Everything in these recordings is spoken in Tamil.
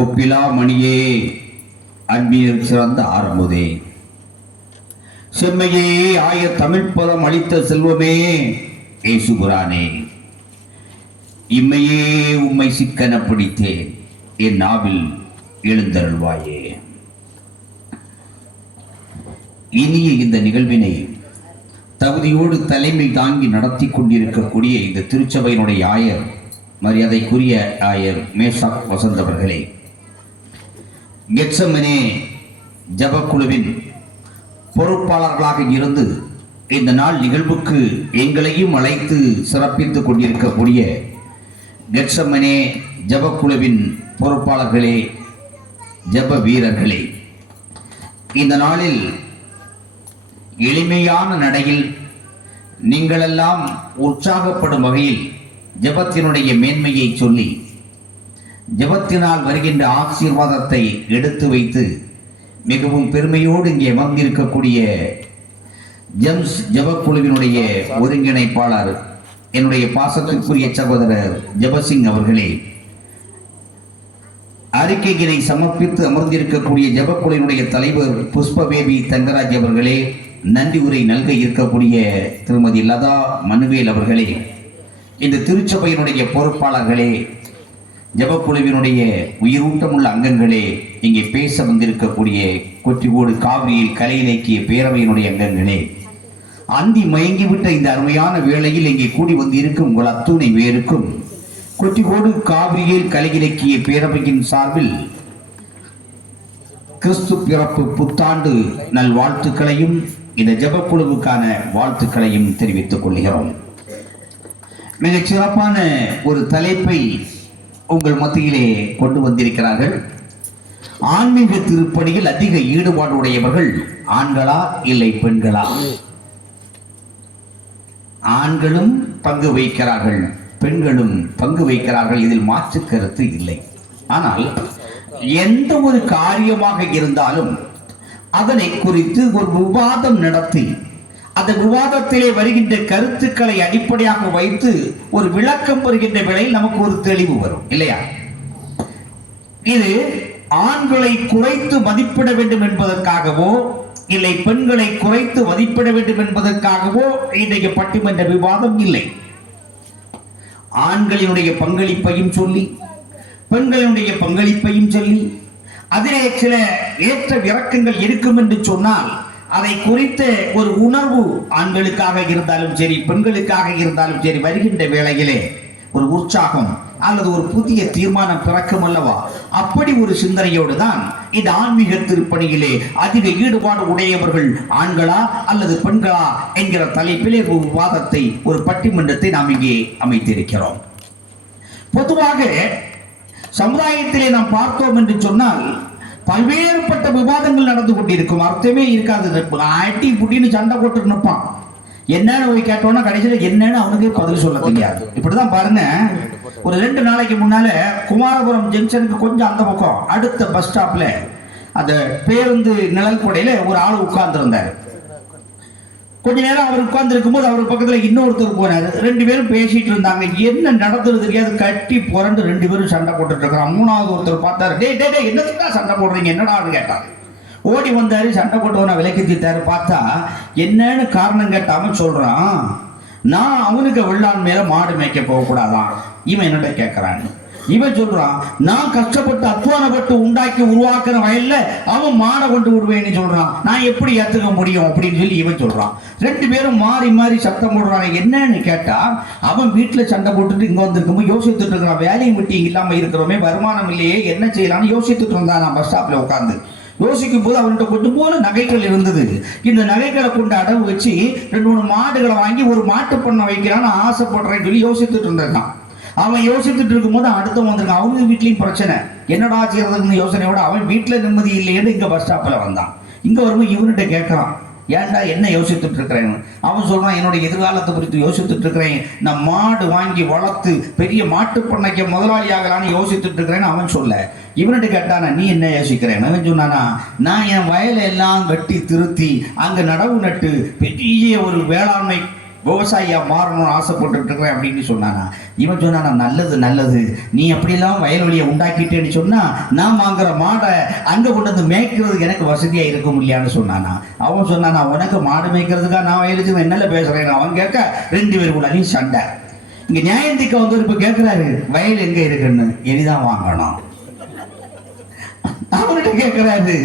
ஒப்பிலா மணியே, அன்பினில் சிறந்த ஆரம்புதே, செம்மையே ஆய தமிழ் பதம் அளித்த செல்வமே ஏசுபுரானே, இம்மையே உம்மை சிக்கன பிடித்தேன், என் நாவில் எழுந்தருள்வாயே. இனிய இந்த நிகழ்வினை தகுதியோடு தலைமை தாங்கி நடத்தி கொண்டிருக்கக்கூடிய இந்த திருச்சபையினுடைய ஆயர், மரியாதைக்குரிய ஆயர் மேஷாக் வசந்த் அவர்களே, கெத்செமனே ஜபக்குழுவின் பொறுப்பாளர்களாக இருந்து இந்த நாள் நிகழ்வுக்கு எங்களையும் அழைத்து சிறப்பித்துக் கொண்டிருக்கக்கூடிய கெத்செமனே ஜபக்குழுவின் பொறுப்பாளர்களே, ஜப வீரர்களே, இந்த நாளில் எளிமையான நடையில் நீங்களெல்லாம் உற்சாகப்படும் வகையில் ஜபத்தினுடைய மேன்மையை சொல்லி ஜபத்தினால் வருகின்ற ஆசீர்வாதத்தை எடுத்து வைத்து மிகவும் பெருமையோடு இங்கே வந்திருக்கக்கூடிய ஜெம்ஸ் ஜபக்குழுவினுடைய ஒருங்கிணைப்பாளர் என்னுடைய பாசத்திற்குரிய சகோதரர் ஜபசிங் அவர்களே, அறிக்கைகளை சமர்ப்பித்து அமர்ந்திருக்கக்கூடிய ஜபக்குழுவினுடைய தலைவர் புஷ்பபேபி தங்கராஜ் அவர்களே, நன்றி உரை நல்க இருக்கக்கூடிய திருமதி லதா மனுவேல் அவர்களே, இந்த திருச்சபையினுடைய பொறுப்பாளர்களே, ஜபக்குழுவினுடைய உயிரூட்டமுள்ள அங்கங்களே, இங்கே பேச வந்திருக்கக்கூடிய கொற்றிக்கோடு காவிரியில் கலை இலக்கிய பேரவையினுடைய அங்கங்களே, அந்தி மயங்கிவிட்ட இந்த அருமையான வேளையில் இங்கே கூடி வந்திருக்கும் உங்கள் அத்துணை பேருக்கும் கொற்றிக்கோடு காவிரியில் கலை இலக்கிய பேரவையின் சார்பில் கிறிஸ்து பிறப்பு புத்தாண்டு நல் வாழ்த்துக்களையும் இந்த ஜபக்குழுவுக்கான வாழ்த்துக்களையும் தெரிவித்துக் கொள்கிறோம். மிகச் சிறப்பான ஒரு தலைப்பை உங்கள் மத்தியிலே கொண்டு வந்திருக்கிறார்கள். ஆன்மீக திருப்பணியில் அதிக ஈடுபாடு உடையவர்கள் ஆண்களா இல்லை பெண்களா? ஆண்களும் பங்கு வைக்கிறார்கள், பெண்களும் பங்கு வைக்கிறார்கள், இதில் மாற்று கருத்து இல்லை. ஆனால் எந்த ஒரு காரியமாக இருந்தாலும் அதனை குறித்து ஒரு விவாதம் நடத்தி அந்த விவாதத்திலே வருகின்ற கருத்துக்களை அடிப்படையாக வைத்து ஒரு விளக்கம் வருகின்ற வேளையில் நமக்கு ஒரு தெளிவு வரும் இல்லையா? இது ஆண்களை குறைத்து மதிப்பிட வேண்டும் என்பதற்காகவோ இல்லை பெண்களை குறைத்து மதிப்பிட வேண்டும் என்பதற்காகவோ இன்றைய பட்டிமன்ற விவாதம் இல்லை. ஆண்களினுடைய பங்களிப்பையும் சொல்லி பெண்களினுடைய பங்களிப்பையும் சொல்லி அதிலே சில ஏற்ற இறக்கங்கள் இருக்கும் என்று சொன்னால் அதை குறித்த ஒரு உணர்வு ஆண்களுக்காக இருந்தாலும் சரி பெண்களுக்காக இருந்தாலும் சரி வருகின்ற வேளையிலே ஒரு உற்சாகம் அல்லது ஒரு புதிய தீர்மானம் பிறக்கும் அல்லவா? அப்படி ஒரு சிந்தனையோடு தான் இந்த ஆன்மீக திருப்பணியிலே அதிக ஈடுபாடு உடையவர்கள் ஆண்களா அல்லது பெண்களா என்கிற தலைப்பிலே ஒரு விவாதத்தை, ஒரு பட்டிமன்றத்தை நாம் இங்கே அமைத்திருக்கிறோம். பொதுவாக சமுதாயத்திலே நாம் பார்த்தோம் என்று சொன்னால் பல்வேறுபட்ட விவாதங்கள் நடந்து கொண்டிருக்கும். அர்த்தமே இருக்காது. அடி புட்டின்னு சண்டை போட்டு நிற்பான். என்னன்னு போய் கேட்டோம்னா கடைசியில் என்னன்னு அவனுக்கு பதில் சொல்ல தெரியாது. இப்படிதான் பாருங்க, ஒரு 2 நாளைக்கு முன்னால குமாரபுரம் ஜங்ஷனுக்கு கொஞ்சம் அந்த பக்கம் அடுத்த பஸ் ஸ்டாப்ல அந்த பேருந்து நிழல் கொடையில ஒரு ஆள் உட்கார்ந்து இருந்தாரு. கொஞ்ச நேரம் அவர் உட்கார்ந்து இருக்கும்போது அவர் பக்கத்துல இன்னொருத்தர் போனாரு. 2 பேரும் பேசிட்டு இருந்தாங்க. என்ன நடந்துறது தெரியாது, கட்டி புரண்டு 2 பேரும் சண்டை போட்டுட்டு இருக்கிறான். 3வது ஒருத்தர் பார்த்தாரு, டே டே டே என்னத்துக்கா சண்டை போடுறீங்க, என்னடான்னு கேட்டாரு. ஓடி வந்தாரு, சண்டை போட்டு விலக்கி தீத்தாரு. பார்த்தா என்னன்னு காரணம் கேட்டாம சொல்றான், நான் அவனுக்கு வெள்ளான் மேல மாடு மேய்க்க போகக்கூடாதான். இவன் என்னட்ட கேட்கறான்னு இவன் சொல்றான், நான் கஷ்டப்பட்டு அத்வானப்பட்டு உண்டாக்கி உருவாக்குற வயல்ல அவன் மாடை கொண்டு விடுவேன்னு சொல்றான், நான் எப்படி ஏத்துக்க முடியும் அப்படின்னு சொல்லி இவன் சொல்றான். 2 பேரும் மாறி மாறி சத்தம் போடுறாங்க. என்னன்னு கேட்டா அவன் வீட்டுல சண்டை போட்டுட்டு இங்க வந்திருக்கும்போது யோசித்துட்டு இருக்கிறான், வேலையும் விட்டு இல்லாம இருக்கிறோமே, வருமானம் இல்லையே, என்ன செய்யலாம்னு யோசித்துட்டு இருந்தான். நான் பஸ் ஸ்டாப்ல உட்காந்து யோசிக்கும் போது அவன்கிட்ட கொஞ்சம் போல நகைகள் இருந்தது. இந்த நகைகளை கொண்டு அடவு வச்சு 2-3 மாடுகளை வாங்கி ஒரு மாட்டு பண்ண வைக்கிறான்னு ஆசைப்படுறேன்னு சொல்லி யோசித்துட்டு இருந்தான். அவன் யோசித்துட்டு இருக்கும்போது அடுத்தவன் வந்திருக்கான். அவங்க வீட்லயும் பிரச்சனை, என்னடா செய்யறதுன்னு யோசனையோட அவன் வீட்டுல நிம்மதி இல்லைன்னு இங்க பஸ் ஸ்டாப்ல வந்தான். இங்க வரும்போது இவன்கிட்ட கேட்கறான், ஏன்டா என்ன யோசித்துட்டு இருக்கிறேன்? அவன் சொல்றான், என்னுடைய எதிர்காலத்தை குறித்து யோசித்துட்டு இருக்கிறேன், நான் மாடு வாங்கி வளர்த்து பெரிய மாட்டு பண்ணைக்கு முதலாளி ஆகலான்னு யோசித்துட்டு இருக்கிறேன்னு அவன் சொல்ல. இவன்கிட்ட கேட்டானா, நீ என்ன யோசிக்கிறேன்? அவன் சொன்னானா, நான் என் வயலை எல்லாம் வெட்டி திருத்தி அங்க நடவு நட்டு பெரிய ஒரு வேளாண்மை விவசாயியா மாறணும்னு ஆசைப்பட்டு இருக்கிறேன் அப்படின்னு சொன்னானா. இவன் சொன்னானா, நல்லது நல்லது, நீ அப்படியெல்லாம் வயல்வெளியை உண்டாக்கிட்டேன்னு சொன்னா நான் வாங்குற மாடை அங்க கொண்டு வந்து மேய்க்கிறதுக்கு எனக்கு வசதியா இருக்க முடியான்னு சொன்னானா. அவன் சொன்னானா, உனக்கு மாடு மேய்க்கிறதுக்கா நான் வயலுக்கு என்னல பேசுறேன். அவன் கேட்க 2 பேருக்குள்ளாலையும் சண்டை. இங்க நியாயந்திக்க வந்து இப்ப கேட்கிறாரு, வயல் எங்க இருக்குன்னு. எனிதான் வாங்கணும். அவர்கிட்ட கேட்கிறாரு,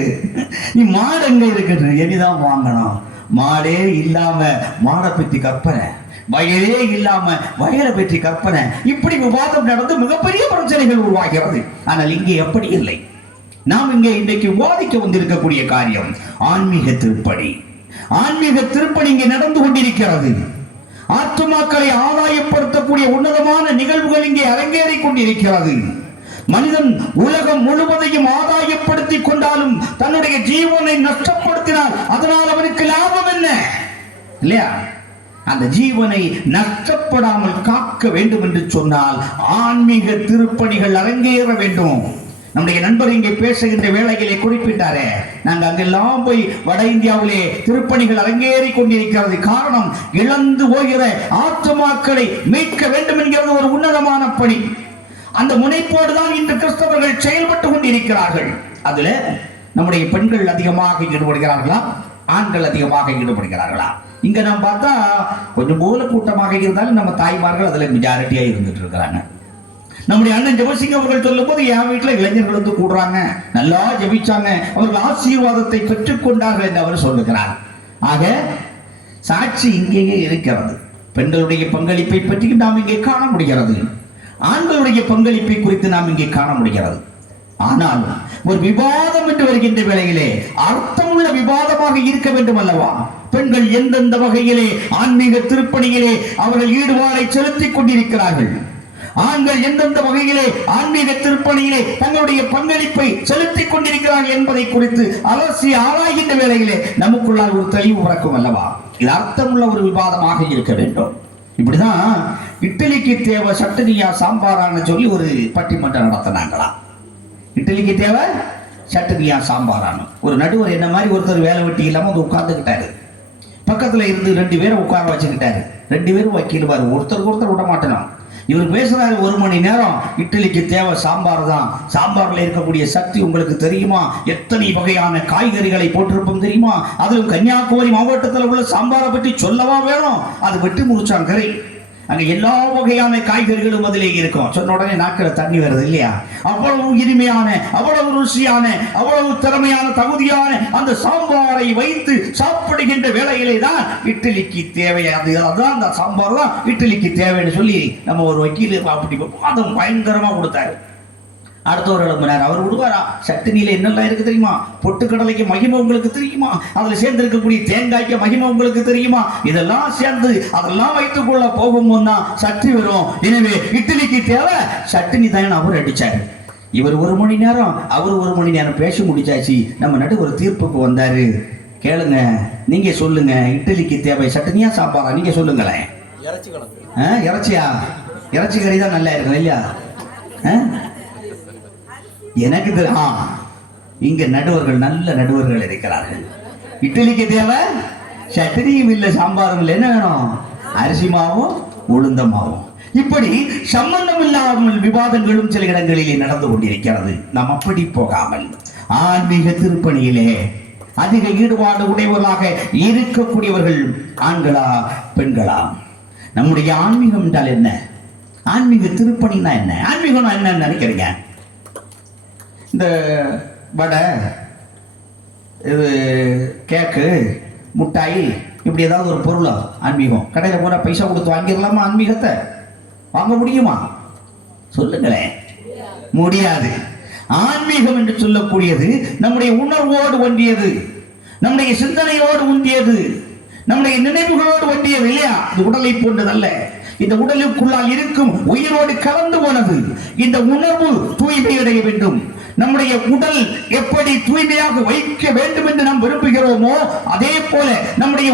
நீ மாடு எங்க இருக்குன்னு. எனிதான் வாங்கணும். மாடே இல்லாம மாடை பற்றி கற்பனை, வயலே இல்லாம வயலை பற்றி கற்பனை, இப்படி விவாதம் நடந்து மிகப்பெரிய பிரச்சனைகள் உருவாகிறது. ஆனால் இங்கே எப்படி இல்லை. நாம் இங்கே இன்றைக்கு விவாதிக்க வந்திருக்கக்கூடிய காரியம் ஆன்மீக திருப்பணி. ஆன்மீக திருப்பணி இங்கே நடந்து கொண்டிருக்கிறது. ஆத்துமாக்களை ஆதாயப்படுத்தக்கூடிய உன்னதமான நிகழ்வுகள் இங்கே அரங்கேறிக் கொண்டிருக்கிறது. மனிதன் உலகம் முழுவதையும் ஆதாயப்படுத்திக் கொண்டாலும் தன்னுடைய ஜீவனை நஷ்டப்படுத்தினால் அதனால் அவனுக்கு லாபம் என்ன இல்லையா? அந்த ஜீவனை நஷ்டப்படாமல் காக்க வேண்டும் என்று சொன்னால் ஆன்மீக திருப்பணிகள் அரங்கேற வேண்டும். நம்முடைய நண்பர் இங்கே பேசுகின்ற வேளையிலே குறிப்பிட்டாரே, நாங்க அங்கெல்லாம் போய் வட இந்தியாவிலே திருப்பணிகள் அரங்கேறி கொண்டிருக்கிறது. காரணம், இழந்து போகிற ஆத்துமாக்களை மீட்க வேண்டும் என்கிறது ஒரு உன்னதமான பணி. அந்த முனைப்போடு தான் இன்று கிறிஸ்தவர்கள் செயல்பட்டு கொண்டிருக்கிறார்கள். அதுல நம்முடைய பெண்கள் அதிகமாக ஈடுபடுகிறார்களா, ஆண்கள் அதிகமாக ஈடுபடுகிறார்களா? இங்க நாம் பார்த்தா கொஞ்சம் போல கூட்டமாக இருந்தாலும் நம்ம தாய்மார்கள் அதுல மெஜாரிட்டியா இருந்துட்டு இருக்கிறாங்க. நம்முடைய அண்ணன் ஜெபசிங் அவர்கள் சொல்லும் போது, என் வீட்டுல இளைஞர்கள் வந்து கூடுறாங்க, நல்லா ஜெபிச்சாங்க, அவர்கள் ஆசீர்வாதத்தை பெற்றுக் கொண்டார்கள் என்று அவர் சொல்லுகிறார். ஆக சாட்சி இங்கேயே இருக்கிறது. பெண்களுடைய பங்களிப்பை பற்றி நாம் இங்கே காண முடிகிறது. ஆண்களுடைய பங்களிப்பை குறித்து நாம் இங்கே காண முடிகிறது. ஆனால் ஒரு விவாதம் என்று வருகின்ற வேளையிலே அர்த்தமுள்ள விவாதமாக இருக்க வேண்டும் அல்லவா? பெண்கள் எந்தெந்த வகையிலே ஆன்மீக திருப்பணியிலே அவர்கள் ஈடுபாடை செலுத்திக் கொண்டிருக்கிறார்கள், ஆண்கள் எந்தெந்த வகையிலே ஆன்மீக திருப்பணியிலே தங்களுடைய பங்களிப்பை செலுத்திக் கொண்டிருக்கிறார்கள் என்பதை குறித்து அலசி ஆராய்கின்ற வேளையிலே நமக்குள்ளால் ஒரு தெளிவு பிறக்கும் அல்லவா? இது அர்த்தமுள்ள ஒரு விவாதமாக இருக்க வேண்டும். இப்படிதான் இட்லிக்கு தேவை சட்டனியா சாம்பாரான்னு சொல்லி ஒரு பட்டிமன்றம் நடத்தினாங்களாம். இட்லிக்கு தேவை சட்டனியா சாம்பாரான்னு ஒரு நடுவர் என்ன மாதிரி ஒருத்தர் வேலை வெட்டி இல்லாம வந்து உட்கார்ந்துக்கிட்டாரு. பக்கத்துல இருந்து 2 பேரை உட்கார வச்சுக்கிட்டாரு. 2 பேரும் வக்கீலுவாரு, ஒருத்தருக்கு ஒருத்தர் விட மாட்டேனோம். இவர் பேசுறாரு 1 மணி நேரம், இட்லிக்கு தேவை சாம்பார் தான். சாம்பார்ல இருக்கக்கூடிய சக்தி உங்களுக்கு தெரியுமா? எத்தனை வகையான காய்கறிகளை போட்டிருப்போம் தெரியுமா? அதுவும் கன்னியாகுமரி மாவட்டத்தில் உள்ள சாம்பாரை பற்றி சொல்லவா வேணும்? அது வெட்டி முடிச்சாங்க. அங்க எல்லா வகையான காய்கறிகளும் அதிலே இருக்கும். சொன்ன உடனே நாக்கில தண்ணி வருது இல்லையா? அவ்வளவு இனிமையான, அவ்வளவு ருசியான, அவ்வளவு திறமையான, தகுதியான அந்த சாம்பாரை வைத்து சாப்பிடுகின்ற வேளையிலே தான் இட்லிக்கு தேவை. அதுதான் அந்த சாம்பார் தான் இட்லிக்கு தேவைன்னு சொல்லி நம்ம ஒரு வக்கீல் அப்படி வாதம் பயங்கரமா கொடுத்தாரு. அடுத்த ஒரு எழுப்பினார். அவர் விடுவாரா? சட்டினியில என்னெல்லாம் இருக்கு தெரியுமா? பொட்டுக்கடலைக்கு மகிமை உங்களுக்கு தெரியுமா? அதுல சேர்ந்து இருக்கக்கூடிய தேங்காய்க்கு மகிமை உங்களுக்கு தெரியுமா? இதெல்லாம் சேர்ந்து அதெல்லாம் வைத்துக் கொள்ள போகும்போது தான் சட்னி வரும். எனவே இட்லிக்கு தேவை சட்டினி தான் அவர் அடிச்சாரு. இவர் 1 மணி நேரம், அவர் 1 மணி நேரம் பேசி முடிச்சாச்சு. நம்ம நடு ஒரு தீர்ப்புக்கு வந்தாரு. கேளுங்க, நீங்க சொல்லுங்க, இட்லிக்கு தேவை சட்டினியா சாப்பாடா? நீங்க சொல்லுங்களேன். இறைச்சியா? இறைச்சி கறி தான் நல்லா இருக்கும் இல்லையா? எனக்கு இங்க நடுவர்கள், நல்ல நடுவர்கள் இருக்கிறார்கள். இட்லிக்கு தேவை சட்னியும் இல்லை, சாம்பாரும் இல்லை. என்ன வேணும்? அரிசி மாவும் உளுந்த மாவும். இப்படி சம்பந்தம் இல்லாமல் விவாதங்களும் சில இடங்களிலே நடந்து கொண்டிருக்கிறது. நாம் அப்படி போகாமல் ஆன்மீக திருப்பணியிலே அதிக ஈடுபாடு உடையவர்களாக இருக்கக்கூடியவர்கள் ஆண்களா பெண்களா? நம்முடைய ஆன்மீகம் என்றால் என்ன? ஆன்மீக திருப்பணினா என்ன? ஆன்மீகம் என்னன்னு நினைக்கிறீங்க? இந்த வடை, இது கேக்கு, முட்டாய், இப்படி ஏதாவது ஒரு பொருளா ஆன்மீகம்? கடையில் போனால் பைசா கொடுத்து வாங்கிடலாமா? ஆன்மீகத்தை வாங்க முடியுமா? சொல்லுங்களேன். முடியாது. ஆன்மீகம் என்று சொல்லக்கூடியது நம்முடைய உணர்வோடு ஒன்றியது, நம்முடைய சிந்தனையோடு ஒன்றியது, நம்முடைய நினைவுகளோடு ஒன்றியது இல்லையா? இது உடலை போன்றதல்ல. இந்த உடலுக்குள்ளால் இருக்கும் உயிரோடு கலந்து போனது. இந்த உணர்வு தூய்மையடைய வேண்டும். நம்முடைய உடல் எப்படி தூய்மையாக வைக்க வேண்டும் என்று நாம் விரும்புகிறோமோ அதே போல நம்முடைய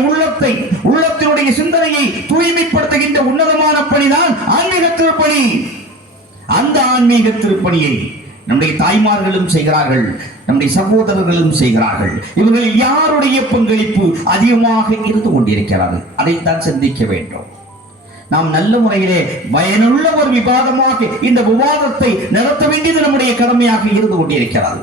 உள்ளத்தினுடைய சிந்தனையை தூய்மைப்படுத்துகின்ற உன்னதமான பணிதான் ஆன்மீக திருப்பணி. அந்த ஆன்மீக திருப்பணியை நம்முடைய தாய்மார்களும் செய்கிறார்கள், நம்முடைய சகோதரர்களும் செய்கிறார்கள். இவர்கள் யாருடைய பங்களிப்பு அதிகமாக இருந்து கொண்டிருக்கிறது, அதைத்தான் சிந்திக்க வேண்டும். நாம் நல்ல முறையிலே பயனுள்ள ஒரு விவாதமாக இந்த விவாதத்தை நடத்த வேண்டியது நம்முடைய கடமையாக இருந்து கொண்டிருக்கிறது.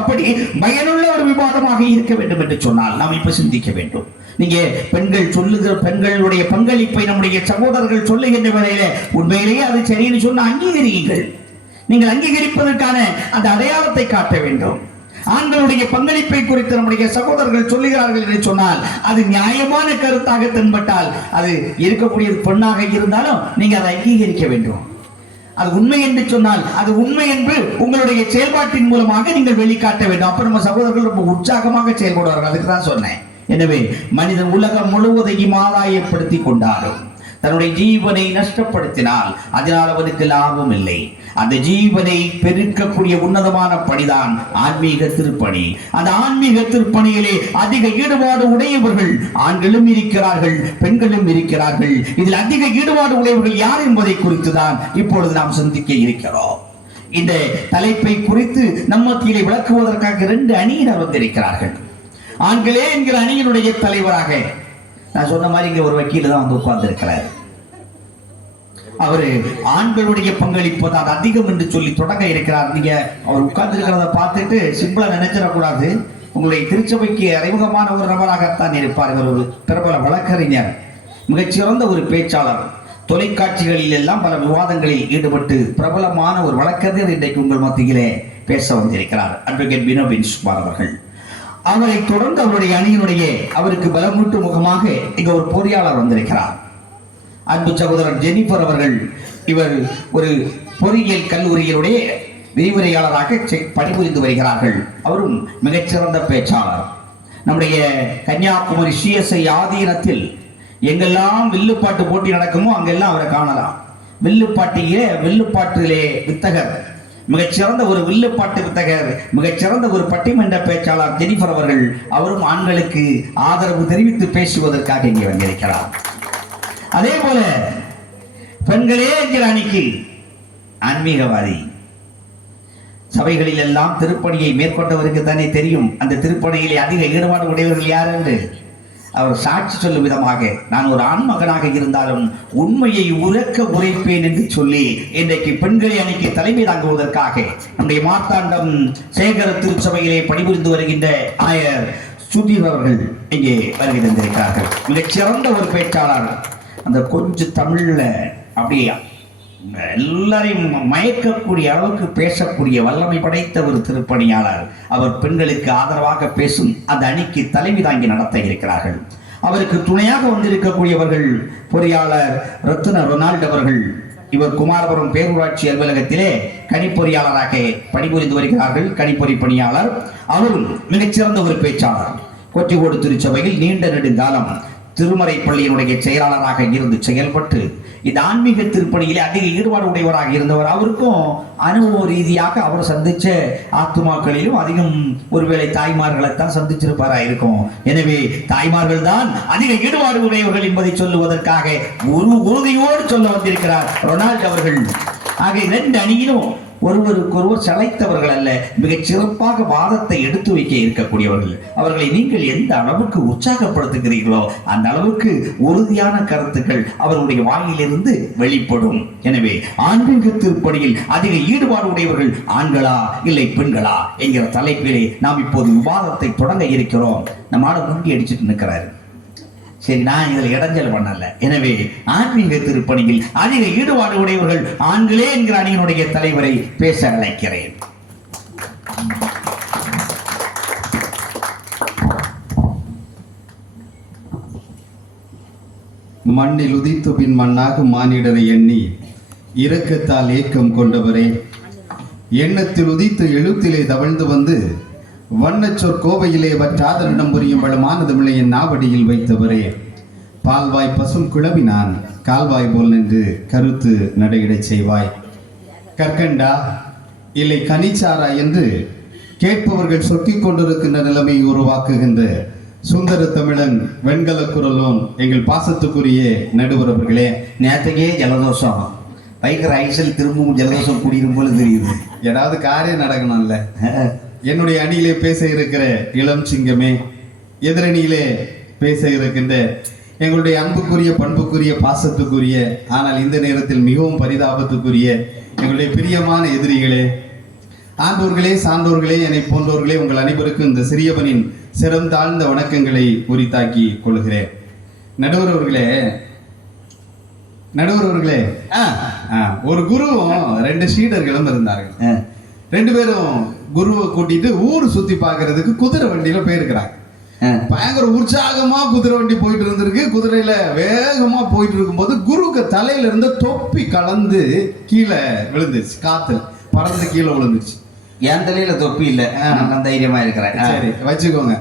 அப்படி பயனுள்ள ஒரு விவாதமாக இருக்க வேண்டும் என்று சொன்னால் நாம் இப்ப சிந்திக்க வேண்டும். நீங்க பெண்கள் சொல்லுகிற பெண்களுடைய பங்களிப்பை நம்முடைய சகோதரர்கள் சொல்லுகின்ற வேளையில உண்மையிலேயே அது சரின்னு சொன்ன அங்கீகரியுங்கள். நீங்கள் அங்கீகரிப்பதற்கான அந்த அடையாளத்தை காட்ட வேண்டும். ஆண்களுடைய பங்களிப்பை குறித்து நம்முடைய சகோதரர்கள் சொல்லுகிறார்கள் என்று சொன்னால் அது நியாயமான கருத்தாக தென்பட்டால், அது இருக்கக்கூடியது பெண்ணாக இருந்தாலும் நீங்க அதை அங்கீகரிக்க வேண்டும். அது உண்மை என்று சொன்னால் அது உண்மை என்று உங்களுடைய செயல்பாட்டின் மூலமாக நீங்கள் வெளிக்காட்ட வேண்டும். அப்ப நம்ம சகோதரர்கள் ரொம்ப உற்சாகமாக செயல்படுவார்கள். அதுக்கு தான் சொன்னேன். எனவே மனிதன் உலகம் முழுவதையும் ஆதாயப்படுத்தி கொண்டாலும் தன்னுடைய ஜீவனை நஷ்டப்படுத்தினால் அதனால் அவனுக்கு லாபம் இல்லை. அந்த ஜீவனை பெருக்கக்கூடிய உன்னதமான பணிதான் ஆன்மீக திருப்பணி. அந்த ஆன்மீக திருப்பணியிலே அதிக ஈடுபாடு உடையவர்கள் ஆண்களும் இருக்கிறார்கள், பெண்களும் இருக்கிறார்கள். இதில் அதிக ஈடுபாடு உடையவர்கள் யார் என்பதை குறித்து தான் இப்பொழுது நாம் சிந்திக்க இருக்கிறோம். இந்த தலைப்பை குறித்து நம்ம மத்தியிலே விளக்குவதற்காக 2 அணியினர் வந்திருக்கிறார்கள். ஆண்களே என்கிற அணியினுடைய தலைவராக நான் சொன்ன மாதிரி இங்க ஒரு வக்கீல் தான் வந்து உட்கார்ந்து இருக்கிறார். அவரு ஆண்களுடைய பங்களிப்பு தான் அதிகம் என்று சொல்லி தொடங்க இருக்கிறார். நீங்க அவர் உட்கார்ந்து இருக்கிறத பார்த்துட்டு சிம்பிளா நினைச்சிடக்கூடாது. உங்களுடைய திருச்சபைக்கு அறிமுகமான ஒரு நபராகத்தான் இருப்பார். இவர் ஒரு பிரபல வழக்கறிஞர், மிகச்சிறந்த ஒரு பேச்சாளர், தொலைக்காட்சிகளில் எல்லாம் பல விவாதங்களில் ஈடுபட்டு பிரபலமான ஒரு வழக்கறிஞர் இன்றைக்கு உங்கள் மத்தியிலே பேச வந்திருக்கிறார். அட்வொகேட் பினோபின் சுமார் அவர்கள். அவரை தொடர்ந்து அவருடைய அணியினுடைய அவருக்கு பலமூட்டு முகமாக இங்க ஒரு பொறியாளர் வந்திருக்கிறார். அன்பு சகோதரர் ஜெனிஃபர் அவர்கள். இவர் ஒரு பொறியியல் கல்லூரியினுடைய விரிவுரையாளராக பணிபுரிந்து வருகிறார்கள். அவரும் மிகச்சிறந்த பேச்சாளர். நம்முடைய கன்னியாகுமரி CSI ஆதீனத்தில் எங்கெல்லாம் வில்லுப்பாட்டு போட்டி நடக்குமோ அங்கெல்லாம் அவரை காணலாம். வில்லுப்பாட்டிலே வித்தகர், மிகச்சிறந்த ஒரு வில்லுப்பாட்டு வித்தகர், மிகச்சிறந்த ஒரு பட்டிமன்ற பேச்சாளர் ஜெனிஃபர் அவர்கள். அவரும் ஆண்களுக்கு ஆதரவு தெரிவித்து பேசுவதற்காக இங்கே வந்திருக்கிறார். அதே போல பெண்களே என்கிற அணிக்கு ஆன்மீகவாதி. சபைகளில் எல்லாம் திருப்பணியை மேற்கொண்டவருக்கு தானே தெரியும் அந்த திருப்பணியிலே அதிக ஈடுபாடு உடையவர்கள் யார் என்று. அவர் சாட்சி சொல்லும் விதமாக, நான் ஒரு ஆண் மகனாக இருந்தாலும் உண்மையை உரக்க உரைப்பேன் என்று சொல்லி இன்றைக்கு பெண்களை அணிக்கு தலைமை தாங்குவதற்காக நம்முடைய மார்த்தாண்டம் சேகர திருச்சபையிலே பணிபுரிந்து வருகின்ற ஆயர் சுதீர் அவர்கள் இங்கே வருகை தந்திருக்கிறார்கள். மிகச்சிறந்த ஒரு பேச்சாளர். அந்த கொஞ்சம் தமிழ்ல அப்படியே எல்லாரையும் மயக்கக்கூடிய அளவுக்கு பேசக்கூடிய வல்லமை படைத்த ஒரு திருப்பணியாளர். அவர் பெண்களுக்கு ஆதரவாக பேசும் அந்த அணிக்கு தலைமை தாங்கி நடத்த இருக்கிறார்கள். அவருக்கு துணையாக வந்திருக்கக்கூடியவர்கள் பொறியாளர் ரத்ன ரொனால்ட் அவர்கள். இவர் குமாரபுரம் பேரூராட்சி அலுவலகத்திலே கணிப்பொறியாளராக பணிபுரிந்து வருகிறார்கள். கணிப்பொறி பணியாளர். அவரும் மிகச்சிறந்த ஒரு பேச்சாளர். கொச்சிக்கோடு திருச்சபையில் நீண்ட நெடுங்காலம் திருமறை பள்ளியினுடைய செயலாளராக இருந்து செயல்பட்டு இந்த ஆன்மீக திருப்பணியிலே அதிக ஈடுபாடு உடையவராக இருந்தவர். அவருக்கும் அனுபவ ரீதியாக அவர் சந்திச்ச ஆத்துமாக்களிலும் அதிகம் ஒருவேளை தாய்மார்களைத்தான் சந்திச்சிருப்பாரா இருக்கும். எனவே தாய்மார்கள் தான் அதிக ஈடுபாடு உடையவர்கள் என்பதை சொல்லுவதற்காக ஒரு உறுதியோடு சொல்ல வந்திருக்கிறார் ரொனால்ட் அவர்கள். ஆக 2 அணியிலும் ஒருவருக்கொருவர் சளைத்தவர்கள் அல்ல, மிகச் சிறப்பாக வாதத்தை எடுத்து வைக்க இருக்கக்கூடியவர்கள். அவர்களை நீங்கள் எந்த அளவுக்கு உற்சாகப்படுத்துகிறீர்களோ அந்த அளவுக்கு உறுதியான கருத்துக்கள் அவர்களுடைய வாயிலிருந்து வெளிப்படும். எனவே ஆன்மீக திருப்பணியில் அதிக ஈடுபாடு உடையவர்கள் ஆண்களா இல்லை பெண்களா என்கிற தலைப்பிலே நாம் இப்போது விவாதத்தை தொடங்க இருக்கிறோம். நம்ம ஆளை முண்டி அடிச்சுட்டு நிற்கிறாரு. சரி, நான் இதில் இடைஞ்சல் பண்ணல. எனவே ஆன்மீக திருப்பணியில் அதிக ஈடுபாடு உடையவர்கள் ஆண்களே என்கிற அணியினுடைய தலைவரை பேச அழைக்கிறேன். மண்ணில் உதித்து பின் மண்ணாக மானிடரை எண்ணி இரக்கத்தால் ஏக்கம் கொண்டவரே, எண்ணத்தில் உதித்து எழுத்திலே தவழ்ந்து வந்து வண்ணச்சொற் கோவையிலே வற்றாதரிடம் புரியும் வளமான தமிழையின் நாவடியில் வைத்தவரே, பால்வாய் பசும் குழவினான் கால்வாய் போல் நின்று கருத்து நடையிடச் செய்வாய். கற்கண்டா இல்லை கனிச்சாரா என்று கேட்பவர்கள் சொக்கிக் கொண்டிருக்கின்ற நிலைமை உருவாக்குகின்ற சுந்தர தமிழன் வெண்கல குரலோன் எங்கள் பாசத்துக்குரிய நடுவர் அவர்களே, நேற்றுக்கே ஜலதோஷம் வைக்கிற ஐசல் திரும்பவும் ஜலதோஷம் கூடிடும் போல தெரியுது. ஏதாவது காரியம் நடக்கணும்ல. என்னுடைய அணியிலே பேச இருக்கிற இளம் சிங்கமே, எதிரணியிலே பேச இருக்கின்ற எங்களுடைய அன்புக்குரிய, பண்புக்குரிய, பாசத்துக்குரிய, ஆனால் இந்த நேரத்தில் மிகவும் பரிதாபத்துக்குரிய எங்களுடைய பிரியமான எதிரிகளே, ஆண்டோர்களே, சான்றோர்களே, என்னை போன்றோர்களே, உங்கள் அனைவருக்கும் இந்த சிறியவனின் சிரம் தாழ்ந்த வணக்கங்களை உரித்தாக்கி கொள்கிறேன். நடுவரவர்களே, ஒரு குருவும் 2 சீடர்களும் இருந்தார்கள். 2 பேரும் குருவை கூட்டிட்டு ஊர் சுத்தி பார்க்கறதுக்கு குதிரை வண்டியில போயிருக்கிறாங்க. பயங்கர உற்சாகமா குதிரை வண்டி போயிட்டு இருந்திருக்கு. குதிரையில வேகமா போயிட்டு இருக்கும்போது குருக்கு தலையில இருந்து தொப்பி கலந்து கீழே விழுந்துருச்சு. காத்துல பறந்து கீழே விழுந்துருச்சு. என் தலையில தொப்பி இல்ல, நான் தைரியமா இருக்கிறேன். சரி, வச்சுக்கோங்க.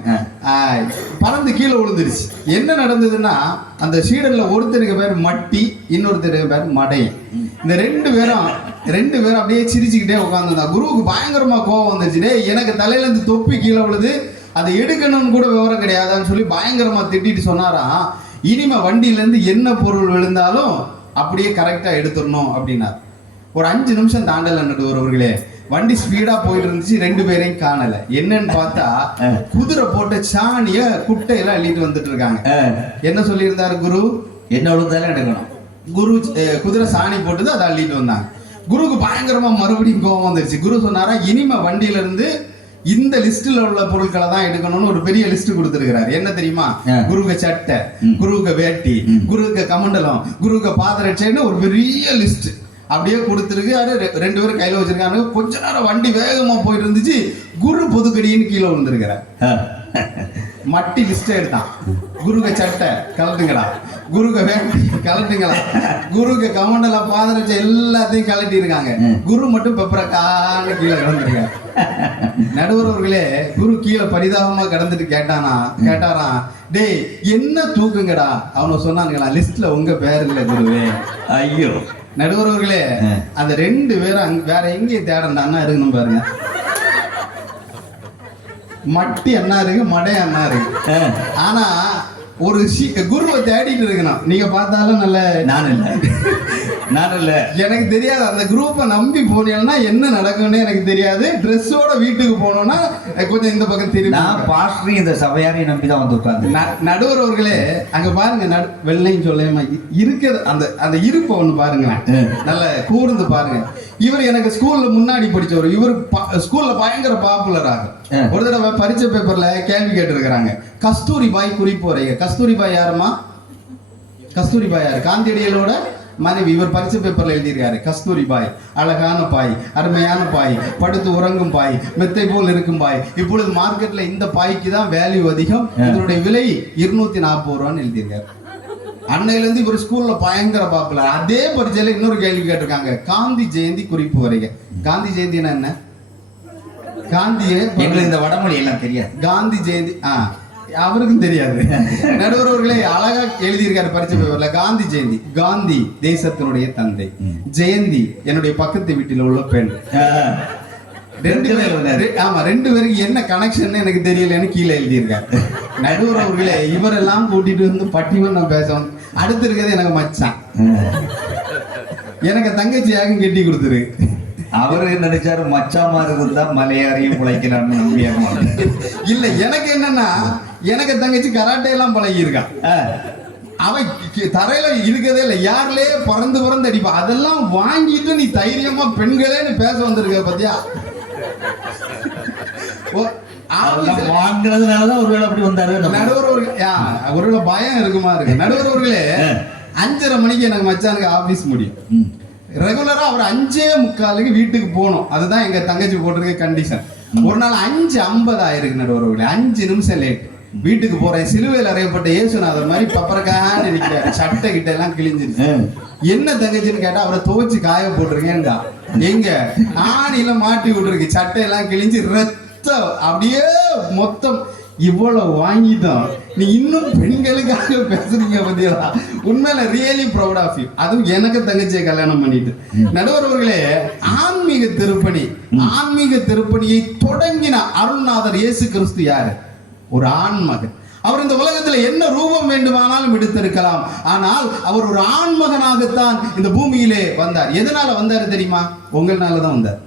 பறந்து கீழே விழுந்துருச்சு. என்ன நடந்ததுன்னா, அந்த சீடர்ல ஒருத்தருக்கு பேர் மட்டி, இன்னொருத்தருக்கு பேர் மடையன். இந்த 2 பேரும் அப்படியே சிரிச்சுக்கிட்டே உட்காந்துருந்தா. குருவுக்கு பயங்கரமா கோவம் வந்துச்சு. எனக்கு தலையில இருந்து தொப்பி கீழே விழுது, அதை எடுக்கணும்னு கூட விவரம் கிடையாதான்னு சொல்லி பயங்கரமா திட்டிட்டு சொன்னாராம், இனிமே வண்டியில இருந்து என்ன பொருள் விழுந்தாலும் அப்படியே கரெக்டா எடுத்துடணும் அப்படின்னாரு. ஒரு 5 நிமிஷம் தாண்டல நடுவர்களே, வண்டி ஸ்பீடா போயிட்டு இருந்துச்சு. 2 பேரையும் காணல. என்னன்னு பார்த்தா, குதிரை போட்ட சாணிய குட்டையெல்லாம் அள்ளிட்டு வந்துட்டு இருக்காங்க. என்ன சொல்லி இருந்தாரு குரு? என்ன விழுந்தாலும் எடுக்கணும். குரு குதிரை சாணி போட்டுது, அதை அள்ளிட்டு வந்தாங்க. குருக்கு பயங்கரமா மறுபடியும் கோபம் வந்துருச்சு. குரு சொன்னாரா, இனிமே வண்டியில இருந்து இந்த லிஸ்ட்ல உள்ள பொருட்களை தான் எடுக்கணும்னு ஒரு பெரிய லிஸ்ட் கொடுத்திருக்கிறாரு. என்ன தெரியுமா? குருக்கு சட்டை, குருக்கு வேட்டி, குருக்கு கமண்டலம், குருக்கு பாதரட்சைன்னு ஒரு பெரிய லிஸ்ட் அப்படியே கொடுத்துருக்கு. 2 பேரும் கையில வச்சிருக்காங்க. கொஞ்ச நேரம் வண்டி வேகமா போயிட்டு இருந்துச்சு. குரு பொதுக்கடின்னு கீழே விழுந்திருக்கிறார். மட்டி லிஸ்ட் எடுத்தான். குருக சட்டை கலட்டுங்களா, குருக வேட்டி கலட்டுங்களா, குருக கமண்டல பாதரட்ச எல்லாத்தையும் கலட்டி இருக்காங்க. குரு மட்டும் பெப்பரக்கான்னு கீழே கிடந்திருக்காரு. நடுவரவர்களே, குரு கீழே பரிதாபமா கிடந்துட்டு கேட்டாராம், டேய் என்ன தூக்குங்கடா. அவனை சொன்னானுங்களா, லிஸ்ட்ல உங்க பேர் இல்ல குருவே. ஐயோ நடுவரவர்களே, அந்த 2 பேரும் வேற எங்கேயும் தேடண்டான்னா இருக்கணும் பாருங்க. மட்டி அண்ணா இருக்கு, மடை அண்ணா இருக்கு. ஆனா ஒரு குருவை தேடிட்டு இருக்கணும். நீங்க பார்த்தாலும் நல்ல நான் இல்ல எனக்கு தெரியாது. அந்த குரூப்பை நம்பி போனீங்கன்னா என்ன நடக்கும்னு எனக்கு தெரியாது. ட்ரெஸ்ஸோட வீட்டுக்கு போனோம்னா கொஞ்சம் இந்த பக்கம் தெரியும். நான் பாஸ்டர் இந்த சபையாரையும் நம்பி தான் வந்து உட்காந்து. நடுவர் அவர்களே, அங்க பாருங்க, வெள்ளையும் சொல்லாம இருக்கிறது அந்த இருப்பை ஒண்ணு பாருங்களேன், நல்ல கூர்ந்து பாருங்க. இவர் எனக்கு ஸ்கூல்ல முன்னாடி படிச்சவர். இவர் ஸ்கூல்ல பயங்கர பாப்புலர் ஆகும். ஒரு தடவை பரீட்சை பேப்பர்ல கேள்வி கேட்டிருக்கிறாங்க. கஸ்தூரி பாய் குறிப்பு வரைங்க. கஸ்தூரி பாய் யாருமா? கஸ்தூரி பாய் யாரு? காந்தியடிகளோட மனைவி. இவர் பரீட்சை பேப்பர்ல எழுதியிருக்காரு, கஸ்தூரி பாய் அழகான பாய், அருமையான பாய், படுத்து உறங்கும் பாய், மெத்தை போல் இருக்கும் பாய். இப்பொழுது மார்க்கெட்ல இந்த பாய்க்கு தான் வேல்யூ அதிகம், இதனுடைய விலை 240 ரூபான்னு எழுதியிருக்காரு. அன்னையில இருந்து இவர் ஸ்கூல்ல பயங்கர பாப்புலர். அதே பரீட்சையில இன்னொரு கேள்வி கேட்டிருக்காங்க, காந்தி ஜெயந்தி குறிப்பு வரைங்க. காந்தி ஜெயந்தினா என்ன? காந்தியே இந்த வடமொழி எல்லாம் தெரியாது. காந்தி ஜெயந்தி அவருக்கும் தெரியாது. நடுவர்களே, அழகா எழுதியிருக்காரு பரீட்சை பேப்பர்ல. காந்தி ஜெயந்தி, காந்தி தேசத்தினுடைய தந்தை, ஜெயந்தி என்னுடைய பக்கத்து வீட்டில் உள்ள பெண். 2 பேருக்கு என்ன கனெக்ஷன் எனக்கு தெரியலன்னு கீழே எழுதியிருக்காரு. நடுவர் அவர்களே, இவரெல்லாம் கூட்டிட்டு வந்து பட்டிமன்றம் பேசணும். அடுத்து இருக்கிறது எனக்கு மச்சான், எனக்கு தங்கச்சியாக கெட்டி கொடுத்துரு. அவரு நினைச்சாரு மச்சாமா இருந்தா மலையாரையும் பிழைக்கலாம்னு நம்பியாமா. இல்ல, எனக்கு என்னன்னா, எனக்கு தங்கச்சி கராட்டே எல்லாம் பழகி இருக்கான். அவன் தரையில இருக்கதே இல்லை, யாருலயே பறந்து அடிப்பா. அதெல்லாம் வாங்கிட்டு நீ தைரியமா பெண்களேன்னு பேச வந்திருக்க பாத்தியா? வாங்கினதுனாலதான் ஒருவேளை அப்படி வந்தாரு. நடுவர் ஒருவேளை பயம் இருக்குமா இருக்கு. நடுவர் அவர்களே, 5:30 மணிக்கு எனக்கு மச்சானுக்கு ஆபீஸ் முடியும். ரெகுலரா அவர் 5:45 வீட்டுக்கு போகணும். அதுதான் எங்க தங்கச்சி போட்டிருக்க கண்டிஷன். ஒரு நாள் 5:50 ஆயிருக்கு நடுவர்களே. 5 நிமிஷம் லேட். வீட்டுக்கு போறேன். சிலுவையில் அறையப்பட்ட இயேசுநாதர் மாதிரி பப்பரக்கான்னு நினைக்கிறாரு. சட்டை கிட்ட எல்லாம் கிழிஞ்சிருச்சு. என்ன தங்கச்சின்னு கேட்டா, அவரை துவைச்சு காய போட்டிருக்கேன்டா. எங்க ஆணில மாட்டி விட்டுருக்கு. சட்டையெல்லாம் கிழிஞ்சு ரத்தம் அப்படியே மொத்தம். இவ்வளவு வாங்கிட்டோம், நீ இன்னும் பெண்களுக்காக பேசுறீங்க பத்தியா? உண்மையில ரியலி ப்ரௌட் ஆஃப் யூ. அதுவும் எனக்கு தங்கச்சியை கல்யாணம் பண்ணிட்டு. நடுவர்களே, ஆன்மீக திருப்பணியை தொடங்கின அருள்நாதர் இயேசு கிறிஸ்து யாரு? ஒரு ஆண் மகன். அவர் இந்த உலகத்துல என்ன ரூபம் வேண்டுமானாலும் எடுத்திருக்கலாம். ஆனால் அவர் ஒரு ஆண்மகனாகத்தான் இந்த பூமியிலே வந்தார். எதனால வந்தாரு தெரியுமா? உங்களால தான் வந்தார்.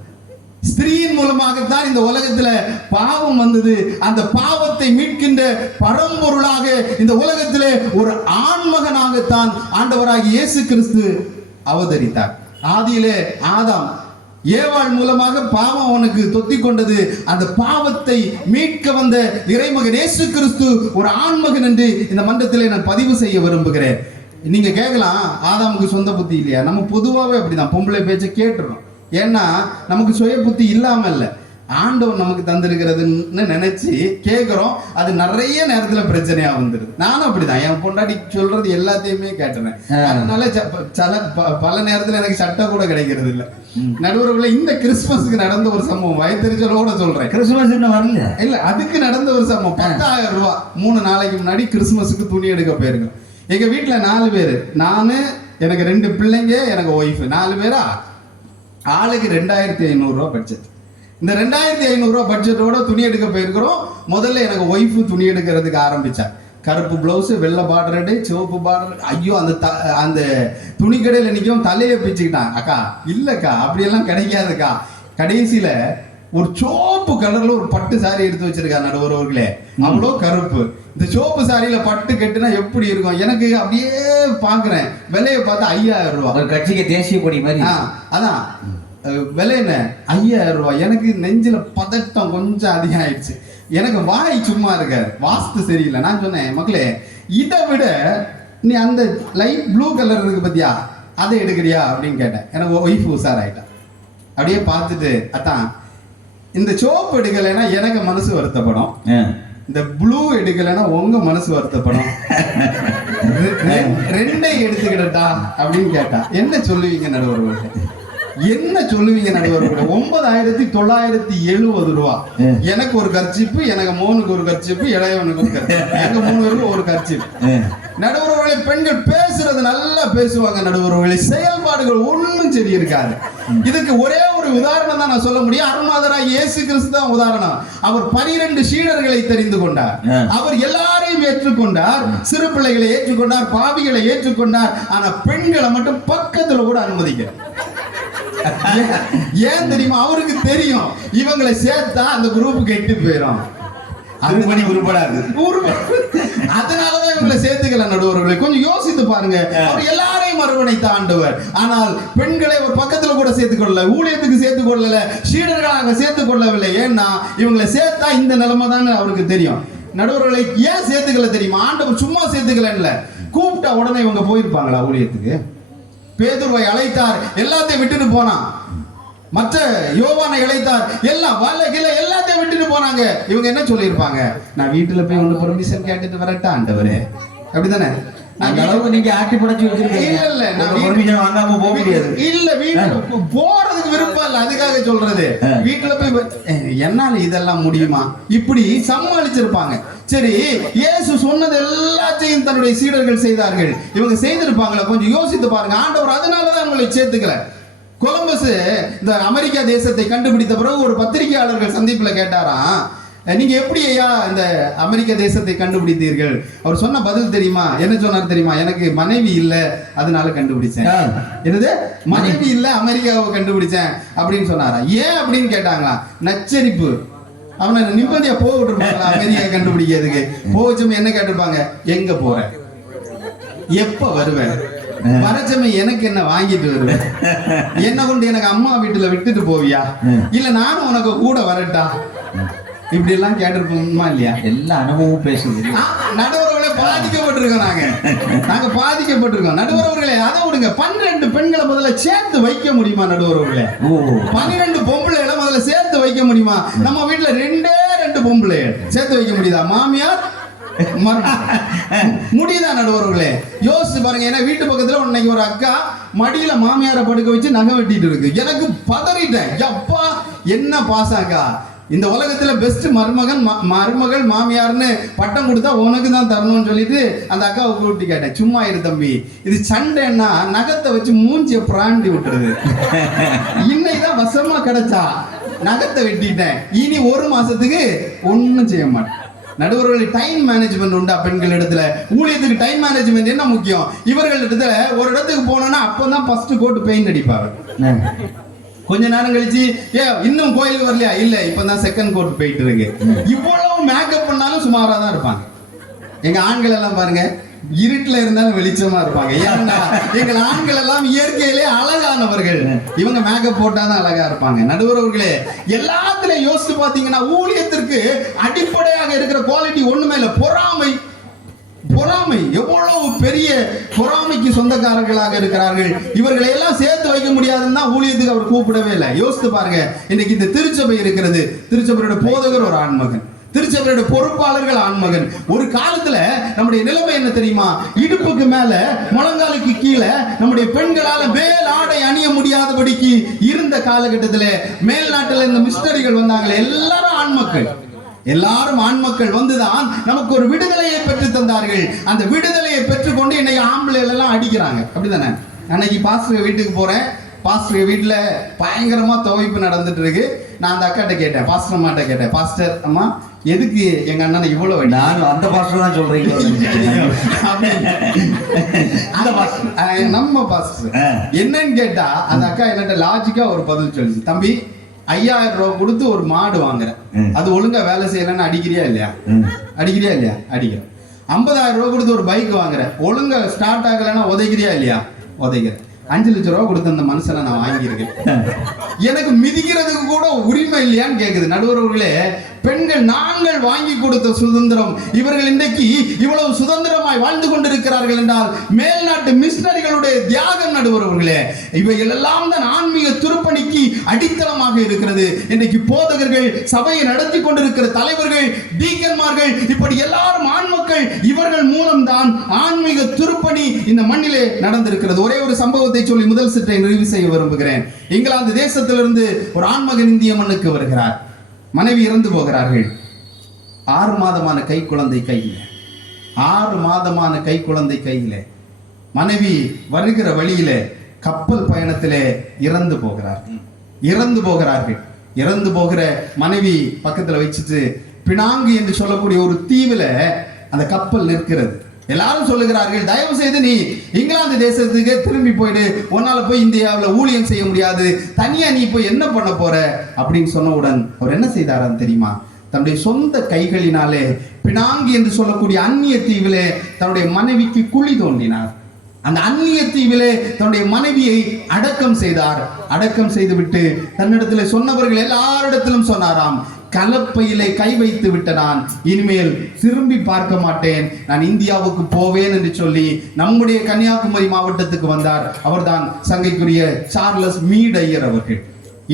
ஸ்திரீயின் மூலமாகத்தான் இந்த உலகத்துல பாவம் வந்தது. அந்த பாவத்தை மீட்கின்ற பரம்பொருளாக இந்த உலகத்திலே ஒரு ஆண்மகனாகத்தான் ஆண்டவராகிய இயேசு கிறிஸ்து அவதரித்தார். ஆதியிலே ஆதாம் ஏவாள் மூலமாக பாவம் அவனுக்கு தொத்திக் கொண்டது. அந்த பாவத்தை மீட்க வந்த இறைமகன் இயேசு கிறிஸ்து ஒரு ஆண்மகன் என்று இந்த மன்றத்திலே நான் பதிவு செய்ய விரும்புகிறேன். நீங்க கேட்கலாம், ஆதாமுக்கு சொந்த புத்தி இல்லையா? நம்ம பொதுவாகவே அப்படிதான் பொம்பளை பேச்சை கேட்டுறோம். ஏன்னா நமக்கு சுய புத்தி இல்லாம இல்ல, ஆண்டவன் நமக்கு தந்திருக்கிறதுன்னு நினைச்சு கேட்கிறோம். அது நிறைய நேரத்துல பிரச்சனையா வந்துருது. நானும் அப்படிதான், என் பொண்டாட்டி சொல்றது எல்லாத்தையுமே கேட்டுறேன். அதனால பல நேரத்துல எனக்கு சட்டை கூட கிடைக்கிறது இல்ல. நடுவர்களே, இந்த கிறிஸ்துமஸுக்கு நடந்த ஒரு சம்பவம் வயத்தறிச்சலோட சொல்றேன். கிறிஸ்துமஸ் என்ன வரல இல்ல, அதுக்கு நடந்த ஒரு சம்பவம். 10,000 ரூபாய் 3 நாளைக்கு முன்னாடி கிறிஸ்துமஸுக்கு துணி எடுக்க போயிருக்கோம். எங்க வீட்டுல 4 பேரு, நானு, எனக்கு 2 பிள்ளைங்க, எனக்கு ஒய்ஃப், 4 பேரா. ஆளுக்கு 2,500 ரூபாய் பட்ஜெட். இந்த 2,500 ரூபாய் பட்ஜெட்டோட துணி எடுக்க போயிருக்கிறோம். முதல்ல எனக்கு ஒய்ஃபு துணி எடுக்கிறதுக்கு ஆரம்பிச்சா. கருப்பு பிளவுஸ், வெள்ளை பார்டரு, சிவப்பு பார்டர். ஐயோ, அந்த துணி கடையில் நிற்கும் தலையை பிச்சுக்கிட்டான். அக்கா இல்லக்கா, அப்படியெல்லாம் கிடைக்காதுக்கா. கடைசியில ஒரு சோப்பு கலர்ல ஒரு பட்டு சாரி எடுத்து வச்சிருக்கா நடுவர்களே. அவ்வளோ கருப்பு. இந்த சோப்பு சாரியில பட்டு கட்டுனா எப்படி இருக்கும்? எனக்கு அப்படியே பாக்குறேன். விலையை பார்த்தா 5,000 ரூபாய். கட்சிக்கு தேசிய கொடி மாதிரி. அதான் விலை என்ன, 5,000 ரூபாய். எனக்கு நெஞ்சில பதட்டம் கொஞ்சம் அதிகம் ஆயிடுச்சு. எனக்கு வாய் சும்மா இருக்காரு, வாஸ்து சரியில்லை. நான் சொன்னேன், மக்களே, இதை விட நீ அந்த லைட் ப்ளூ கலர் இருக்கு பத்தியா, அதை எடுக்கிறியா அப்படின்னு கேட்டேன். எனக்கு ஒய்ஃப் உஷாராயிட்டா. அப்படியே பார்த்துட்டு, அத்தான் இந்த சோப்பு எடுக்கலைன்னா எனக்கு மனசு வருத்தப்படும், இந்த ப்ளூ எடுக்கலைன்னா உங்க மனசு வருத்தப்படும், ரெண்டை எடுத்துக்கிட்டா அப்படின்னு கேட்டா. என்ன சொல்லுவீங்க நடுவர்களே? என்ன சொல்லுவீங்க நடுவர்களே? 9,970 ரூபா. எனக்கு ஒரு கர்ச்சிப்பு, எனக்கு மோனுக்கு ஒரு கர்ச்சிப்பு, இளையவனுக்கு ஒரு கர்ச்சிப்பு, எங்க 3 பேருக்கு ஒரு கர்ச்சிப்பு. நடுவர்களே, பெண்கள் பேசுறது நல்லா பேசுவாங்க நடுவர்களே, செயல்பாடுகள் ஒன்றும் சரி இருக்காது. இதுக்கு ஒரே ஒரு உதாரணம் தான் நான் சொல்ல முடியும். அருள்நாதராய் இயேசு கிறிஸ்து தான் உதாரணம். அவர் 12 சீடர்களை தெரிந்து கொண்டார். அவர் எல்லாரையும் ஏற்றுக்கொண்டார். சிறு பிள்ளைகளை ஏற்றுக்கொண்டார், பாவிகளை ஏற்றுக்கொண்டார். ஆனா பெண்களை மட்டும் பக்கத்துல கூட அனுமதிக்கிறார். ஏன் தெரியுமா? அவருக்கு தெரியும் இவங்களை சேர்த்தா அந்த குரூப் கெட்டு போயிடும், அது மணி உருப்படாது. அதனாலதான் இவங்களை சேர்த்துக்கல நடுவர்களை. கொஞ்சம் யோசித்து பாருங்க. அவர் எல்லாரையும் அரவணைத்த ஆண்டவர். ஆனால் பெண்களை ஒரு பக்கத்துல கூட சேர்த்துக் கொள்ளல, ஊழியத்துக்கு சேர்த்துக் கொள்ளல, சீடர்களாக சேர்த்துக் கொள்ளவில்லை. ஏன்னா இவங்களை சேர்த்தா இந்த நிலைமை தான் அவருக்கு தெரியும். நடுவர்களை ஏன் சேர்த்துக்கல தெரியுமா? ஆண்டவர் சும்மா சேர்த்துக்கல, கூப்பிட்டா உடனே இவங்க போயிருப்பாங்களா ஊழியத்துக்கு? பேதுருவை அழைத்தார், எல்லாத்தையும் விட்டுட்டு போனான். மற்ற யோவானை அழைத்தார், எல்லாம் எல்லாத்தையும் விட்டுட்டு போனாங்க. இவங்க என்ன சொல்லியிருப்பாங்க? நான் வீட்டுல போய் ஒன்று பெர்மிஷன் கேட்டுட்டு வரட்டா ஆண்டவரே, அப்படிதானே? அந்த அளவுக்கு நீங்க ஆட்டி படைச்சு வச்சிருக்கீங்க. இல்ல, நான் பெர்மிஷன் வாங்காம போக முடியாது. இல்ல, வீட்டுல போறதுக்கு விருப்பம் இல்ல, அதுக்காக சொல்றது. வீட்டுல போய் என்னால இதெல்லாம் முடியுமா இப்படி சமாளிச்சிருப்பாங்க. சரி, இயேசு சொன்னது எல்லாத்தையும் தன்னுடைய சீடர்கள் செய்தார்கள். இவங்க செய்திருப்பாங்களா? கொஞ்சம் யோசித்து பாருங்க. ஆண்டவர் அதனாலதான் உங்களை சேர்த்துக்கல. கொலம்பஸ் இந்த அமெரிக்கா தேசத்தை கண்டுபிடித்த பிறகு ஒரு பத்திரிகையாளர்கள் சந்திப்புல கேட்டாராம், நீங்க எப்படி ஐயா இந்த அமெரிக்க தேசத்தை கண்டுபிடித்தீர்கள்? அவர் சொன்ன பதில் தெரியுமா? என்ன சொன்னார் தெரியுமா? எனக்கு மனைவி இல்ல, அதனால கண்டுபிடிச்சேன். என்னது? மனைவி இல்ல, அமெரிக்காவை கண்டுபிடிச்சேன் அப்படின்னு சொன்னாரா? ஏன் அப்படின்னு கேட்டாங்களா? நச்சரிப்பு. அவனை நிம்மதியா போக விட்டுருப்பாங்க அமெரிக்கா கண்டுபிடிக்கிறதுக்கு. போச்சும் என்ன கேட்டிருப்பாங்க? எங்க போற, எப்ப வருவேன், வரச்சமே எனக்கு என்ன வாங்கிட்டு வருவேன், என்ன கொண்டு எனக்கு அம்மா வீட்டுல விட்டுட்டு போவியா, இல்ல நானும் உனக்கு கூட வரட்டா, இப்படி எல்லாம் கேட்டிருப்போமா இல்லையா? எல்லா அனுபவமும் பேசுது. நடுவர்களே பாதிக்கப்பட்டிருக்கோம், நாங்க பாதிக்கப்பட்டிருக்கோம் நடுவர்களே. அதை விடுங்க, 12 பெண்களை முதல்ல சேர்த்து வைக்க முடியுமா நடுவர்களே? 12 பொம்பளைகளை முதல்ல சேர்த்து வைக்க முடியுமா? நம்ம வீட்டுல 2 பொம்பளை சேர்த்து வைக்க முடியுதா? மாமியார் முடியுதா நடுவர்களே? யோசிச்சு பாருங்க. ஏன்னா வீட்டு பக்கத்துல இன்னைக்கு ஒரு அக்கா மடியில மாமியாரை படுக்க வச்சு நகை வெட்டிட்டு இருக்கு. எனக்கு பதறிட்டேன், அப்பா என்ன பாசாக்கா, இந்த உலகத்துல பெஸ்ட் மருமகள் மாமியார்னு பட்டம் கொடுத்தா உனக்கு தான் தரணும்னு சொல்லிட்டு அந்த அக்காவை கூப்பிட்டு கேட்டேன், சும்மா இரு தம்பி, இது சண்டைன்னா நகத்தை வச்சு மூஞ்சிய பிராண்டி விட்டுறது. இன்னைக்குதான் வசமா கிடைச்சா, நகத்தை வெட்டிட்டேன், இனி 1 மாசத்துக்கு ஒன்னும் செய்ய மாட்டேன். நடுவர்கள் டைம் மேனேஜ்மெண்ட் உண்டா பெண்கள் இடத்துல? ஊழியத்துக்கு டைம் மேனேஜ்மெண்ட் என்ன முக்கியம்? இவர்கள் இடத்துல ஒரு இடத்துக்கு போனோம்னா அப்பதான் ஃபர்ஸ்ட் கோட் பெயிண்ட் அடிப்பாங்க. கொஞ்ச நேரம் கழிச்சு இன்னும் கோயிலுக்கு வரலையா? இல்ல இப்பதான் செகண்ட் கோட் போயிட்டு இருக்கு. இவ்வளவு மேக்கப் பண்ணாலும் சுமாரா தான் இருப்பாங்க. எங்க ஆண்கள் எல்லாம் பாருங்க, இருட்டுல இருந்தாலும் வெளிச்சமா இருப்பாங்க. ஏன்னா எங்கள் ஆண்கள் எல்லாம் இயற்கையிலே அழகானவர்கள். இவங்க மேக்கப் போட்டாதான் அழகா இருப்பாங்க. நடுவர்களே, எல்லாத்துலயும் யோசிச்சு பாத்தீங்கன்னா ஊழியத்திற்கு அடிப்படையாக இருக்கிற குவாலிட்டி ஒண்ணுமே இல்லை, பொறாமை. பொறாமை எவ்வளவு பெரிய பொறாமைக்கு சொந்தக்காரர்களாக இருக்கிறார்கள். இவர்களை எல்லாம் சேர்த்து வைக்க முடியாதுன்னா ஊழியத்துக்கு அவர் கூப்பிடவே இல்லை. யோசித்து பாருங்க, இன்னைக்கு இந்த திருச்சபை இருக்கிறது. திருச்சபையோட போதகர் ஒரு ஆண்மகன், திருச்சபையோட பொறுப்பாளர்கள் ஆண்மகன். ஒரு காலத்துல நம்முடைய நிலைமை என்ன தெரியுமா? இடுப்புக்கு மேல முழங்காலுக்கு கீழே நம்முடைய பெண்களால மேல் ஆடை அணிய முடியாதபடிக்கு இருந்த காலகட்டத்தில் மேல் நாட்டில் இந்த மிஸ்டரிகள் வந்தாங்களே, எல்லாரும் ஆண்மக்கள். எல்லாரும் ஆண்மக்கள் வந்துதான் நமக்கு ஒரு விடுதலையை பெற்று தந்தார்கள். அந்த விடுதலையை பெற்றுக்கொண்டு இன்னைக்கு ஆம்பளைகள் எல்லாம் அடிக்கிறாங்க. அப்படிதானே? அன்னைக்கு பாஸ்டர் வீட்டுக்கு போறேன். பாஸ்டர் வீட்டுல பயங்கரமா துவைப்பு நடந்துட்டு இருக்கு. நான் அந்த அக்காட்ட கேட்டேன், பாஸ்டர் அம்மாட்ட கேட்டேன், பாஸ்டர் அம்மா எதுக்கு எங்க அண்ணனை இவ்வளவு? நான் அந்த பாஸ்டர் தான் சொல்றீங்க. நம்ம பாஸ்டர் என்னன்னு கேட்டா அந்த அக்கா என்கிட்ட லாஜிக்கா ஒரு பதில் சொல்லுச்சு. தம்பி, 5000 ரூபாய் கொடுத்து ஒரு மாடு வாங்குறேன், அது ஒழுங்கா வேலை செய்யலன்னு அடிக்கிறியா இல்லையா? அடிக்கிறியா இல்லையா? அடிக்கிற. 50000 ரூபாய் கொடுத்து ஒரு பைக் வாங்குறேன், ஒழுங்கா ஸ்டார்ட் ஆகலைன்னா உதைக்கிறியா இல்லையா? உதைக்கிறேன். 5 லட்சம் ரூபாய் கொடுத்து அந்த மனுஷனை நான் வாங்கியிருக்கேன், எனக்கு மிதிக்கிறதுக்கு கூட உரிமை இல்லையான்னு கேக்குது. நடுவர்களே, பெண்கள் நாங்கள் வாங்கி கொடுத்த சுதந்திரம், இவர்கள் இன்றைக்கு இவ்வளவு சுதந்திரமாய் வாழ்ந்து கொண்டிருக்கிறார்கள் என்றால் மேல்நாட்டு மிஷனரிகளுடைய தியாகம். நடுவர்களே, இவைகள் எல்லாம் தான் ஆன்மீக திருப்பணிக்கு அடித்தளமாக இருக்கிறது. இன்றைக்கு போதகர்கள், சபையை நடத்தி கொண்டிருக்கிற தலைவர்கள், டீக்கன்மார்கள், இப்படி எல்லாரும் ஆண்மக்கள். இவர்கள் மூலம்தான் ஆன்மீக திருப்பணி இந்த மண்ணிலே நடந்திருக்கிறது. ஒரே ஒரு சம்பவத்தை சொல்லி முதல் சுற்றை நிறைவு செய்ய விரும்புகிறேன். இங்கிலாந்து தேசத்திலிருந்து ஒரு ஆண்மகன் இந்திய மண்ணுக்கு வருகிறார். மனைவி இறந்து போகிறார்கள். 6 மாதமான கை குழந்தை கையில, 6 மாதமான கை குழந்தை கையில. மனைவி வருகிற வழியில கப்பல் பயணத்திலே இறந்து போகிறார்கள். இறந்து போகிற மனைவி பக்கத்துல வச்சுட்டு பினாங்கு என்று சொல்லக்கூடிய ஒரு தீவுல அந்த கப்பல் நிற்கிறது. எல்லாரும் சொல்லுகிறார்கள், தயவு செய்து நீ இங்கிலாந்து தேசத்துக்கு திரும்பி போயிடு, உன்னால போய் இந்தியாவில் ஊழியம் செய்ய முடியாது, தனியா நீ போய் என்ன பண்ண போற அப்படின்னு சொன்னவுடன் அவர் என்ன செய்தாரான்னு தெரியுமா? தன்னுடைய சொந்த கைகளினாலே பினாங்கு என்று சொல்லக்கூடிய அந்நிய தீவிலே தன்னுடைய மனைவிக்கு குழி தோண்டினார். அந்த அந்நிய தீவிலே தன்னுடைய மனைவியை அடக்கம் செய்தார். அடக்கம் செய்துவிட்டு தன்னிடத்துல சொன்னவர்கள் எல்லாரிடத்திலும் சொன்னாராம், கலப்பையிலே கை வைத்து விட்ட நான் இனிமேல் திரும்பி பார்க்க மாட்டேன், நான் இந்தியாவுக்கு போவேன் என்று சொல்லி நம்முடைய கன்னியாகுமரி மாவட்டத்துக்கு வந்தார். அவர்தான் சங்கைக்குரிய சார்லஸ் மீட் ஐயர் அவர்கள்.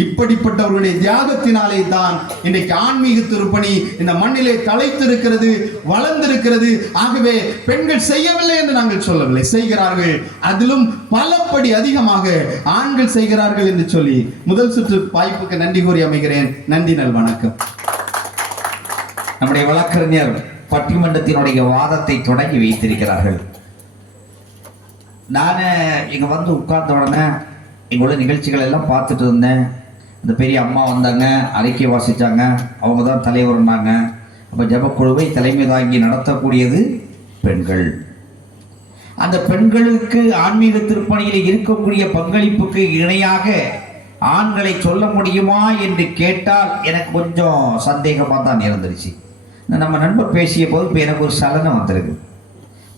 இப்படிப்பட்டவர்களுடைய தியாகத்தினாலே தான் இன்றைக்கு ஆன்மீக திருப்பணி இந்த மண்ணிலே தலைத்திருக்கிறது, வளர்ந்திருக்கிறது. ஆகவே பெண்கள் செய்யவில்லை என்று நாங்கள் சொல்லவில்லை, செய்கிறார்கள். அதிலும் பலப்படி அதிகமாக ஆண்கள் செய்கிறார்கள் என்று சொல்லி முதல் சுற்று வாய்ப்புக்கு நன்றி கூறி அமைகிறேன். நன்றி, நல் வணக்கம். நம்முடைய வழக்கறிஞர் பட்டிமன்றத்தினுடைய வாதத்தை தொடங்கி வைத்திருக்கிறார்கள். நான் இங்க வந்து உட்கார்ந்த உடனே எங்களுடைய நிகழ்ச்சிகள் எல்லாம் பார்த்துட்டு இருந்தேன். இந்த பெரிய அம்மா வந்தாங்க, அறிக்கை வாசித்தாங்க, அவங்க தான் தலைவர்னாங்க. அப்போ ஜபக்குழுவை தலைமை தாங்கி நடத்தக்கூடியது பெண்கள். அந்த பெண்களுக்கு ஆன்மீக திருப்பணியில் இருக்கக்கூடிய பங்களிப்புக்கு இணையாக ஆண்களை சொல்ல முடியுமா என்று கேட்டால் எனக்கு கொஞ்சம் சந்தேகமாக தான் இருந்துருச்சு. நம்ம நண்பர் பேசிய போது இப்போ எனக்கு ஒரு சலனம் வந்திருக்கு.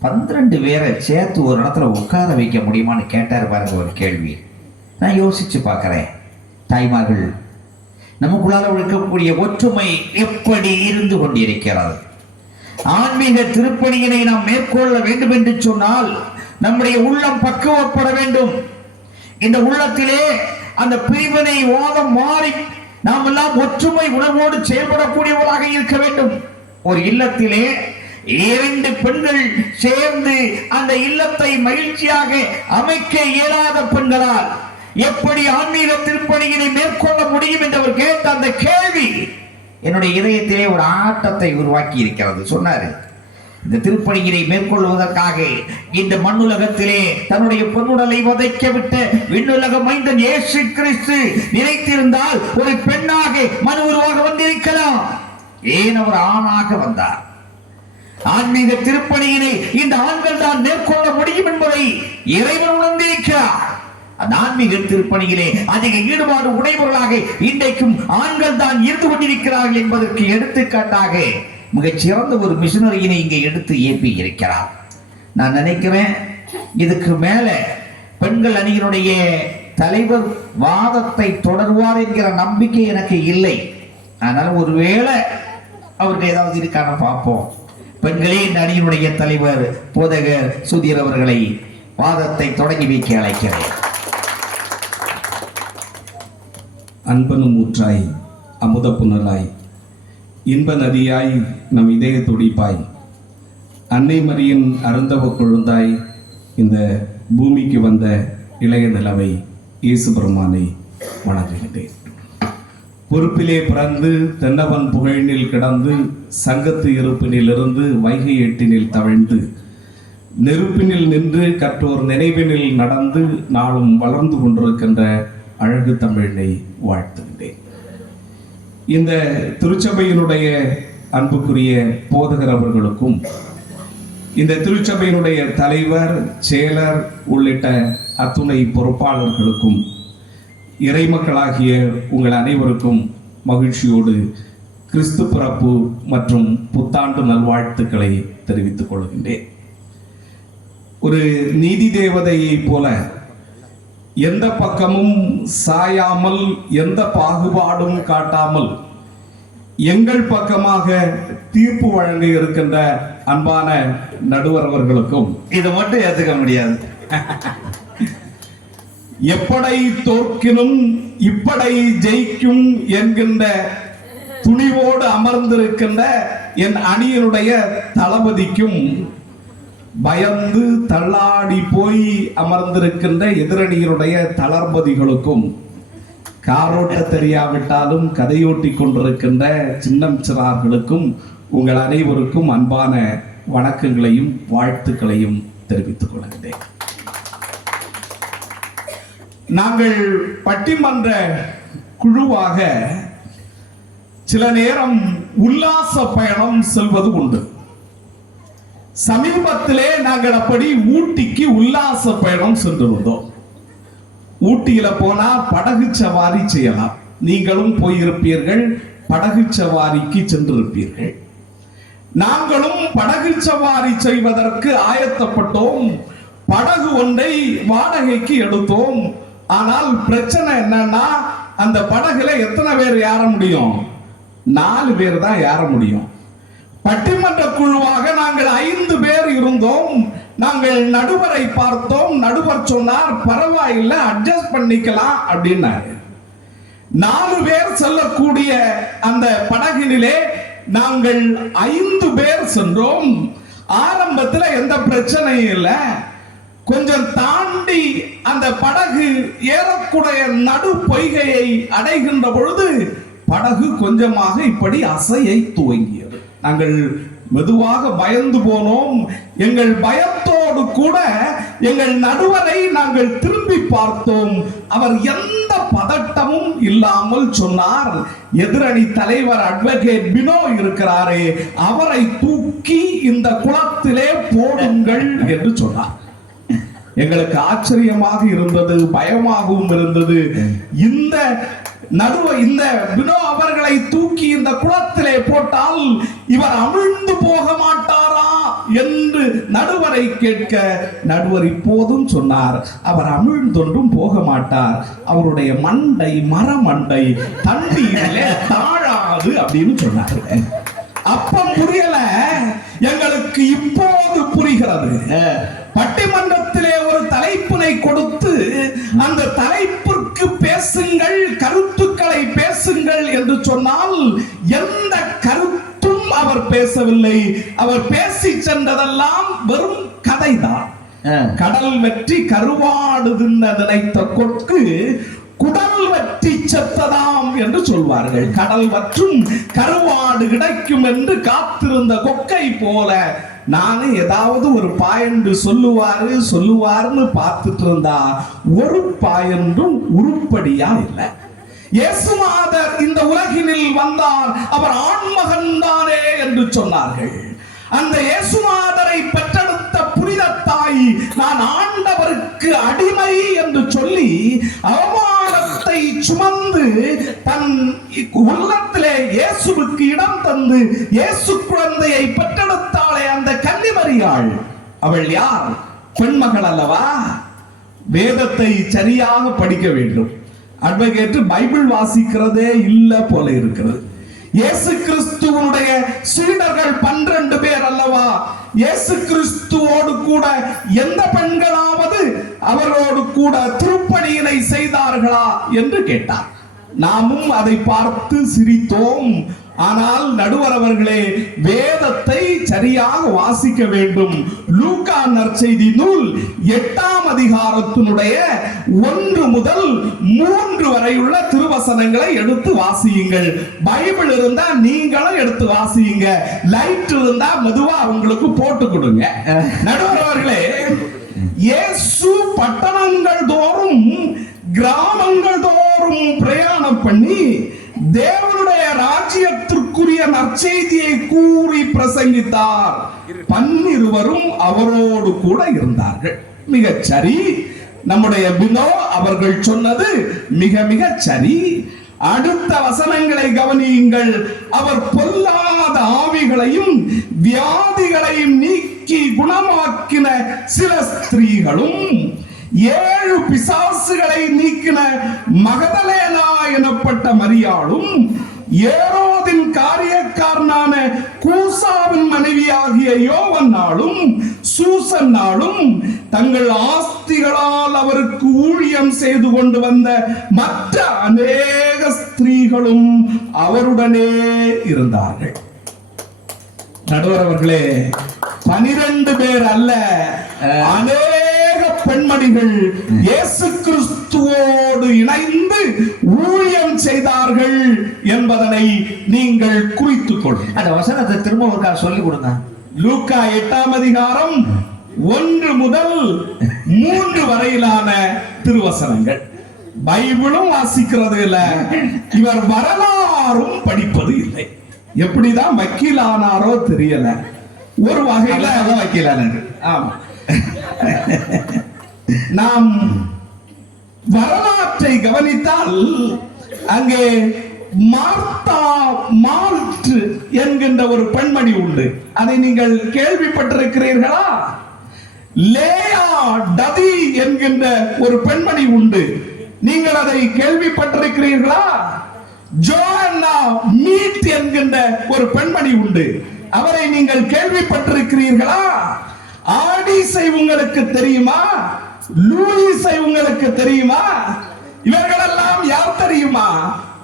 12 பேரை சேர்த்து ஒரு இடத்துல உட்கார வைக்க முடியுமான்னு கேட்டார் பாருங்க ஒரு கேள்வி. நான் யோசிச்சு பார்க்குறேன், தாய்மார்கள் நமக்குள்ளார இருக்கக்கூடிய ஒற்றுமை எப்படி இருந்து கொண்டிருக்கிறது? ஆன்மீக திருப்பணியினை நாம் மேற்கொள்ள வேண்டும் என்று சொன்னால் நம்முடைய உள்ளம் பக்குவப்பட வேண்டும். இந்த உள்ளத்திலே அந்த பிரிவினை வாதம் மாறி நாம் எல்லாம் ஒற்றுமை உணர்வோடு செயல்படக்கூடியவர்களாக இருக்க வேண்டும். ஒரு இல்லத்திலே 2 பெண்கள் சேர்ந்து அந்த இல்லத்தை மகிழ்ச்சியாக அமைக்க இயலாத பெண்களால் எப்படி ஆன்மீக திருப்பணியினை மேற்கொள்ள முடியும் என்று அவர் கேட்ட அந்த கேள்வி என்னுடைய இதயத்திலே ஒரு ஆட்டத்தை உருவாக்கி இருக்கிறது. சொன்னாரு, இந்த திருப்பணியினை மேற்கொள்வதற்காக இந்த மண்ணுலகத்திலே தன்னுடைய பொன்னுடலை வதைக்க விட்ட விண்ணுலக மைந்தன் இயேசு கிறிஸ்து நினைத்திருந்தால் ஒரு பெண்ணாக மனு உருவாக வந்திருக்கலாம். ஏன் அவர் ஆணாக வந்தார்? ஆன்மீக திருப்பணியினை இந்த ஆண்கள் தான் மேற்கொள்ள முடியும் என்பதை இறைவன் உணர்ந்திருக்கிறார். அந்த ஆன்மீக திருப்பணியிலே அதிக ஈடுபாடு உடையவர்களாக இன்றைக்கும் ஆண்கள் தான் இருந்து கொண்டிருக்கிறார்கள் என்பதற்கு எடுத்துக்காட்டாக மிகச் சிறந்த ஒரு மிஷனரியினை இங்கே எடுத்து ஏற்பி இருக்கிறார். நான் நினைக்கிறேன் இதுக்கு மேல பெண்கள் அணியினுடைய தலைவர் வாதத்தை தொடர்வார் என்கிற நம்பிக்கை எனக்கு இல்லை. அதனால ஒருவேளை அவருக்கு ஏதாவது இருக்கான பார்ப்போம். பெண்களே இந்த அணியினுடைய தலைவர் போதகர் சுதீர் அவர்களை வாதத்தை தொடங்கி வைக்க அழைக்கிறேன். அன்பனும் ஊற்றாய் அமுத புனலாய் இன்ப நதியாய் நம் இதய துடிப்பாய் அன்னை மரியின் அருந்தவ கொழுந்தாய் இந்த பூமிக்கு வந்த இளைய நிலவை இயேசு பெருமானை வணங்குகின்றேன். பொறுப்பிலே பிறந்து தென்னவன் புகழினில் கிடந்து சங்கத்து இருப்பினிலிருந்து வைகை எட்டினில் தவழ்ந்து நெருப்பினில் நின்று கற்றோர் நினைவினில் நடந்து நாளும் வளர்ந்து கொண்டிருக்கின்ற அழகு தமிழனை வாழ்த்துகின்றேன். இந்த திருச்சபையினுடைய அன்புக்குரிய போதகர் அவர்களுக்கும் இந்த திருச்சபையினுடைய தலைவர் செயலர் உள்ளிட்ட அத்துணை பொறுப்பாளர்களுக்கும் இறைமக்களாகிய உங்கள் அனைவருக்கும் மகிழ்ச்சியோடு கிறிஸ்து பிறப்பு மற்றும் புத்தாண்டு நல்வாழ்த்துக்களை தெரிவித்துக் கொள்கின்றேன். ஒரு நீதி தேவதையை போல எந்த பக்கமும் சாயாமல் எந்த பாகுபாடும் காட்டாமல் எங்கள் பக்கமாக தீர்ப்பு வழங்க இருக்கின்ற அன்பான நடுவர் அவர்களுக்கும் இதை மட்டும் ஏத்துக்க முடியாது. எப்படை தோற்கினும் இப்படை ஜெயிக்கும் என்கின்ற துணிவோடு அமர்ந்திருக்கின்ற என் அணியினுடைய தளபதிக்கும் பயந்து தள்ளாடி போய் அமர்ந்திருக்கின்ற எதிரணியினுடைய தளபதிகளுக்கும் காரோட்ட தெரியாவிட்டாலும் கதையோட்டி கொண்டிருக்கின்ற சின்னம் சிறார்களுக்கும் உங்கள் அனைவருக்கும் அன்பான வணக்கங்களையும் வாழ்த்துக்களையும் தெரிவித்துக் கொள்கிறேன். நாங்கள் பட்டிமன்ற குழுவாக சில நேரம் உல்லாச பயணம் செல்வது உண்டு. சமீபத்திலே நாங்கள் அப்படி ஊட்டிக்கு உல்லாச பயணம் சென்றிருந்தோம். ஊட்டியில போனா படகு சவாரி செய்யலாம். நீங்களும் போயிருப்பீர்கள், படகு சவாரிக்கு சென்றிருப்பீர்கள். நாங்களும் படகு சவாரி செய்வதற்கு ஆயத்தப்பட்டோம். படகு ஒன்றை வாடகைக்கு எடுத்தோம். ஆனால் பிரச்சனை என்னன்னா, அந்த படகுல எத்தனை பேர் ஏற முடியும்? 4 பேர் தான் ஏற முடியும். பட்டிமன்ற குழுவாக நாங்கள் 5 பேர் இருந்தோம். நாங்கள் நடுவரை பார்த்தோம். நடுவர் சொன்னார், பரவாயில்லை, அட்ஜஸ்ட் பண்ணிக்கலாம் அப்படின்னாரு. 4 பேர் செல்லக்கூடிய அந்த படகினிலே நாங்கள் 5 பேர் சென்றோம். ஆரம்பத்தில் எந்த பிரச்சனையும் இல்லை. கொஞ்சம் தாண்டி அந்த படகு ஏறக்கூடிய நடு பொய்கையை அடைகின்ற பொழுது படகு கொஞ்சமாக இப்படி அசையை துவங்கியது. நாங்கள் மெதுவாக பயந்து போனோம். எங்கள் பயத்தோடு கூட எங்கள் நடுவரை நாங்கள் திரும்பி பார்த்தோம். அவர் எந்த பதட்டமும் இல்லாமல் சொன்னார், எதிரணி தலைவர் அட்வொகேட் பினோ இருக்கிறாரே, அவரை தூக்கி இந்த குளத்திலே போடுங்கள் என்று சொன்னார். எங்களுக்கு ஆச்சரியமாக இருந்தது, பயமாகவும் இருந்தது. இந்த பினோ அவர்களை தூக்கி இந்த குளத்திலே போட்டால் இவர் அமிழ்ந்து போக மாட்டாரா என்று நடுவரை கேட்க, நடுவர் இப்போதும் சொன்னார், அவர் அமிழ்ந்தொன்றும் போக மாட்டார், அவருடைய மண்டை மரமண்டை தண்ணீரிலே தாழாது அப்படின்னு சொன்னார். அப்ப புரியல, எங்களுக்கு இப்போது புரிகிறது. பட்டிமன்றத்திலே ஒரு தலைப்பினை கொடுத்து அந்த தலைப்பிற்கு பேசுங்கள், கருத்துக்களை பேசுங்கள் என்று சொன்னால் எந்த கருத்தும் அவர் பேசவில்லை. அவர் பேசி சென்றதெல்லாம் வெறும் கதைதான். கடல் வெற்றி கருவாடு தின்ன நினைத்த கொக்கு குடல் வற்றி செத்ததாம் என்று சொல்வார்கள். கடல் வற்றும் கருவாடு கிடைக்கும் என்று காத்திருந்த கொக்கை போல நானும் ஏதாவது ஒரு பாயன்று சொல்லுவாருன்னு பார்த்துட்டு இருந்தா ஒரு பாயன்றும் உருப்படியா இல்லை. இயேசுநாதர் இந்த உலகினில் வந்தார், அவர் ஆண்மகன் தானே என்று சொன்னார்கள். அந்த இயேசுநாதரை பெற்றெடுத்த புனித தாய் நான் ஆண்டவருக்கு அடிமை என்று சொல்லி அவமானத்தை சுமந்து தன் உள்ளத்திலே இயேசுவுக்கு இடம் தந்து இயேசு குழந்தையை பெற்றெடுத்தாளே அந்த கன்னிமரியாள், அவள் யார்? பெண்மகள் அல்லவா? வேதத்தை சரியாக படிக்க வேண்டும். அட்வொகேட் பைபிள் வாசிக்கிறதே இல்ல போல இருக்கிறது. இயேசு கிறிஸ்துவனுடைய சீடர்கள் 12 பேர் அல்லவா? இயேசு கிறிஸ்துவோடு கூட எந்த பெண்களாவது அவரோடு கூட திருப்பணியினை செய்தார்களா என்று கேட்டார். நாமும் அதை பார்த்து சிரித்தோம். ஆனால் நடுவர் அவர்களே, வேதத்தை சரியாக வாசிக்க வேண்டும். லூக்கா நற்செய்தி நூல் 8ஆம் அதிகாரத்தினுடைய 1 முதல் 3 வரையுள்ள திருவசனங்களை எடுத்து வாசியுங்கள். பைபிள் இருந்தா நீங்களும் எடுத்து வாசியுங்க. லைட் இருந்தா மெதுவா உங்களுக்கு போட்டு கொடுங்க. நடுவர் அவர்களே, இயேசு பட்டணங்கள் தோறும் கிராமங்கள் தோறும் பிரயாணம் பண்ணி தேவனுடைய ராஜ்யத்திற்குரிய நற்செய்தியை கூறி பிரசங்கித்தார். 12 அவரோடு கூட இருந்தார்கள். மிகச் சரி. நம்முடைய பினோ அவர்கள் சொன்னது மிக மிக சரி. அடுத்த வசனங்களை கவனியுங்கள். அவர் பொல்லாத ஆவிகளையும் வியாதிகளையும் நீக்கி குணமாக்கின சில ஸ்திரீகளும் 7 பிசாசுகளை நீக்கின மகதலேனா எனப்பட்ட மரியாளும் ஏரோதின் காரியக்காரனான கூசாவின் மனைவியாகிய யோவன்னாலும் சூசன்னாலும் தங்கள் ஆஸ்திகளால் அவருக்கு ஊழியம் செய்து கொண்டு வந்த மற்ற அநேக ஸ்திரீகளும் அவருடனே இருந்தார்கள். நடுவர் அவர்களே, 12 பேர் அல்ல, அநேக பெண்மணிகள் இயேசு கிறிஸ்துவோடு இணைந்து ஊழியம் செய்தார்கள் என்பதனை நீங்கள் குறித்துக் கொள்ளுங்கள். அந்த வசனத்தை திரும்ப ஒரு கால் சொல்லி கொடுங்க. லூக்கா 8ஆம் அதிகாரம் 1 முதல் 3 வரையிலான திருவசனங்கள். பைபிளும் வாசிக்கிறது இல்ல, இவர் வரலாறும் படிப்பது இல்லை. எப்படிதான் வக்கீலானாரோ தெரியல. ஒரு வகையில வக்கீலானாரு. ஆமா, நாம் வரலாற்றை கவனித்தால் அங்கே மார்த்தா மால்ட் என்கின்ற ஒரு பெண்மணி உண்டு. அதை நீங்கள் கேள்விப்பட்டிருக்கிறீர்களா? லேயா டதி என்கின்ற ஒரு பெண்மணி உண்டு. நீங்கள் அதை கேள்விப்பட்டிருக்கிறீர்களா? ஜோன்னா மீட் என்கின்ற ஒரு பெண்மணி உண்டு. அவரை நீங்கள் கேள்விப்பட்டிருக்கிறீர்களா? ஆடிசை உங்களுக்கு தெரியுமா? லூயிசை உங்களுக்கு தெரியுமா? இவர்களெல்லாம் யார் தெரியுமா?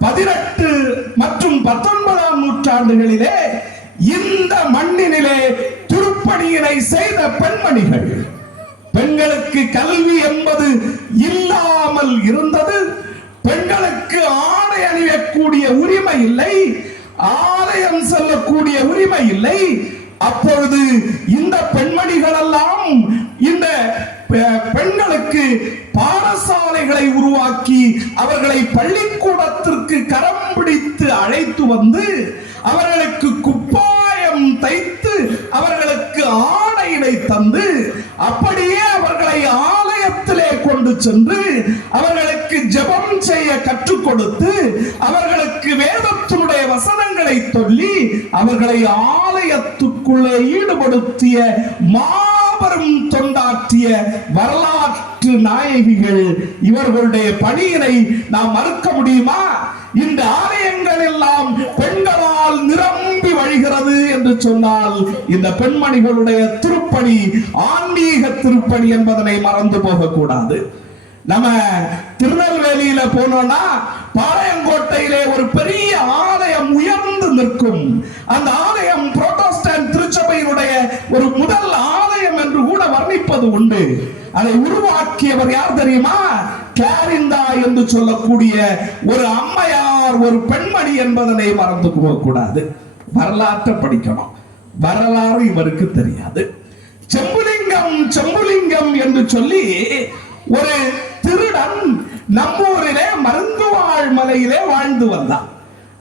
18 மற்றும் 19ஆம் நூற்றாண்டுகளிலே இந்த மண்ணினிலே திருப்பணியினை செய்த பெண்மணிகள். பெண்களுக்கு கல்வி என்பது இல்லாமல் இருந்தது. பெண்களுக்கு ஆடை அணியக்கூடிய உரிமை இல்லை, ஆலயம் செல்லக்கூடிய உரிமை இல்லை. அப்பொழுது இந்த பெண்மணிகள் எல்லாம் இந்த பெண்களுக்கு பாடசாலைகளை உருவாக்கி அவர்களை பள்ளிக்கூடத்திற்கு கரம் பிடித்து அழைத்து வந்து அவர்களுக்கு குப்பாயம் தைத்து அவர்களுக்கு ஆடையினை தந்து அப்படியே அவர்களை ஆலயத்திலே கொண்டு சென்று அவர்களுக்கு ஜெபம் செய்ய கற்றுக் கொடுத்து அவர்களுக்கு வேதத்தினுடைய வசனங்களை சொல்லி அவர்களை ஆலயத்துக்குள்ளே ஈடுபடுத்திய மாபெரும் தொண்டாற்றிய வரலாற்று நாயகிகள். இவர்களுடைய பணியினை நாம் மறுக்க முடியுமா? இந்த ஆலயங்கள் எல்லாம் பெண்களால் நிரம்பி வழிகிறது என்று சொன்னால் இந்த பெண்மணிகளுடைய திருப்பணி ஆன்மீக திருப்பணி என்பதனை மறந்து போக கூடாது. நம்ம திருநெல்வேலியில போனோம்னா பாளையங்கோட்டையிலே ஒரு பெரிய ஆலயம் உயர்ந்து நிற்கும். அந்த ஆலயம் புரோட்டஸ்டன்ட் திருச்சபையினுடைய ஒரு முதல் ஆலயம் என்று கூட வர்ணிப்பது உண்டு. அதை உருவாக்கியவர் யார் தெரியுமா? கிளாரிந்தா என்று சொல்லக்கூடிய ஒரு அம்மையார், ஒரு பெண்மணி என்பதனை மறந்து போக கூடாது. வரலாற்றை படிக்கணும். வரலாறு இவருக்கு தெரியாது. செம்புலிங்கம் செம்புலிங்கம் என்று சொல்லி ஒரு திருடன் நம்மூரிலே மருந்துவாழ் மலையிலே வாழ்ந்து வந்தான்.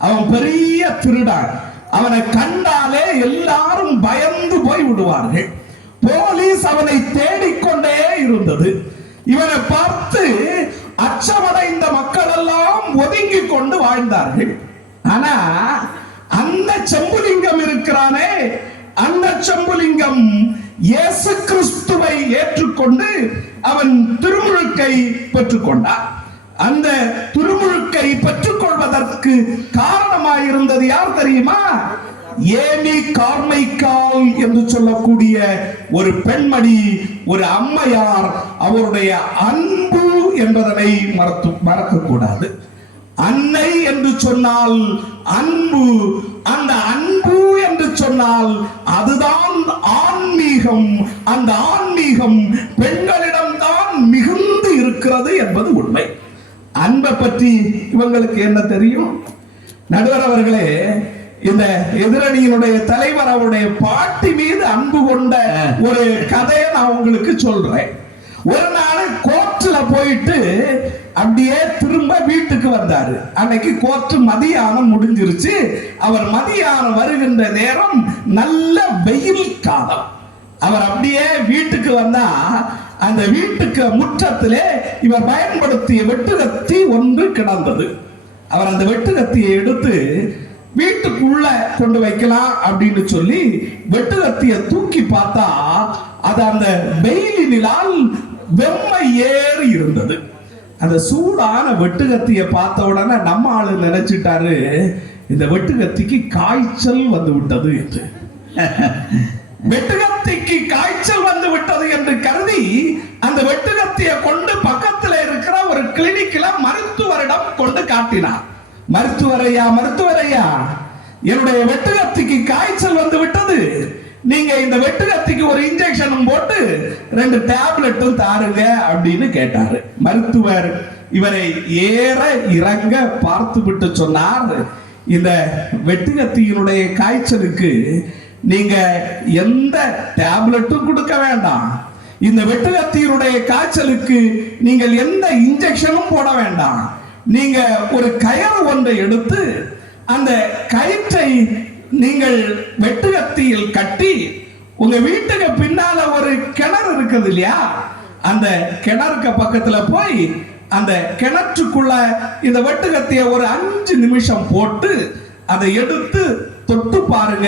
அவன் பெரிய திருடன். அவனை கண்டாலே எல்லாரும் பயந்து போய் விடுவார்கள். போலீஸ் அவனை தேடிக்கொண்டே இருந்தது. இவனை பார்த்து அச்சமடைந்த மக்கள் எல்லாம் ஒதுங்கி கொண்டு வாழ்ந்தார்கள். ஆனா அந்த செம்புலிங்கம் இருக்கிறானே, அந்த செம்புலிங்கம் இயேசு கிறிஸ்துவை ஏற்றுக்கொண்டு அவன் திருமுழுக்கை பெற்றுக்கொண்டான். அந்த திருமுழுக்கை பெற்றுக்கொள்வதற்கு காரணமாயிருந்தது யார் தெரியுமா? ஏமி கார்மைக்கால் என்று சொல்லக்கூடிய ஒரு பெண்மணி, ஒரு அம்மையார். அவருடைய அன்பு என்பதனை மறக்க கூடாது. அன்னை என்று சொன்னால் அன்பு, அந்த அன்பு என்று சொன்னால் அதுதான் ஆன்மீகம். அந்த ஆன்மீகம் பெண்களிடம்தான் மிகுந்து இருக்கிறது என்பது உண்மை. அன்பை பற்றி இவங்களுக்கு என்ன தெரியும்? நடுவர் அவர்களே, இந்த எதிரணியினுடைய தலைவர் அவருடைய பாட்டி மீது அன்பு கொண்ட ஒரு கதையை நான் உங்களுக்கு சொல்றேன். ஒரு நாள் கோர்ட்ல போயிட்டு அப்படியே திரும்ப வீட்டுக்கு வந்தாரு. அன்னைக்கு கோர்ட் மதியானம் முடிஞ்சிருச்சு. அவர் மதியானம் வருகின்ற நேரம் நல்ல வெயில் காலம். அவர் அப்படியே வீட்டுக்கு வந்தா அந்த வீட்டுக்கு முற்றத்திலே இவர் பயன்படுத்திய வெட்டுக்கத்தி ஒன்று கிடந்தது. அவர் அந்த வெட்டுக்கத்தியை எடுத்து வீட்டுக்குள்ள கொண்டு வைக்கலாம் அப்படின்னு சொல்லி வெட்டுக்கத்தியை தூக்கி பார்த்தா அது அந்த வெயிலினால் வெம்மை ஏறி இருந்தது. அந்த சூடான வெட்டுக்கத்தியை பார்த்த உடனே நம்ம ஆளு நினைச்சிட்டாரு, இந்த வெட்டுக்கத்திக்கு காய்ச்சல் வந்து விட்டது என்று. வெட்டுக்கத்திக்கு காய்ச்சல் வந்து விட்டது என்று கருதி அந்த வெட்டுக்கத்தியை கொண்டு பக்கத்தில் இருக்கிற ஒரு கிளினிக்ல மருத்துவரிடம் கொண்டு காட்டினார். மருத்துவரையா, மருத்துவரையா, என்னுடைய வெட்டுக்கத்திக்கு காய்ச்சல் வந்து விட்டது, நீங்க இந்த வெட்டுக்கத்திக்கு ஒரு இன்ஜெக்ஷனும் போட்டு 2 டேப்லெட்டும் தாருங்க அப்படின்னு கேட்டாரு. மருத்துவர் இவரை ஏற இறங்க பார்த்து விட்டு சொன்னார், இந்த வெட்டுக்கத்தியினுடைய காய்ச்சலுக்கு நீங்க எந்த டேப்லெட்டும் கொடுக்க வேண்டாம். இந்த வெட்டுக்கத்தியினுடைய காய்ச்சலுக்கு நீங்கள் எந்த இன்ஜெக்ஷனும் போட வேண்டாம். நீங்க ஒரு கயிறு ஒன்றை எடுத்து அந்த கயிற்றை நீங்கள் வெட்டுக்கத்தியில் கட்டி உங்க வீட்டுக்கு பின்னால ஒரு கிணறு இருக்குது இல்லையா, அந்த கிணறுக்கு பக்கத்துல போய் அந்த கிணற்றுக்குள்ள இந்த வெட்டுக்கத்திய ஒரு 5 நிமிஷம் போட்டு அதை எடுத்து தொட்டு பாருங்க,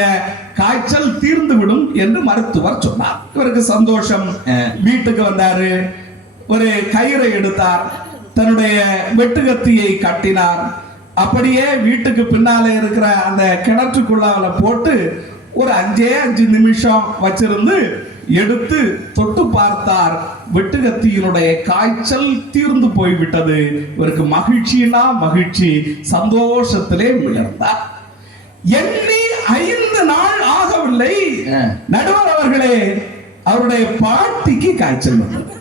காய்ச்சல் தீர்ந்து விடும் என்று மருத்துவர் சொன்னார். இவருக்கு சந்தோஷம். வீட்டுக்கு வந்தாரு, ஒரு கயிறை எடுத்தார், தன்னுடைய வெட்டுக்கத்தியை கட்டினார். அப்படியே வீட்டுக்கு பின்னால இருக்கிற அந்த கிணற்றுக்குள்ள போட்டு ஒரு 5 நிமிஷம் வச்சிருந்து எடுத்து தொட்டு பார்த்தார். வெட்டுக்கத்தியினுடைய காய்ச்சல் தீர்ந்து போய்விட்டது. இவருக்கு மகிழ்ச்சினா மகிழ்ச்சி, சந்தோஷத்திலே விழுந்தார். எண்ணி 5 நாள் ஆகவில்லை, நடுவர் அவர்களே, அவருடைய பாட்டிக்கு காய்ச்சல் வந்தது.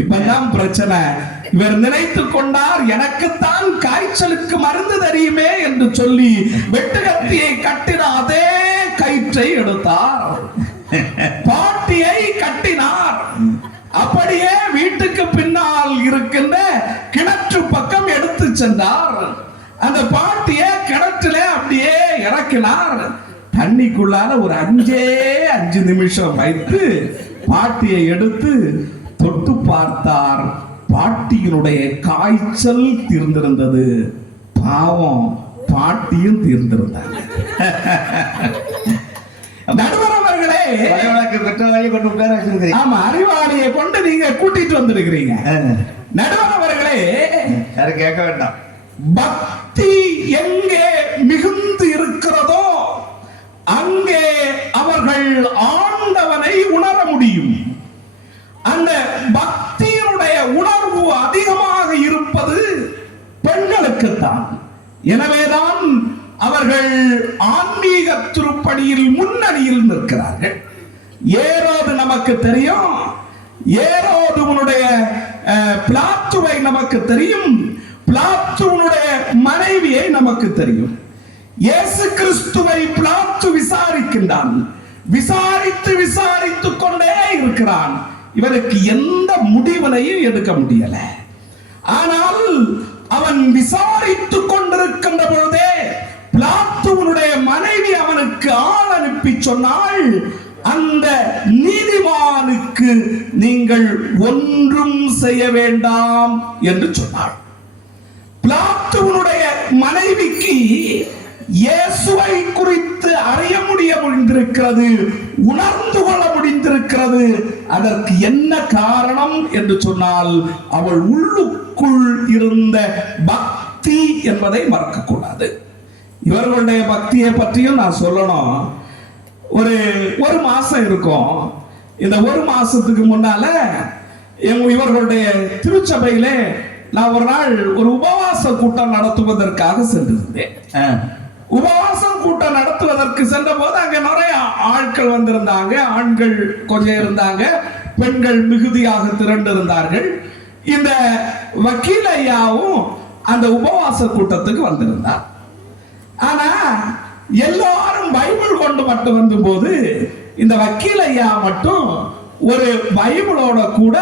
இப்பதான் பிரச்சனை. இவர் நினைத்துக் கொண்டார், எனக்குத்தான் காய்ச்சலுக்கு மருந்து தெரியுமே என்று சொல்லி வெட்டுக்கத்தியை கட்டின அதே கயிற்றை எடுத்தார், பாட்டியை கட்டினார். அப்படியே வீட்டுக்கு பின்னால் இருக்கின்ற கிணற்று பக்கம் எடுத்து சென்றார். அந்த பாட்டியை கிணற்றிலே அப்படியே இறக்கினார். தண்ணிக்குள்ளால ஒரு 5 நிமிஷம் வைத்து பாட்டியை எடுத்து தொட்டு பார்த்தார். பாட்டியினுடைய காய்ச்சல் தீர்ந்திருந்தது. பாவம், பாட்டியும் தீர்ந்திருந்தாங்க. நடுவர் அவர்களே, ஆமா, அறிவாளியை கொண்டு நீங்க கூட்டிட்டு வந்திருக்கிறீங்க. நடுவர் அவர்களே, கேட்க வேண்டாம். பக்தி எங்கே மிகுந்து இருக்கிறதோ அங்கே அவர்கள் ஆண்டவனை உணர முடியும். அந்த பக்தியினுடைய உணர்வு அதிகமாக இருப்பது பெண்களுக்குத்தான். எனவேதான் அவர்கள் ஆன்மீக திருப்பணியில் முன்னணியில் நிற்கிறார்கள். ஏரோது நமக்கு தெரியும், ஏரோதுவனுடைய பிளாத்துவை நமக்கு தெரியும், பிளாத்துவனுடைய மனைவியை நமக்கு தெரியும். இயேசு கிறிஸ்துவை பிளாத்து விசாரிக்கின்றான். விசாரித்துக் கொண்டே இருக்கிறான். இவனுக்கு எந்த முடிவினையும் எடுக்க முடியல. ஆனால் அவன் விசாரித்துக் கொண்டிருக்கின்ற பொழுதே பிளாத்து சொன்னால் அந்த நீதிமானுக்கு நீங்கள் ஒன்றும் செய்ய வேண்டாம் என்று சொன்னார். பிலாத்துவினுடைய மனைவிக்கு இயேசுவை குறித்து அறிய முடிந்திருக்கிறது, உணர்ந்து கொள்ள முடிந்திருக்கிறது. அதற்கு என்ன காரணம் என்று சொன்னால் அவள் உள்ளுக்குள் இருந்த பக்தி என்பதை மறக்க கூடாது. இவர்களுடைய பக்தியை பற்றியும் நான் சொல்லணும். ஒரு மாசம் இருக்கும். இந்த ஒரு மாசத்துக்கு முன்னால இவர்களுடைய திருச்சபையில நான் ஒரு நாள் ஒரு உபவாச கூட்டம் நடத்துவதற்காக சென்றிருந்தேன். உபவாசம் கூட்டம் நடத்துவதற்கு சென்ற போது அங்க நிறைய ஆட்கள் வந்திருந்தாங்க. ஆண்கள் கொஞ்சம் இருந்தாங்க, பெண்கள் மிகுதியாக திரண்டு இருந்தார்கள். இந்த வக்கீல் ஐயாவும் அந்த உபவாச கூட்டத்துக்கு வந்திருந்தார். ஆனா எல்லாரும் பைபிள் கொண்டு மட்டும் வந்த போது இந்த வக்கீல் ஐயா மட்டும் ஒரு பைபிளோட கூட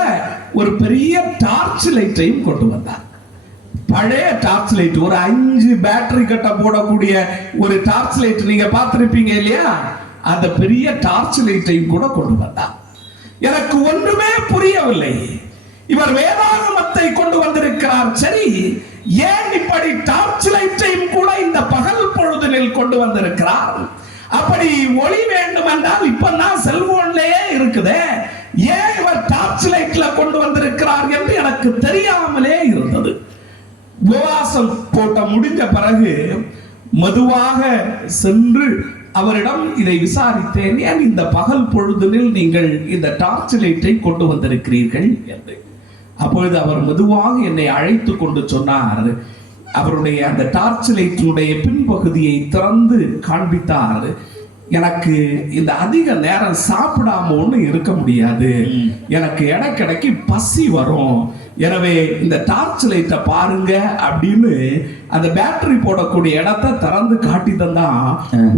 ஒரு பெரிய டார்ச் லைட்டையும் கொண்டு வந்தார். பழைய டார்ச் லைட், ஒரு 5 பேட்டரி கட்ட போடக்கூடிய ஒரு டார்ச் லைட் நீங்க பார்த்திருப்பீங்க இல்லையா? அந்த பெரிய டார்ச் லைட்டையும் கூட கொண்டு வந்தார். எனக்கு ஒன்றுமே புரியவில்லை. இவர் வேதாகமத்தை கொண்டு வந்திருக்கிறார், சரி, ஏன் இப்படி டார்ச் லைட்டையும் கூட இந்த பகல் பொழுதினில் கொண்டு வந்திருக்கிறார்? அப்படி ஒளி வேண்டும் என்றால் இப்பதான் செல்போன்லயே இருக்குதே, ஏன் இவர் டார்ச் லைட்ல கொண்டு வந்திருக்கிறார் என்று எனக்கு தெரியாமலே இருந்தது. உபவாசம் போட்ட முடிஞ்ச பிறகு மெதுவாக சென்று அவரிடம் இதை விசாரித்தேன், ஏன் இந்த பகல் பொழுதினில் நீங்கள் இந்த டார்ச் லைட்டை கொண்டு வந்திருக்கிறீர்கள் என்று. அப்பொழுது அவர் மெதுவாக என்னை அழைத்து கொண்டு சொன்னார். அவருடைய அந்த டார்ச் லைட்டினுடைய பின்பகுதியை திறந்து காண்பித்தார். எனக்கு இந்த அதிக நேரம் சாப்பிடாம ஒண்ணு இருக்க முடியாது, எனக்கு இடைக்கிடைக்கு பசி வரும், எனவே இந்த டார்ச் லைட்டை பாருங்க அப்படின்னு அந்த பேட்டரி போடக்கூடிய இடத்தை திறந்து காட்டி தந்தா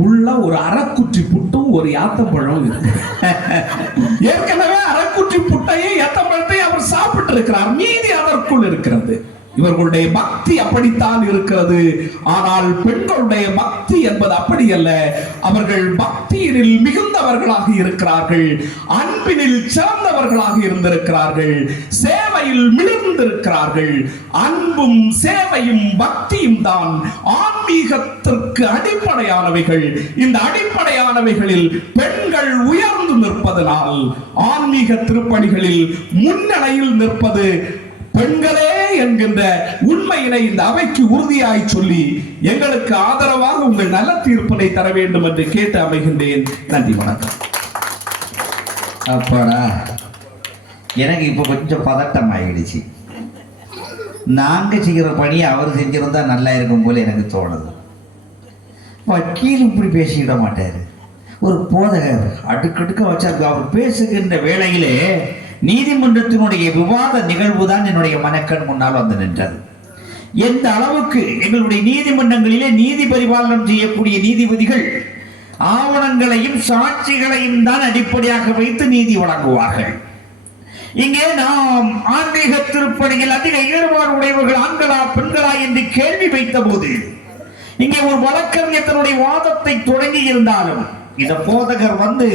உள்ள ஒரு அரைக்குற்றி புட்டும் ஒரு யாத்தப்பழம் இருக்கு. ஏற்கனவே அரைக்குற்றி புட்டையும் ஏத்தப்பழத்தையும் அவர் சாப்பிட்டு இருக்கிறார், மீதி அதற்குள் இருக்கிறது. இவர்களுடைய பக்தி அப்படித்தான் இருக்கிறது. ஆனால் பெண்களுடைய பக்தி என்பது அப்படி அல்ல. அவர்கள் பக்தியினில் மிகுந்தவர்களாக இருக்கிறார்கள், அன்பினில் சிறந்தவர்களாக இருந்திருக்கிறார்கள், சேவையில் மிளிர்ந்திருக்கிறார்கள். அன்பும் சேவையும் பக்தியும் தான் ஆன்மீகத்திற்கு அடிப்படையானவைகள். இந்த அடிப்படையானவைகளில் பெண்கள் உயர்ந்து நிற்பதனால் ஆன்மீக திருப்பணிகளில் முன்னணியில் நிற்பது பெண்களே என்கின்ற உண்மையினை இந்த அவைக்கு உறுதியாய் சொல்லி எங்களுக்கு ஆதரவாக உங்கள் நல்ல தீர்ப்பினை தர வேண்டும் என்று கேட்டு அமைகின்றேன். நன்றி, வணக்கம். அப்பாடா, எனக்கு இப்ப கொஞ்சம் பதட்டம் ஆகிடுச்சு. நாங்க செய்கிற பணியை அவர் செஞ்சிருந்தா நல்லா இருக்கும் போல எனக்கு தோணுது. வக்கீல் இப்படி பேசிக்கிட மாட்டாரு, ஒரு போதகர் அடுக்கடுக்க வச்சாரு. அவர் பேசுகின்ற வேளையிலே நீதிமன்றத்தினுடைய விவாத நிகழ்வு தான் என்னுடைய மனக்கண் முன்னால் வந்து நின்றது. எந்த அளவுக்கு எங்களுடைய நீதிமன்றங்களிலே நீதி பரிபாலனம் செய்யக்கூடிய நீதிபதிகள் ஆவணங்களையும் சாட்சிகளையும் தான் அடிப்படையாக வைத்து நீதி வழங்குவார்கள். இங்கே நாம் ஆன்மீக திருப்பணியில் அதிக ஈடுபாடு உடையவர்கள் ஆண்களா பெண்களா என்று கேள்வி வைத்த போது இங்கே ஒரு வழக்கறிஞர் தன்னுடைய வாதத்தை தொடங்கி இருந்தாலும் இந்த போதகர் வந்து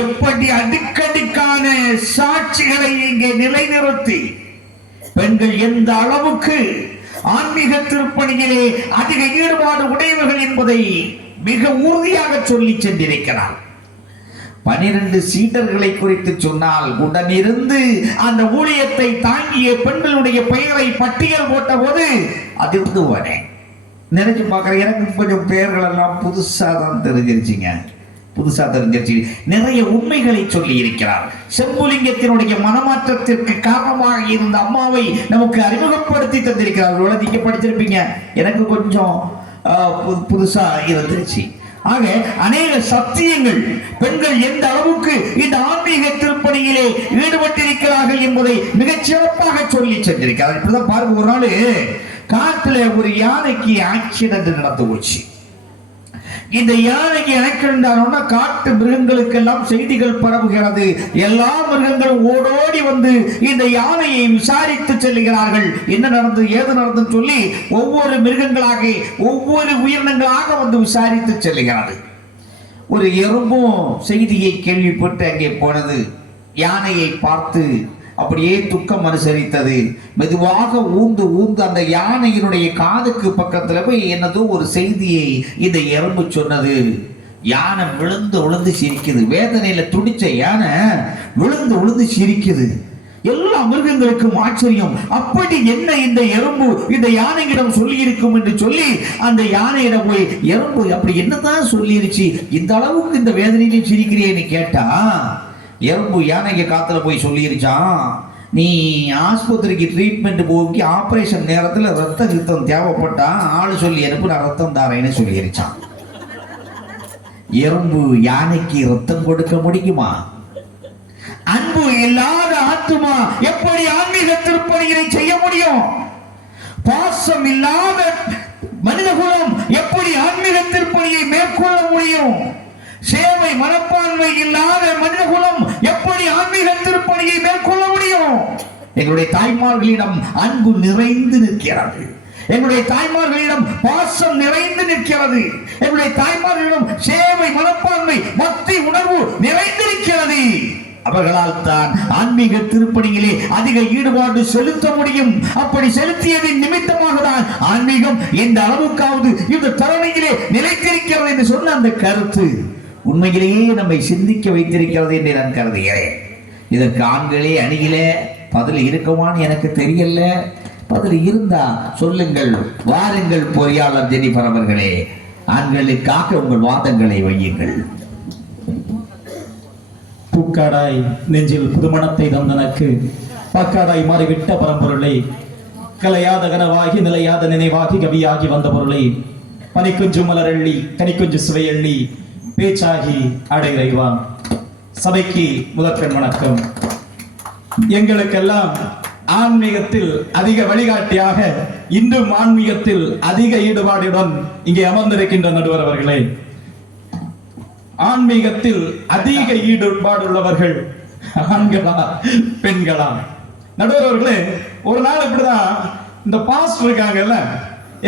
எப்படி அடுக்கடிக்கான சாட்சிகளை இங்கே நிலைநிறுத்தி பெண்கள் எந்த அளவுக்கு ஆன்மீக திருப்பணியிலே அதிக ஈடுபாடு உடையவர்கள் என்பதை மிக உறுதியாக சொல்லி சென்றிருக்கிறார். 12 சீடர்களை குறித்து சொன்னால் உடனிருந்து அந்த ஊழியத்தை தாங்கிய பெண்களுடைய பெயரை பட்டியல் போட்ட போது அதிர்ந்து வரேன். நினைச்சு பார்க்கிறேன், எனக்கு கொஞ்சம் பெயர்கள் எல்லாம் புதுசா தான் தெரிஞ்சிருச்சுங்க. நிறைய உண்மைகளை சொல்லி இருக்கிறார். செம்புலிங்கத்தினுடைய மனமாற்றத்திற்கு காரணமாக இருந்த அம்மாவை நமக்கு அறிமுகப்படுத்தி தந்திருக்கிறார். நீங்க படிச்சிருப்பீங்க, எனக்கு கொஞ்சம் புதுசா இருந்துச்சு. ஆக அநேக சத்தியங்கள் பெண்கள் எந்த அளவுக்கு இந்த ஆன்மீக திருப்பணியிலே ஈடுபட்டிருக்கிறார்கள் என்பதை மிகச் சிறப்பாக சொல்லி சென்றிருக்கிறார். இப்படிதான் பாருங்க, ஒரு நாள் காட்டுல ஒரு யானைக்கு ஆக்சிடென்ட் நடந்து போச்சு. இந்த யானைக்கு ஆக்சிடென்ட் காட்டு மிருகங்களுக்கெல்லாம் செய்திகள் பரவுகிறது. எல்லா மிருகங்களும் ஓடோடி வந்து இந்த யானையை விசாரித்து செல்லுகிறார்கள். என்ன நடந்தது ஏது நடந்ததுன்னு சொல்லி ஒவ்வொரு மிருகங்களாக ஒவ்வொரு உயிரினங்களாக வந்து விசாரித்து செல்லுகிறது. ஒரு எறும்பும் செய்தியை கேள்விப்பட்டு அங்கே போனது. யானையை பார்த்து அப்படியே துக்கம் அனுசரித்தது. மெதுவாக ஊந்து ஊந்து அந்த யானையினுடைய காதுக்கு பக்கத்துல போய் என்னதோ ஒரு செய்தியை இந்த எறும்பு சொன்னது. யானை விழுந்து விழுந்து சிரிக்குது. வேதனையில துடிச்ச யானை விழுந்து விழுந்து சிரிக்குது. எல்லா மிருகங்களுக்கும் ஆச்சரியம். அப்படி என்ன இந்த எறும்பு இந்த யானையிடம் சொல்லி இருக்கும் என்று சொல்லி அந்த யானையிடம் போய், எறும்பு அப்படி என்னதான் சொல்லிருச்சு, இந்த அளவுக்கு இந்த வேதனையில சிரிக்கிறேன்னு கேட்டா, எறும்பு யானைக்கு காத்துல போய் சொல்லிருச்சான், நீ ஆஸ்பத்திரிக்கு ட்ரீட்மெண்ட் போக்கி ஆபரேஷன் நேரத்தில் ரத்தம் தேவைப்பட்டா ஆளு சொல்லி அனுப்பு, நான் ரத்தம் தாரேன்னு சொல்லிருச்சான். எறும்பு யானைக்கு ரத்தம் கொடுக்க முடியுமா? அன்பு இல்லாத ஆத்துமா எப்படி ஆன்மீக திருப்பணிகளை செய்ய முடியும்? பாசம் இல்லாத மனிதகுலம் எப்படி ஆன்மீக திருப்பணியை மேற்கொள்ள முடியும்? சேவை மனப்பான்மை இல்லாத மனிதகுலம் எப்படி ஆன்மீக திருப்பணியை மேற்கொள்ள முடியும்? எங்களுடைய தாய்மார்களிடம் அன்பு நிறைந்து நிற்கிறது. எங்களுடைய தாய்மார்களிடம் பாசம் நிறைந்து நிற்கிறது. எங்களுடைய தாய்மார்களிடம் சேவை மனப்பான்மை பக்தி உணர்வு நிறைந்திருக்கிறது. அவர்களால் தான் ஆன்மீக திருப்பணியிலே அதிக ஈடுபாடு செலுத்த முடியும். அப்படி செலுத்தியதின் நிமித்தமாக தான் ஆன்மீகம் இந்த அளவுக்காவது இந்த தருணையிலே நிலைத்திருக்கிறது என்று சொன்ன அந்த கருத்து உண்மையிலேயே நம்மை சிந்திக்க வைத்திருக்கிறது என்று நான் கருதுகிறேன். இதற்கு ஆண்களே அணியிலே பதில் இருக்குமான்னு எனக்கு தெரியல. பதில் இருந்தா சொல்லுங்கள். வாருங்கள் பொறியாளர் ஜெனிஃபர் அவர்களே, ஆண்களுக்காக உங்கள் வாதங்களை வையுங்கள். பூக்காடாய் நெஞ்சில் புதுமணத்தை தந்தனக்கு பக்காடாய் மாறிவிட்ட பரம்பொருளை, கலையாத கனவாகி நிலையாத நினைவாகி கவியாகி வந்த பொருளை, பனிக்குஞ்சு மலரெள்ளி கனிக்குஞ்சு சுவையெள்ளி பேச்சாகி அடைவா. சபைக்கு முதற்கண் வணக்கம். எங்களுக்கெல்லாம் ஆன்மீகத்தில் அதிக வழிகாட்டியாக, இன்றும் ஆன்மீகத்தில் அதிக ஈடுபாடுடன் இங்கே அமர்ந்திருக்கின்ற நடுவர் அவர்களே, ஆன்மீகத்தில் அதிக ஈடுபாடுள்ளவர்கள் ஆண்களா பெண்களா? நடுவர் அவர்களே, ஒரு நாள் இப்படிதான் இந்த பாஸ்டர் இருக்காங்கல்ல,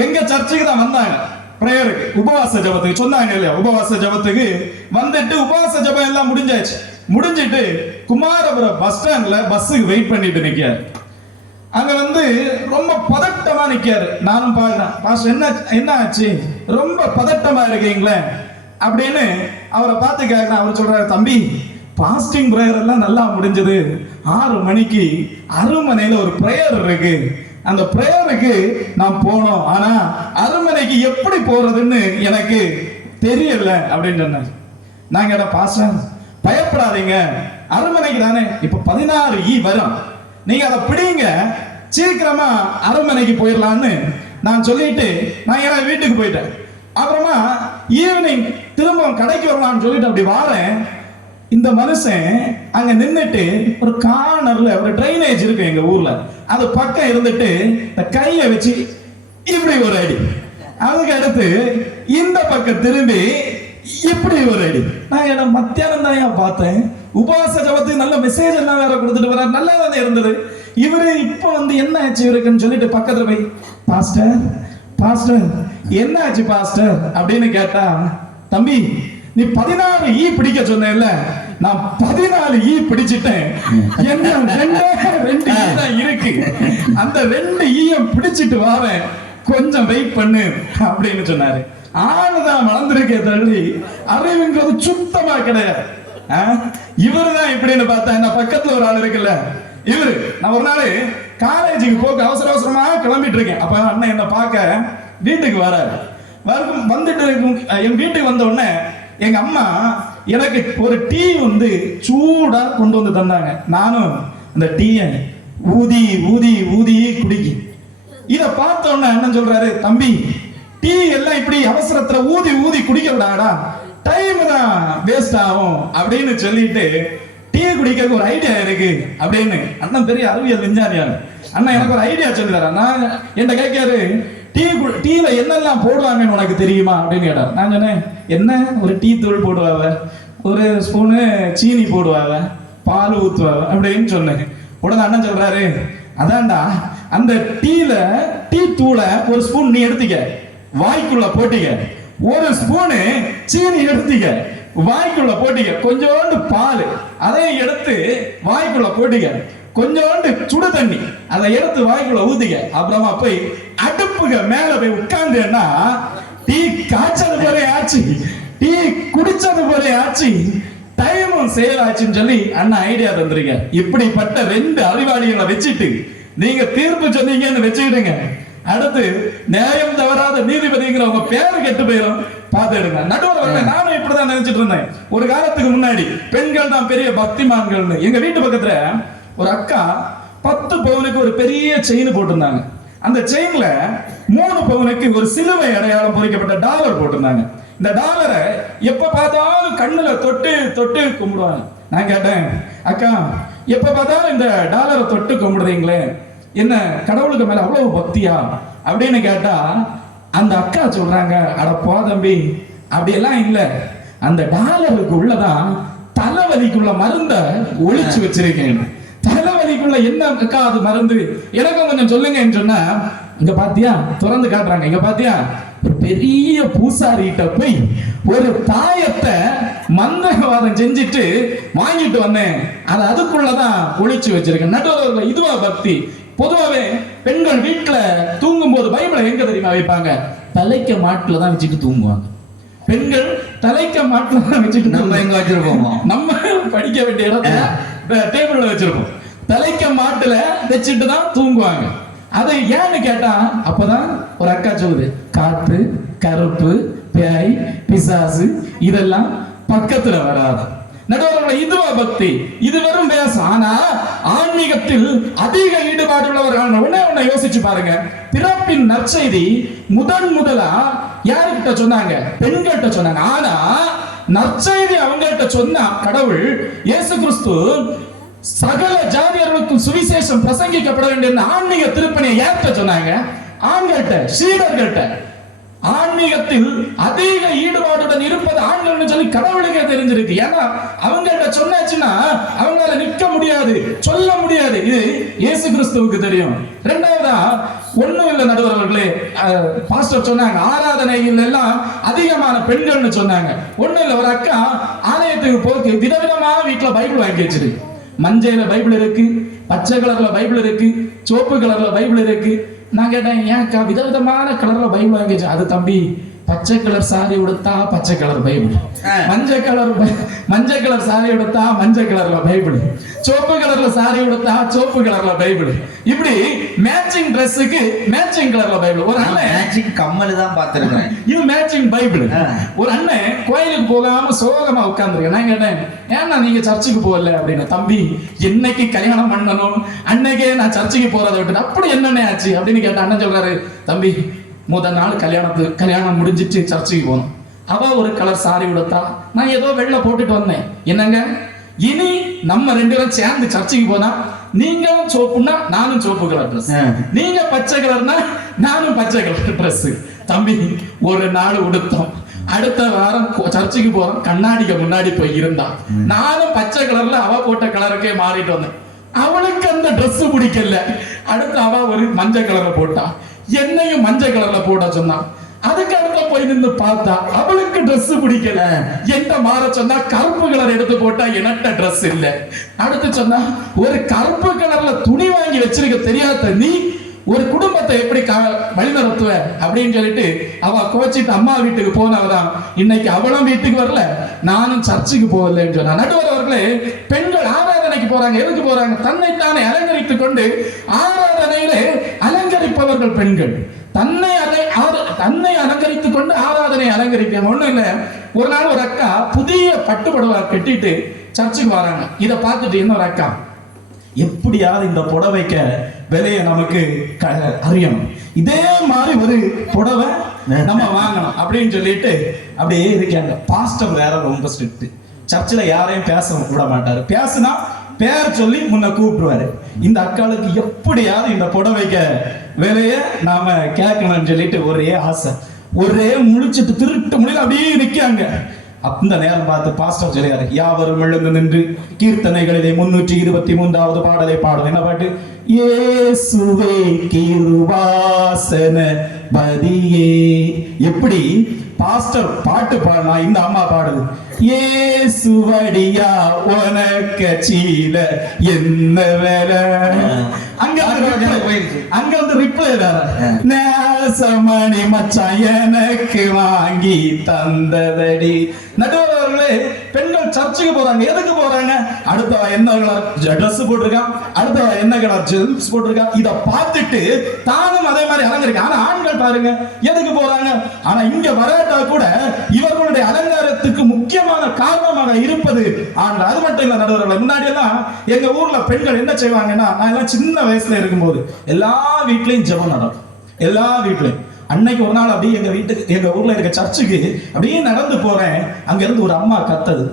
எங்க சர்ச்சுக்கு தான் வந்தாங்க பிரேயருக்கு, உபவாச ஜபத்துக்கு சொன்னாங்க இல்லையா. உபவாச ஜபத்துக்கு வந்துட்டு உபவாச ஜபம் எல்லாம் முடிஞ்சாச்சு. முடிஞ்சிட்டு குமாரபுரம் பஸ் ஸ்டாண்ட்ல பஸ்ஸுக்கு வெயிட் பண்ணிட்டு நிக்காரு. அங்க வந்து ரொம்ப பதட்டமா நிக்காரு. நானும் பாக்குறேன், பாஸ்டர் என்ன ஆச்சு, ரொம்ப பதட்டமா இருக்கீங்களே அப்படின்னு அவரை பார்த்து கேட்கிறேன். அவர் சொல்றாரு, தம்பி பாஸ்டிங் பிரேயர் எல்லாம் நல்லா முடிஞ்சது. 6 மணிக்கு அருமனையில ஒரு பிரேயர் இருக்கு, அந்த பிரேயருக்கு நான் போனோம். ஆனா அருமனைக்கு எப்படி போறதுன்னு எனக்கு தெரியல அப்படின்னு சொன்னார். நான் கேட்டேன், பாஸ்டர் பயப்படாதீங்க, அருமனைக்கு தானே இப்ப 16 வரும், நீங்க அதை பிடிங்க, சீக்கிரமா அருமனைக்கு போயிடலான்னு நான் சொல்லிட்டு நான் என் வீட்டுக்கு போயிட்டேன். அப்புறமா ஈவினிங் திரும்ப கடைக்கு வரலாம்னு சொல்லிட்டு அப்படி வாரேன். இந்த மனுஷன் அங்க நின்னுட்டு ஒரு கார்னர்ல ஒரு ட்ரைனேஜ் இருக்கு எங்க ஊர்ல, அது பக்கம் இருந்துட்டு இந்த கையை வச்சு இப்படி ஒரு அடி, அதுக்கு அடுத்து இந்த பக்கம் திரும்பி இப்படி ஒரு அடி. நான் மத்தியானம் தான் பார்த்தேன், உபவாச ஜபத்துக்கு நல்ல மெசேஜ் எல்லாம் வேற கொடுத்துட்டு வர, நல்லா தானே இருந்தது. இவரு இப்ப வந்து என்ன ஆச்சு இருக்குன்னு சொல்லிட்டு பக்கத்துல போய், பாஸ்டர் பாஸ்டர் என்ன ஆச்சு பாஸ்டர் அப்படின்னு கேட்டா, தம்பி நீ 16 பிடிக்க சொன்ன, நான் 14 பிடிச்சிட்டேன், என்ன 2 தான் இருக்கு, அந்த 2 பிடிச்சிட்டு வாரேன், கொஞ்சம் வெயிட் பண்ணு அப்படின்னு சொன்னாரு. ஆளுதான் வளர்ந்துருக்கே தள்ளி அறிவுங்கிறது சுத்தமா கிடையாது. இவருதான் இப்படின்னு பார்த்தா, என்ன பக்கத்துல ஒரு ஆள் இருக்குல்ல, இவரு நான் ஒரு நாள் காலேஜுக்கு போக அவசர அவசரமா கிளம்பிட்டு இருக்கேன். அப்ப அண்ணன் என்ன பார்க்க வீட்டுக்கு வராரு. வந்துட்டு என் வீட்டுக்கு வந்த உடனே எங்க அம்மா எனக்கு ஒரு டீ வந்து சூடா கொண்டு வந்து தந்தாங்க. நானும் அந்த டீயை ஊதி ஊதி ஊதி குடிக்கி. இத பார்த்த உடனே அண்ணன் சொல்றாரு, தம்பி டீ எல்லாம் இப்படி அவசரத்துல ஊதி ஊதி குடிக்க விடாடா, டைம் தான் வேஸ்ட் ஆகும் அப்படின்னு சொல்லிட்டு டீ குடிக்க ஒரு ஐடியா இருக்கு அப்படின்னு. அண்ணன் பெரிய அறிவியல் விஞ்ஞானியாரு. அண்ணன் எனக்கு ஒரு ஐடியா சொல்லி தரேன். நான் என்ன கேட்காரு, டீல என்னெல்லாம் போடுவாங்கன்னு உனக்கு தெரியுமா அப்படின்னு கேட்டார். நான் சொன்னேன், என்ன ஒரு டீ தூள் போடுவாங்க, ஒரு ஸ்பூனு சீனி போடுவாங்க, பால் ஊத்துவாங்க அப்படின்னு சொன்னேன். உடனே அண்ணன் சொல்றாரு, அதான்டா அந்த டீ தூளை ஒரு ஸ்பூன் நீ எடுத்துக்க, வாய்க்குள்ள போட்டிக்க, ஒரு ஸ்பூனு சீனி எடுத்துக்க, வாய்க்குள்ள போட்டீங்க கொஞ்சோண்டு பால், அதை எடுத்து வாய்க்குள்ள போட்டீங்க கொஞ்சோண்டு சுடு தண்ணி, அதை எடுத்து வாய்க்குள்ள ஊத்திக்க. அப்புறமா போய் அடுப்புக்கு மேல போய் உட்கார்ந்தேன்னா டீ காய்ச்சது போல ஆச்சு, டீ குடிச்சது போல ஆச்சு, டைமும் சேவ் ஆச்சுன்னு சொல்லி அண்ணா ஐடியா தந்துருங்க. இப்படிப்பட்ட 2 அறிவாளிகளை வச்சுட்டு நீங்க தீர்ப்பு சொன்னீங்கன்னு வச்சுக்கிடுங்க, அடுத்து நியாயம் தவறாத நீதிபதிங்கிற உங்க பேரு கெட்டு போயிடும். பாத்துடுங்க. நடுவர் நானும் இப்படிதான் நினைச்சிட்டு இருந்தேன் ஒரு காலத்துக்கு முன்னாடி. பெண்கள் தான் பெரிய பக்திமான்கள்னு. எங்க வீட்டு பக்கத்துல ஒரு அக்கா 10 பவுனுக்கு ஒரு பெரிய செயின் போட்டிருந்தாங்க. அந்த செயின்ல 3 பவுனுக்கு ஒரு சிலுவை அடையாளம் பொறிக்கப்பட்ட டாலர் போட்டிருந்தாங்க. இந்த டாலரை எப்ப பார்த்தாலும் கண்ணுல தொட்டு தொட்டு கும்பிடுவாங்க. நான் கேட்டேன், அக்கா எப்ப பார்த்தாலும் இந்த டாலரை தொட்டு கும்பிடுறீங்களே, என்ன கடவுளுக்கு மேல அவ்வளவு பக்தியா அப்படின்னு கேட்டா அந்த அக்கா சொல்றாங்க, அட போ தம்பி, அப்படியெல்லாம் இல்ல, அந்த டாலருக்கு உள்ளதான் தலைவலிக்குள்ள மருந்த ஒளிச்சு வச்சிருக்கேன். தலைவலிக்குள்ள என்ன அக்கா அது மருந்து, எனக்கும் கொஞ்சம் சொல்லுங்கன்னு சொன்னா, இங்க பாத்தியா திறந்து காட்டுறாங்க, இங்க பாத்தியா ஒரு பெரிய பூசாரிகிட்ட போய் ஒரு தாயத்தை மந்திரவாதம் செஞ்சுட்டு வாங்கிட்டு வந்தேன், அது அதுக்குள்ளதான் ஒளிச்சு வச்சிருக்கேன். நடுவர்கள் இதுவா பக்தி? பொதுவாவே பெண்கள் வீட்டுல தூங்கும் போது பைபிளை எங்க தெரியுமா வைப்பாங்க? தலைக்க மாட்டுல தான் வச்சுட்டு தூங்குவாங்க. பெண்கள் தலைக்க மாட்டுல தான் வச்சுட்டு நம்ம எங்க வச்சிருப்போம்? நம்ம படிக்க வேண்டிய இடத்துல டேபிள்ல வச்சிருப்போம். தலைக்க மாட்டுல வச்சுட்டு தான் தூங்குவாங்க. அதை ஏன்னு கேட்டா அப்பதான் ஒரு அக்கா சொல்லுது, காற்று, கருப்பு, பேய், பிசாசு இதெல்லாம் பக்கத்துல வராது. நடுவர்களை இதுவா பக்தி? இது வெறும் பேசம். ஆனா ஆன்மீகத்தில் அதிக ஈடுபாடு உள்ளவர்கள் ஒண்ணே யோசிச்சு பாருங்க. பிறப்பின் நற்செய்தி முதலா யாருக்கிட்ட சொன்னாங்க? பெண்கள்கிட்ட சொன்னாங்க. ஆனா நற்செய்தி அவங்கள்ட்ட சொன்னா கடவுள் இயேசு கிறிஸ்து சகல ஜாதியர்களுக்கும் சுவிசேஷம் பிரசங்கிக்கப்பட வேண்டிய ஆன்மீக திருப்பணியை யார்கிட்ட சொன்னாங்க? ஆண்கள்கிட்ட, சீடர்கள்ட்ட. ஆன்மீகத்தில் அதிக ஈடுபாடுடன் இருப்பது ஆண்கள்னு சொல்லி கடவுளுக்கே தெரிஞ்சிருக்கு. ஏன்னா அவங்கள்ட்ட சொன்னாச்சுன்னா அவங்களால நிற்க முடியாது, சொல்ல முடியாது. இது இயேசு கிறிஸ்துவுக்கு தெரியும். ரெண்டாவதா ஒண்ணும் இல்லை நடுவர்களே, பாஸ்டர் சொன்னாங்க ஆராதனைகள் எல்லாம் அதிகமான பெண்கள்னு சொன்னாங்க. ஒண்ணும் இல்லை, ஒரு அக்கா ஆலயத்துக்கு போக்கு விதவிதமா வீட்டுல பைபிள் வாங்கி வச்சிருக்கு. மஞ்சள்ல பைபிள் இருக்கு, பச்சை கலர்ல பைபிள் இருக்கு, சோப்பு கலர்ல பைபிள் இருக்கு. நான் கேட்டேன், ஏன்க்கா விதவிதமான கலர்ல பைபிள் வாங்கிச்சு? அது தம்பி, பச்சை கலர் சாரி உடுத்தா பச்சை கலர் பைபிள், மஞ்சள் கலர் சாரி உடுத்தா மஞ்சள் கலர்ல பைபிள், சோப்பு கலர்ல சாரி உடுத்தா சோப்பு கலர்ல பைபிள், இப்படி மேட்சிங் ட்ரெஸ்ஸுக்கு மேட்சிங் கலர்ல பைபிள். ஒரு அண்ணன் மேட்சிங் கம்மல் தான் பார்த்திருக்கேன், இது மேட்சிங் பைபிள். ஒரு அண்ணன் கோயிலுக்கு போகாம சோகமா உட்கார்ந்துருக்கேன். நான் கேட்டேன், ஏன்னா நீங்க சர்ச்சுக்கு போகல அப்படின்னு. தம்பி, என்னைக்கு கல்யாணம் பண்ணணும் அன்னைக்கே நான் சர்ச்சுக்கு போறதை விட்டு அப்படி என்னென்ன ஆச்சு அப்படின்னு கேட்ட அண்ணன் சொல்றாரு, தம்பி முதல் நாள் கல்யாணம் முடிஞ்சிட்டு சர்ச்சுக்கு போனோம். அவ ஒரு கலர் சாரி உடுத்தா, நான் ஏதோ வெள்ளை போட்டுட்டு வந்தேன். என்னங்க, இனி நம்ம 2 பேரும் சேர்ந்து சர்ச்சுக்கு போனா நீங்களும் சோப்புன்னா நானும் சோப்பு கலர் ட்ரெஸ், நீங்க பச்சை கலர்னா நானும் பச்சை கலர் ட்ரெஸ். தம்பி ஒரு நாள் உடுத்தோம், அடுத்த வாரம் சர்ச்சுக்கு போறோம், கண்ணாடிக்கு முன்னாடி போய் இருந்தா நானும் பச்சை கலர்ல அவ போட்ட கலருக்கே மாறிட்டு வந்தேன். அவளுக்கு அந்த ட்ரெஸ் பிடிக்கல. அடுத்து அவ ஒரு மஞ்சள் கலரை போட்டா, என்னையும் மஞ்சள் கலர்ல போட சொன்னா. அதுக்கு அடுத்த போய் நின்று பார்த்தா அவளுக்கு ட்ரெஸ் பிடிக்கல. என்ன மாற சொன்னா கருப்பு கலர் எடுத்து போட்டா எனட்ட ட்ரெஸ் இல்ல. அடுத்து சொன்னா ஒரு கருப்பு கலர்ல துணி வாங்கி வச்சிருக்க தெரியாத நீ ஒரு குடும்பத்தை எப்படி வழிநடத்துவ அப்படின்னு சொல்லிட்டு அவ கோச்சிட்டு அம்மா வீட்டுக்கு போனவதான். இன்னைக்கு அவளும் வீட்டுக்கு வரல, நானும் சர்ச்சுக்கு போகலன்னு சொன்னா. நடுவர் அவர்களே, பெண்கள் ஆராதனைக்கு போறாங்க. எதுக்கு போறாங்க? தன்னைத்தானே அலங்கரித்துக் கொண்டு ஆராதனையிலே அலங்கரிப்பவர்கள் பெண்கள். தன்னை அலங்கரித்துக் கொண்டு ஆராதனை அலங்கரிக்க. ஒண்ணும் இல்ல, ஒரு நாள் ஒரு அக்கா புதிய பட்டுப்புடவை கட்டிட்டு சர்ச்சுக்கு வராங்க. இதை பார்த்துட்டு இன்னொரு அக்கா, எப்படியாவது இந்த புடவைக்க விலையை நமக்கு அறியணும், இதே மாதிரி ஒரு புடவை நம்ம வாங்கணும் அப்படின்னு சொல்லிட்டு அப்படியே இருக்காங்க. பாஸ்டர் வேற ரொம்ப ஸ்ட்ரிக்ட், சர்ச்சில் யாரையும் பேச விட மாட்டாரு. பேசுனா பேர் சொல்லி முன்ன கூப்பிடுவாரு. இந்த அக்காளுக்கு எப்படியாவது இந்த புடவைக்க விலைய நாம கேட்கணும்னு சொல்லிட்டு ஒரே ஆசை, ஒரே முழிச்சிட்டு திருட்டு முடியல அப்படியே நிற்காங்க. அந்த நேரம் பார்த்து பாஸ்டர் சொல்லியாரு, யாவரும் எழுந்து நின்று கீர்த்தனைகளிலே 323வது பாடலை பாடும். என்ன பாட்டு? இயேசுவே கிருபாசன பதியே. எப்படி பாஸ்டர் பாட்டு பாடினா இந்த அம்மா பாடுது, ஏசுவடியா உனக்கு சீல என்ன வேலை. அங்க வந்து ரிப்ளை வேற, நேசமணி மச்சான் எனக்கு வாங்கி தந்ததடி. நடுவர்களே, பெண்கள் சர்ச்சுக்கு போறாங்க, எதுக்கு போறாங்க? அடுத்தவ என்ன கலர் ட்ரெஸ் போட்டிருக்கான், அடுத்தவ என்ன கலர் ஜுவல்ஸ் போட்டிருக்கான், இத பார்த்துட்டு தானும் அதே மாதிரி அலங்கரிக்க. ஆனா ஆண்கள் பாருங்க எதுக்கு போறாங்க? ஆனா இங்க வராட்டா கூட இவர்களுடைய அலங்காரத்துக்கு முக்கியமான காரணமாக இருப்பது ஆண்கள். அது மட்டும் இல்ல நடுவர்களே, முன்னாடி எல்லாம் எங்க ஊர்ல பெண்கள் என்ன செய்வாங்கன்னா, நான் எல்லாம் சின்ன வயசுல இருக்கும்போது எல்லா வீட்லயும் ஜெபம் நடக்கும், எல்லா வீட்லயும். அன்னைக்கு ஒரு நாள் அப்படியே எங்க ஊர்ல இருக்க சர்ச்சுக்கு அப்படியே நடந்து போறேன். அங்க இருந்து ஒரு அம்மா கத்தது,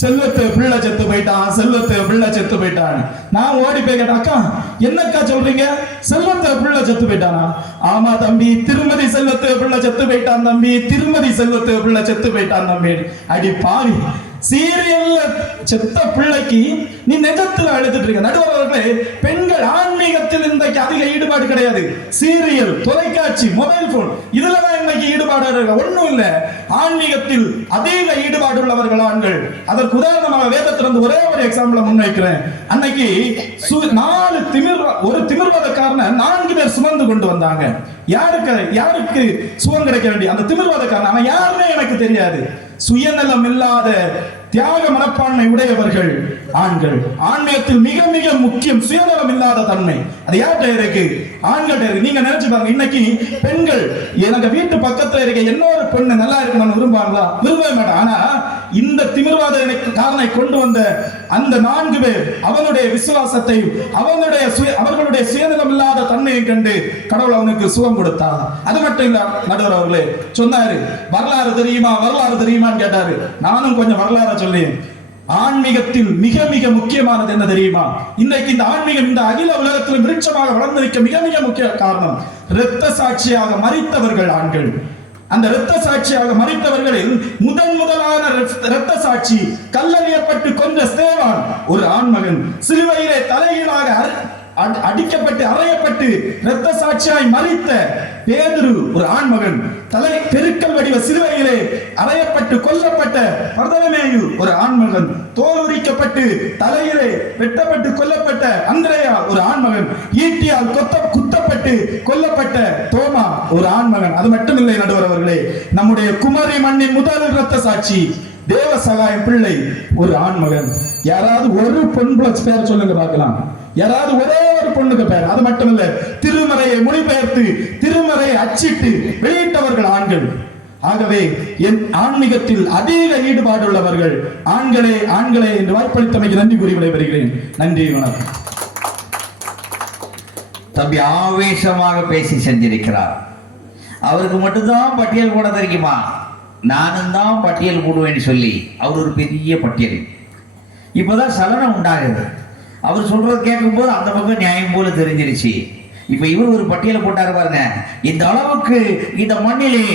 செல்வத்தை பிள்ளை செத்து போயிட்டான், செல்வத்தை பிள்ளை செத்து போயிட்டான். நான் ஓடி போய் கேட்டேன், அக்கா என்னக்கா சொல்றீங்க, செல்வத்தை பிள்ளை செத்து போயிட்டானா? ஆமா தம்பி, திருமதி செல்வத்தை பிள்ளை செத்து போயிட்டான் தம்பி, திருமதி செல்வத்தை பிள்ளை செத்து போயிட்டான் தம்பி. அடி பாவி, சீரியல்ல செத்த பிள்ளைக்கு நீ நெஜத்துல அழுதுட்டு இருக்க. நடுவர்களே, பெண்கள் ஆன்மீகத்தில் இன்றைக்கு அதிக ஈடுபாடு கிடையாது. சீரியல், தொலைக்காட்சி, மொபைல் போன், இதுலதான் இன்னைக்கு ஈடுபாடு இருக்கு. ஒண்ணும் இல்ல, ஆன்மீகத்தில் அதிக ஈடுபாடு உள்ளவர்கள் ஆண்கள். அதற்கு உதாரணமாக வேதத்திலிருந்து ஒரே ஒரு எக்ஸாம்பிள் முன்வைக்கிறேன். அன்னைக்கு ஒரு திமிர்வாதக்காரனை 4 பேர் சுமந்து கொண்டு வந்தாங்க. யாருக்கு சுகம் கிடைக்க வேண்டிய அந்த திமிர்வாதக்காரன், அவன் யாருன்னே எனக்கு தெரியாது. சுயநலம் இல்லாத தியாக மனப்பான்மை உடையவர்கள் ஆண்கள். ஆன்மீகத்தில் மிக மிக முக்கியம் சுயநலம் இல்லாத தன்மை. அது யார்கிட்ட இருக்கு? ஆண்கள்ட்ட இருக்கு. நீங்க நினைச்சு பாருங்க, இன்னைக்கு பெண்கள் எனக்கு வீட்டு பக்கத்துல இருக்க இன்னொரு பொண்ணு நல்லா இருக்கணும்னு விரும்பாங்களா? விரும்பவே மாட்டான். ஆனா இந்த திமிர்வாத காரனை கொண்டு வந்த அந்த 4 பேர் அவனுடைய விசுவாசத்தை, அவர்களுடைய சுயநலம் இல்லாத தன்மையை கண்டு கடவுள் அவனுக்கு சுகம் கொடுத்தார். அது மட்டும் இல்ல நடுவர் அவர்களே சொன்னாரு, வரலாறு தெரியுமா வரலாறு தெரியுமான்னு கேட்டாரு. நானும் கொஞ்சம் வரலாறு சொல்லி, ஆன்மீகத்தில் மிக மிக முக்கியமானது என்ன தெரியுமா? இன்றைக்கு இந்த ஆன்மீகம் இந்த அகில உலகத்தில் விருட்சமாக வளர்ந்திருக்க மிக மிக முக்கிய காரணம், இரத்த சாட்சியாக மரித்தவர்கள் ஆண்கள். அந்த இரத்த சாட்சியாக மரித்தவர்களில் முதலான இரத்த சாட்சி, கல்லெறியப்பட்டு கொன்ற ஸ்தேவான் ஒரு ஆண்மகன், சிலுவையிலே தலைகீழாக அடிக்கப்பட்டு அறையப்பட்டு இரத்த சாட்சியாய் மரித்த பேதுரு ஒரு ஆண்மகன், தலை பெருக்கல் வடிவ சிலுவையிலே அறையப்பட்டு கொல்லப்பட்ட பர்தலமேயு ஒரு ஆண்மகன், தோல் உரிக்கப்பட்டு தலையிலே வெட்டப்பட்டு கொல்லப்பட்ட அந்திரேயா ஒரு ஆண்மகன், ஈட்டியால் குத்தப்பட்டு கொல்லப்பட்ட தோமா ஒரு ஆண்மகன். அது மட்டுமில்லை நடுவர் அவர்களே, நம்முடைய குமரி மண்ணின் முதல் இரத்த சாட்சி தேவ சகாயம் பிள்ளை ஒரு ஆண்மகன். யாராவது ஒரு பொன் பேர் சொல்லுங்க பார்க்கலாம். யாராவது ஒரே ஒரு பொண்ணுக்கு பேர். அது மட்டுமல்ல, திருமறையை மொழிபெயர்த்து திருமறையை அச்சிட்டு வெளியிட்டவர்கள் ஆண்கள். ஆகவே என் ஆன்மீகத்தில் அதிக ஈடுபாடு உள்ளவர்கள் ஆண்களே என்று வாய்ப்பளித்தமைக்கு நன்றி கூறி விடைபெறுகிறேன். நன்றி, வணக்கம். தம்பி ஆவேசமாக பேசி செஞ்சிருக்கிறார். அவருக்கு மட்டும்தான் பட்டியல் போட தெரியுமா? நானும் தான் பட்டியல் போடுவேன்னு சொல்லி அவர் ஒரு பெரிய பட்டியல். இப்போதான் சலனம் உண்டாகுது. அவர் சொல்றது கேட்கும்போது அந்த பக்கம் நியாயம் போல தெரிஞ்சிருச்சு. இப்ப இவர் ஒரு பட்டியலை போட்டாரு பாருங்க. இந்த அளவுக்கு இந்த மண்ணிலே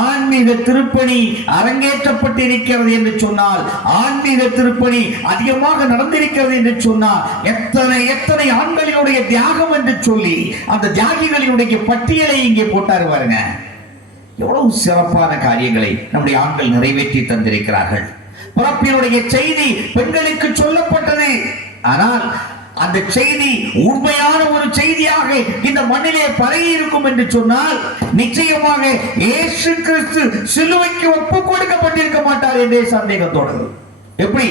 ஆன்மீக திருப்பணி அரங்கேற்றப்பட்டிருக்கிறது என்று சொன்னால், ஆன்மீக திருப்பணி அதிகமாக நடந்திருக்கிறது என்று சொன்னால், எத்தனை எத்தனை ஆண்களினுடைய தியாகம் என்று சொல்லி அந்த தியாகிகளினுடைய பட்டியலை இங்கே போட்டாரு பாருங்க. எவ்வளவு சிறப்பான காரியங்களை நம்முடைய ஆண்கள் நிறைவேற்றி தந்திருக்கிறார்கள். பிறப்பினுடைய செய்தி பெண்களுக்கு சொல்லப்பட்டது. ஆனால் அந்த செய்தி உண்மையான ஒரு செய்தியாக இந்த மண்ணிலே பரவி இருக்கும் என்று சொன்னால், நிச்சயமாக இயேசு கிறிஸ்து சிலுவைக்கு ஒப்பு கொடுக்கப்பட்டிருக்க மாட்டார் என்றே சந்தேகத்தோடு. எப்படி?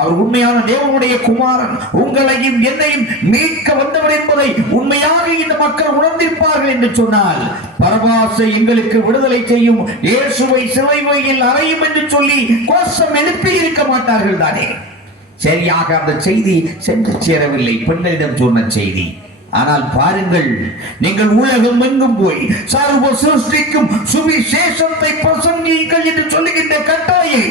அவர் உண்மையான தேவனுடைய குமாரன், உங்களையும் என்னையும் மீட்க வந்தவர் என்பதை உண்மையாக இந்த மக்கள் உணர்ந்திருப்பார்கள் என்று சொன்னால், பரபாசை எங்களுக்கு விடுதலை செய்யும், இயேசுவை சிலுவையில் அறையும் என்று சொல்லி கோஷம் எழுப்பி இருக்க மாட்டார்கள் தானே? சரியாக அந்த செய்தி சென்று சேரவில்லை, பெண்களிடம் சொன்ன செய்தி. ஆனால் பாருங்கள், நீங்கள் உலகம் எங்கும் போய் சர்வ சிருஷ்டிக்கும் சுவிசேஷத்தை பிரசங்கியுங்கள் என்று சொல்லுகின்ற கட்டளையை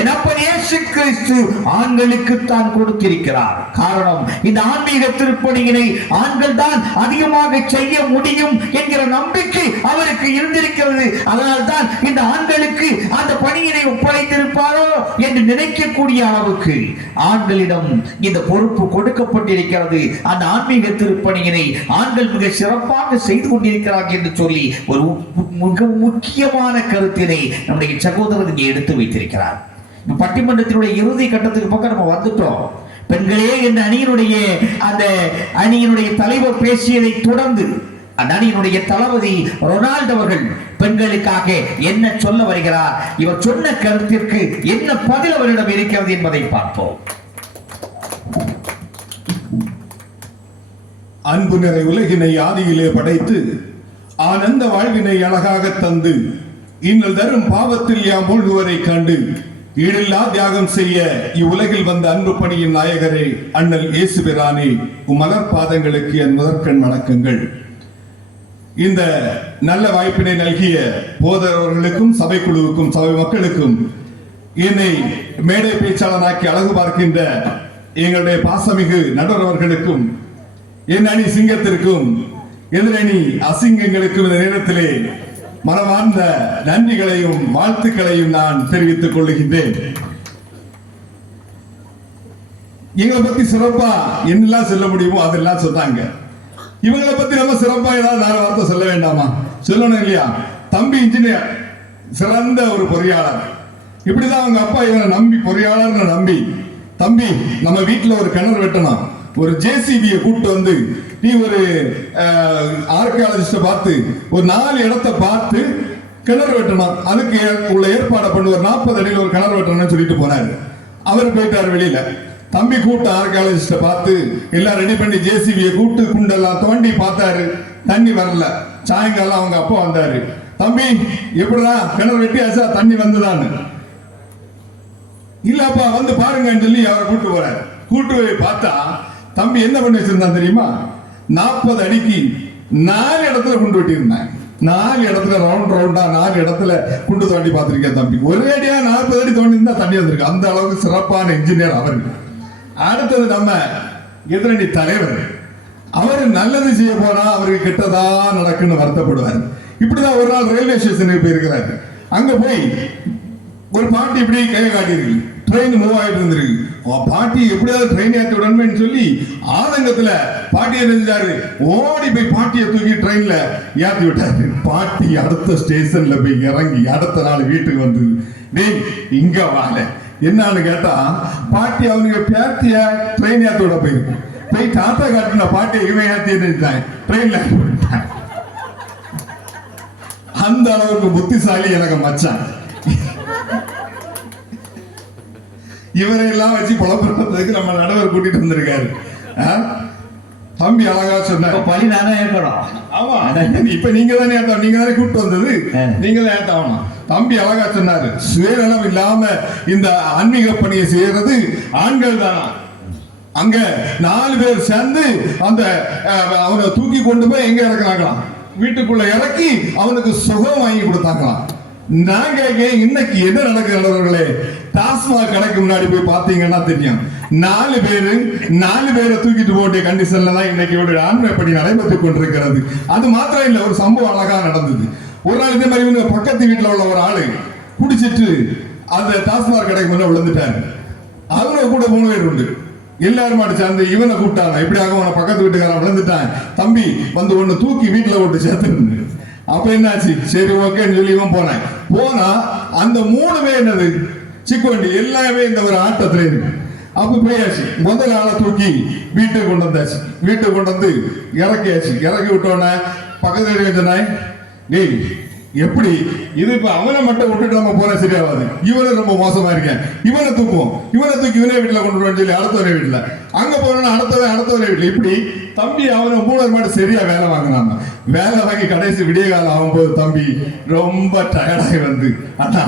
என் அப்பன் இயேசு கிறிஸ்து ஆண்களுக்கு தான் கொடுத்திருக்கிறார். காரணம், இந்த ஆன்மீக திருப்பணியினை ஆண்கள் தான் அதிகமாக செய்ய முடியும் என்கிற நம்பிக்கை அவருக்கு இருந்திருக்கிறது. அதனால் தான் இந்த ஆண்களுக்கு அந்த பணியினை ஒப்படை செய்திருப்பாரோ என்று நினைக்கக்கூடிய அளவுக்கு ஆண்களிடம் இந்த பொறுப்பு கொடுக்கப்பட்டிருக்கிறது. அந்த ஆன்மீக திருப்பணியினை ஆண்கள் மிக சிறப்பாக செய்து கொண்டிருக்கிறார்கள் என்று சொல்லி ஒரு மிக முக்கியமான கருத்தினை நம்முடைய சகோதரர் இங்கே எடுத்து வைத்திருக்கிறார். பட்டிமன்றத்தினுடைய இறுதி கட்டத்துக்கு பக்கம் நம்ம வந்துட்டோம். பெண்களே என்ற அணியினுடைய தலைவர் பேசியதை தொடர்ந்து அந்த அணியினுடைய தளபதி ரொனால்டோ அவர்கள் பெண்களுக்காக என்ன சொல்ல வருகிறார், இவர் சொன்ன கருத்திற்கு என்ன பதில் அவரிடம் இருக்கிறது என்பதை பார்ப்போம். அன்பு நிறை உலகினை ஆதியிலே படைத்து ஆனந்த வாழ்வினை அழகாக தந்து இன்னல் தரும் பாவத்தில் யாம் மூழ்குவரை கண்டு ஈடில்லா தியாகம் செய்ய இவ்வுலகில் வந்த அன்பு பணியின் நாயகரே அண்ணல் இயேசுபிரானே, மலர் பாதங்களுக்கு என் முதற்கண் வணக்கங்கள். இந்த நல்ல வாய்ப்பினை நல்கிய போதவர்களுக்கும் சபைக்குழுவுக்கும் சபை மக்களுக்கும் என்னை மேடை பேச்சாளராக்கி அழகு பார்க்கின்ற எங்களுடைய பாசமிகு நடுவர்களுக்கும் என் அணி சிங்கத்திற்கும் எதிரணி அசிங்கங்களுக்கும் இந்த நேரத்திலே மனமார்ந்த நன்றிகளையும் வாழ்த்துக்களையும் நான் தெரிவித்துக் கொள்ளுகின்றேன். எங்களை பத்தி சிறப்பா என்னெல்லாம் சொல்ல முடியுமோ அதெல்லாம் சொன்னாங்க. இவங்களை பத்தி நம்ம சிறப்பா ஏதாவது 4 வார்த்தை சொல்ல வேண்டாமா? சொல்லணும் இல்லையா? தம்பி இன்ஜினியர், சிறந்த ஒரு பொறியாளர். இப்படிதான் அவங்க அப்பா இவனை நம்பி பொறியாளர்னு நம்பி, தம்பி நம்ம வீட்டுல ஒரு கிணறு வெட்டணும், ஒரு ஜேசிபியை கூப்பிட்டு வந்து நீ ஒரு ஆர்கியாலஜிஸ்ட பார்த்து ஒரு 4 இடத்தை பார்த்து கிணறு வெட்டணும், அதுக்கு உள்ள ஏற்பாடை பண்ணு, ஒரு 40 அடியில் ஒரு கிணறு வெட்டணும்னு சொல்லிட்டு போனாரு. அவர் போயிட்டாரு வெளியில. தம்பி கூப்பிட்டு ஆர்கியாலஜிஸ்ட பார்த்து எல்லாம் ரெடி பண்ணி ஜேசிபியை கூப்பிட்டு குண்டெல்லாம் தோண்டி பார்த்தாரு, தண்ணி வரல. சாயங்காலம் அவங்க அப்பா வந்தாரு, தம்பி எப்படிதான் கிணறு வெட்டியாச்சா, தண்ணி வந்துதான்னு. இல்லப்பா வந்து பாருங்கன்னு சொல்லி அவரை கூப்பிட்டு போறாரு. கூட்டு போய் பார்த்தா தம்பி என்ன பண்ணி வச்சிருந்தான் தெரியுமா? 40 அடிக்கு 4 இடத்துல குண்டு வெட்டி இருந்தாங்க. 4 இடத்துல ரவுண்டா 4 இடத்துல குண்டு தோண்டி பார்த்திருக்கேன் தம்பி. ஒரே அடியா 40 அடி தோண்டி இருந்தா தண்ணி வந்திருக்கு. அந்த அளவுக்கு சிறப்பான இன்ஜினியர் அவர். அடுத்தது நம்ம எதிரணி தலைவர், அவரு நல்லது செய்ய போனா அவருக்கு கெட்டதா நடக்குன்னு வருத்தப்படுவார். இப்படிதான் ஒரு நாள் ரயில்வே ஸ்டேஷனுக்கு போயிருக்கிறாரு. அங்க போய் ஒரு பாட்டி இப்படி கையை காட்டியிருக்கு, ட்ரெயின் மூவ் ஆகிட்டு இருந்திருக்கு. பாட்டி எப்படியாவது ட்ரெயின் ஏற்றி விடணும்னு சொல்லி ஆதங்கத்துல பாட்டி என்ன செஞ்சாரு, ஓடி போய் பாட்டியை தூக்கி ட்ரெயின்ல ஏற்றி விட்டாரு. பாட்டி அடுத்த ஸ்டேஷன்ல போய் இறங்கி அடுத்த நாள் வீட்டுக்கு வந்து, டேய் இங்க வாழ என்னன்னு கேட்டா, பாட்டி அவனுக்கு பேத்திய ட்ரெயின் ஏற்றி விட போயிருக்கு. போய் தாத்தா காட்டின பாட்டியை இவன் ஏற்றி ட்ரெயின்ல ஏற்றி விட்டான். அந்த அளவுக்கு புத்திசாலி எனக்கு மச்சான். இவரையெல்லாம் வச்சு புலப்படுறதுக்கு நம்ம நடுவர் கூட்டிட்டு வந்திருக்காரு. தம்பி அழகா சொன்னார், பழி நானே ஏற்கணும். ஆமா, இப்ப நீங்க தானே ஏத்தணும், நீங்க தானே கூப்பிட்டு வந்தது, நீங்க தான் ஏத்தாவணும். தம்பி அழகா சொன்னாரு, சுயநலம் இல்லாம இந்த ஆன்மீக பணியை செய்யறது ஆண்கள் தானா. அங்க 4 பேர் சேர்ந்து அந்த அவனை தூக்கி கொண்டு போய் எங்க இறக்குறாங்களாம், வீட்டுக்குள்ள இறக்கி அவனுக்கு சுகம் வாங்கி கொடுத்தாங்களாம். நாங்க இன்னைக்கு என்ன நடக்கிறவர்களே, டாஸ்மாக் கடைக்கு முன்னாடி போய் பாத்தீங்கன்னா தெரியும், 4 பேரை தூக்கிட்டு போட்டிய கண்டிஷன்ல தான் இன்னைக்கு ஒரு ஆன்மீக பணி நடைபெற்றுக் கொண்டிருக்கிறது. அது மாத்திரம் இல்ல, ஒரு சம்பவம் அழகா நடந்தது. ஒரு நாள் இதே மாதிரி பக்கத்து வீட்டுல உள்ள ஒரு ஆளு குடிச்சிட்டு அந்த டாஸ்மாக் கடைக்கு முன்ன விழுந்துட்டாரு. அவங்க கூட 3 பேர் உண்டு. எல்லாரும் சேர்ந்து இவனை கூப்பிட்டாங்க, இப்படியாக உன பக்கத்து வீட்டுக்காரன் விழுந்துட்டான், தம்பி வந்து ஒண்ணு தூக்கி வீட்டுல போட்டு சேர்த்து. அப்ப என்னாச்சு, சரி ஓகேன்னு சொல்லி இவன் போனா அந்த 3 பேர் என்னது சிக்குவண்டி எல்லாமே இந்த ஒரு ஆட்டத்துல இருக்கு. அப்ப போயாச்சு, முதல் ஆளை தூக்கி வீட்டுக்கு கொண்டு வந்தாச்சு. வீட்டுக்கு கொண்டு வந்து இறக்கியாச்சு. இறக்கி விட்டோன்னே பக்கத்துல சொன்னாய், டேய் எப்படி இது இப்ப அவனை மட்டும் விட்டுட்டு நம்ம போனா சரியாவாது, இவனை ரொம்ப மோசமா இருக்கேன், இவனை தூக்குவோம், இவனை தூக்கி இவனே வீட்டுல கொண்டு வந்து சொல்லி அடுத்தவனே வீட்டுல, அங்க போனா அடுத்தவனே வீட்டுல, இப்படி தம்பி அவனை 3 மட்டும் சரியா வேலை வாங்கினாங்க. வேலை வாங்கி கடைசி விடிய காலம் ஆகும்போது தம்பி ரொம்ப டயர்டாகி வந்து, அண்ணா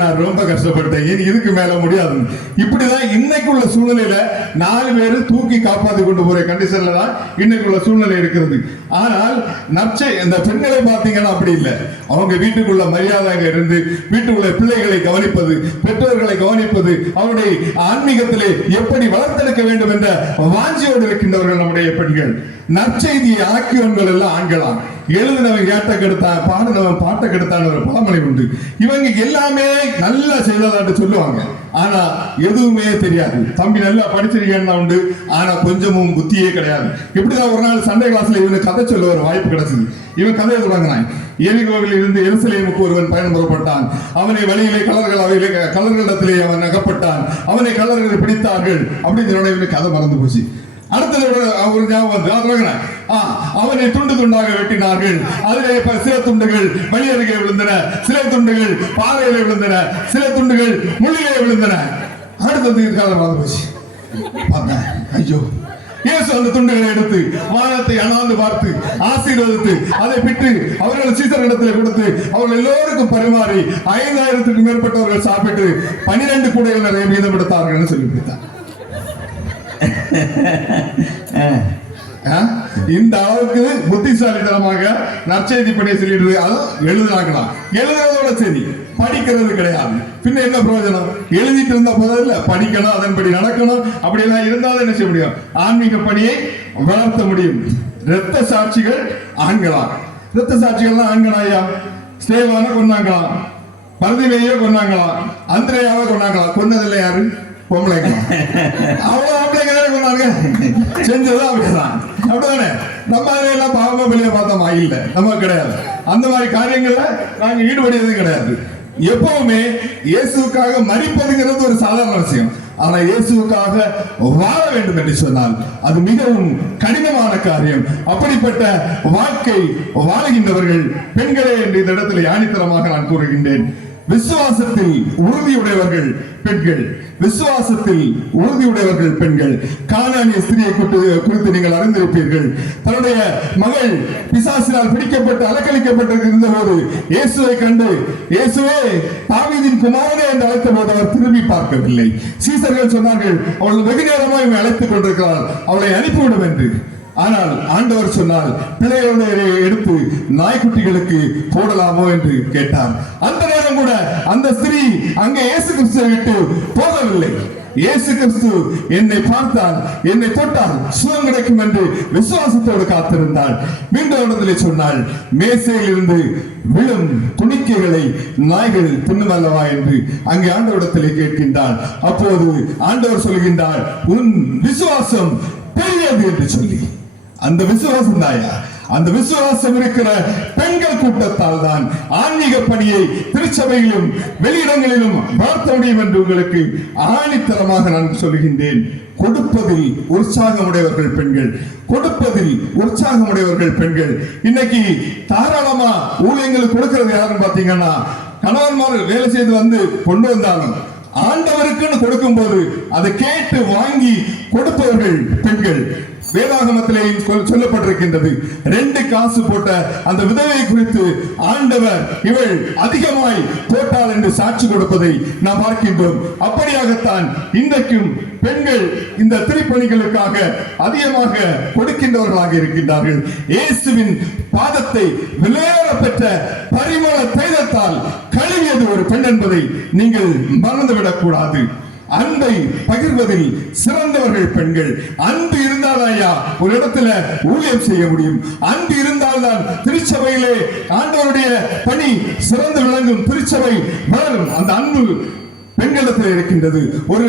நான் ரொம்ப கஷ்டப்பட்டேன், இதுக்கு மேல முடியாது. இப்படிதான் இன்னைக்குள்ள சூழ்நிலையில 4 பேரு தூக்கி காப்பாத்தி கொண்டு போற கண்டிஷன்ல தான் இன்னைக்குள்ள சூழ்நிலை இருக்கிறது. ஆனால் நற்சை இந்த பெண்களை பார்த்தீங்கன்னா அப்படி இல்லை. அவங்க வீட்டுக்குள்ள மரியாதையாக இருந்து வீட்டுக்குள்ள பிள்ளைகளை கவனிப்பது, பெற்றோர்களை கவனிப்பது, அவருடைய ஆன்மீகத்திலே எப்படி வளர்த்தெடுக்க வேண்டும் என்ற வாஞ்சியோடு இருக்கின்றவர்கள் நம்முடைய பெண்கள். நற்செய்தியை ஆக்கியவர்கள் எல்லாம் ஆண்களாம். எழுதினவன் கேட்ட கெடுத்தான், பாடினவன் பாட்டை கெடுத்தான் ஒரு பழமொழி உண்டு. இவங்க எல்லாமே நல்லா செய்ததாட்டு சொல்லுவாங்க, ஆனா எதுவுமே தெரியாது. தம்பி நல்லா படிச்சிருக்கேன்னா உண்டு, ஆனா கொஞ்சமும் புத்தியே கிடையாது. இப்படிதான் ஒரு நாள் சண்டே கிளாஸ்ல இவனுக்கு கதை சொல்ல ஒரு வாய்ப்பு கிடைச்சது. இவன் கதையை தொடங்கினான். எரிகோவில் இருந்து எருசலேமுக்கு ஒருவன் பயணம் புறப்பட்டான். அவனை வழியிலே கலர்களிடத்திலே அவன் அகப்பட்டான். அவனை கலர்கள் பிடித்தார்கள் அப்படின்னு சொன்ன இவனுக்கு கதை மறந்து போச்சு. அடுத்தது ஒரு ஞாபகம், அவனை துண்டு துண்டாக வெட்டினார்கள். அதிலே சில துண்டுகள் வழி அருகே விழுந்தன, சில துண்டுகள் பாறையிலே விழுந்தன, சில துண்டுகள் முள்ளிலே விழுந்தன. அடுத்தது கதை மறந்து போச்சு. பார்த்தேன், ஐயோ. இயேசு அந்த துண்டுகளை எடுத்து வானத்தை அண்ணாந்து பார்த்து ஆசீர்வதித்து அதை பிட்டு அவர்கள் சீசரிடத்தில் கொடுத்து அவர்கள் எல்லோருக்கும் பரிமாறி 5000க்கும் மேற்பட்டவர்கள் சாப்பிட்டு 12 கூடைகள் நிறைய மீதம் எடுத்தார்கள் சொல்லி பிடித்தார். இந்த அளவுக்கு புத்திசாலித்தனமாக நற்செய்தி பணியை சொல்லிட்டு எழுதுனாங்களாம். எழுதுறதோட சரி, படிக்கிறது கிடையாது. பின்ன என்ன பிரயோஜனம்? எழுதிட்டு இருந்த போதில்ல, படிக்கணும், அதன்படி நடக்கணும். அப்படி எல்லாம் இருந்தாலும் என்ன செய்ய முடியும்? ஆன்மீக பணியை வளர்த்த முடியும். இரத்த சாட்சிகள் ஆண்களா? இரத்த சாட்சிகள் ஆண்களாயா? ஸ்தேவான கொன்னாங்களாம், பரதிமையை கொன்னாங்களாம், அந்திரேயாவை கொன்னாங்களாம். கொன்னதில்லை யாரு? பொம்பளைங்களா? அவ்வளவு ஆம்பளைங்க தானே கொண்டாங்க, செஞ்சதும் அப்படிதான். அப்படிதானே? நம்ம அதையெல்லாம் பாவமா வெளியே பார்த்தோமா? இல்ல, நம்ம கிடையாது. அந்த மாதிரி காரியங்கள்ல நாங்க ஈடுபடியதும் கிடையாது. எப்பவுமே இயேசுக்காக மரிப்பதுங்கிறது ஒரு சாதாரண விஷயம். ஆனா இயேசுக்காக வாழ வேண்டும் என்று சொன்னால் அது மிகவும் கடினமான காரியம். அப்படிப்பட்ட வாழ்க்கை வாழ்கின்றவர்கள் பெண்களே என்று இந்த இடத்துல ஆணித்தரமாக நான் கூறுகின்றேன். விசுவாசத்தில் உறுதியுடையவர்கள் பெண்கள், விசுவாசத்தில் உறுதியுடையவர்கள் பெண்கள். கானானிய ஸ்திரியை குறித்து நீங்கள் அறிந்திருப்பீர்கள். தன்னுடைய மகள் பிசாசினால் பிடிக்கப்பட்டு அலக்களிக்கப்பட்டிருந்த போது இயேசுவை கண்டு, இயேசுவே தாவீதின் குமாரனே என்று அழைத்த போது அவர் திரும்பி பார்க்கவில்லை. சீசர்கள் சொன்னார்கள், அவள் வெகு நேரமாக இவன் அழைத்துக் கொண்டிருக்கிறாள், அவளை அனுப்பிவிடும் என்று. ஆனால் ஆண்டவர் சொன்னால், பிள்ளைகளை எடுத்து நாய்க்குட்டிகளுக்கு போடலாமோ என்று கேட்டார். அந்த நேரம் கூட அந்த ஸ்திரீ அங்கே இயேசு கிறிஸ்துவை விட்டு போகவில்லை. இயேசு கிறிஸ்து என்னை பார்த்தால், என்னை தொட்டால் சுகம் கிடைக்கும் என்று விசுவாசத்தோடு காத்திருந்தாள். மீண்டும் இடத்திலே சொன்னாள், மேசையில் இருந்து விழும் துணிக்கைகளை நாய்கள் தின்னுமல்லவா என்று அங்கே ஆண்டவரிடத்திலே கேட்கின்றாள். அப்போது ஆண்டவர் சொல்கின்றார், உன் விசுவாசம் பெரியது என்று சொல்லி. அந்த விசுவாசம் தாயா? அந்த விசுவாசம் இருக்கிற பெண்கள் கூட்டத்தால் தான் ஆன்மீக பணியை திருச்சபையிலும் வெளியிடங்களிலும் வளர்த்த முடியும் என்று உங்களுக்கு ஆணித்தரமாக நான் சொல்கின்றேன். கொடுப்பதில் உற்சாகமுடையவர்கள் பெண்கள், கொடுப்பதில் உற்சாகமுடையவர்கள் பெண்கள். இன்னைக்கு தாராளமா ஊழியங்களுக்கு கொடுக்கிறது யாருன்னு பாத்தீங்கன்னா, கணவன்மார் வேலை செய்து வந்து கொண்டு வந்தாலும் ஆண்டவருக்குன்னு கொடுக்கும் போது அதை கேட்டு வாங்கி கொடுப்பவர்கள் பெண்கள். வேதாகமத்திலே சொல்லப்பட்டிருக்கின்றது, 2 காசு போட்ட அந்த விதவை குறித்து ஆண்டவர் இவள் அதிகமாய் போட்டாள் என்று சாட்சி கொடுப்பதை நாம் பார்க்கின்றோம். அப்படியாகத்தான் இன்றைக்கும் பெண்கள் இந்த திருப்பணிகளுக்காக அதிகமாக கொடுக்கின்றவர்களாக இருக்கின்றார்கள். இயேசுவின் பாதத்தை விலையேற பெற்ற பரிமள தைலத்தால் கழுவியது ஒரு பெண் என்பதை நீங்கள் மறந்துவிடக் கூடாது. அன்பை பகிர்வதில் சிறந்தவர்கள் பெண்கள். அன்பு இருந்தாலையா ஒரு இடத்துல ஊழியம் செய்ய முடியும். அன்பு இருந்தால்தான் திருச்சபையிலே ஆண்டவருடைய பணி சிறந்து விளங்கும், திருச்சபை வளரும். அந்த அன்பு பெண்களிடத்தில் இருக்கின்றது. ஒரு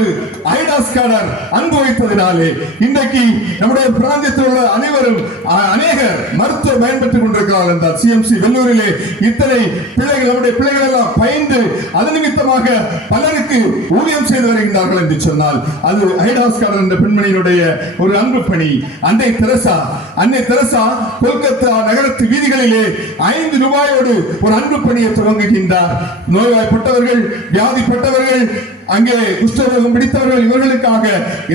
ஐடாஸ்காரர் அன்பு வைத்ததினாலே இன்றைக்கு நம்முடைய பிராந்தியத்தில் உள்ள அனைவரும் அநேகர் மருத்துவ பயன்பெற்றுக் கொண்டிருக்கிறார்கள் என்றால், சிஎம்சி வெள்ளூரிலே இத்தனை பிள்ளைகள், நம்முடைய பிள்ளைகள் எல்லாம் பயின்று அது நிமித்தமாக பலருக்கு ஊழியம் செய்து வருகின்றார்கள் என்று சொன்னால் அது ஐடாஸ்காரர் என்ற பெண்மணியினுடைய ஒரு அன்பு பணி. அன்னை தெரசா கொல்கத்தா நகரத்து வீதிகளிலே 5 ரூபாயோடு ஒரு அன்பு பணியை துவங்குகின்றார். நோய்வாய்ப்பட்டவர்கள், வியாதிப்பட்டவர்கள், அங்கே குஷ்டரோகம் பிடித்தவர்கள், இவர்களுக்காக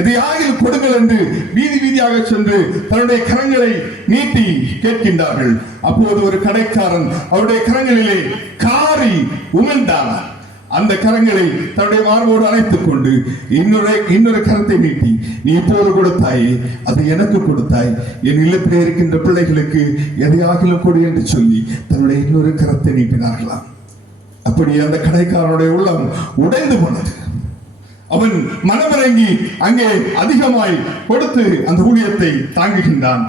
எதையாகிலும் கொடுங்கள் என்று வீதி வீதியாக சென்று தன்னுடைய கரங்களை நீட்டி கேட்கின்றார்கள். அப்போது ஒரு கடைக்காரன் அவருடைய கரங்களிலே காரி உமிழ்ந்தார். அந்த கரங்களை தன்னுடைய மார்போடு அழைத்துக் கொண்டு இன்னொரு கரத்தை நீட்டி, நீ இப்போது கொடுத்தாயே அது எனக்கு கொடுத்தாய், என் இல்லத்திலே இருக்கின்ற பிள்ளைகளுக்கு எதையாகிலும் கொடு என்று சொல்லி தன்னுடைய இன்னொரு கரத்தை நீட்டினார்களாம். அப்படி அந்த கடைக்காரனுடைய உள்ளம் உடைந்து போனது. அவன் மனமிறங்கி அங்கே அதிகமாய் கொடுத்து அந்த ஊழியத்தை தாங்குகின்றான்.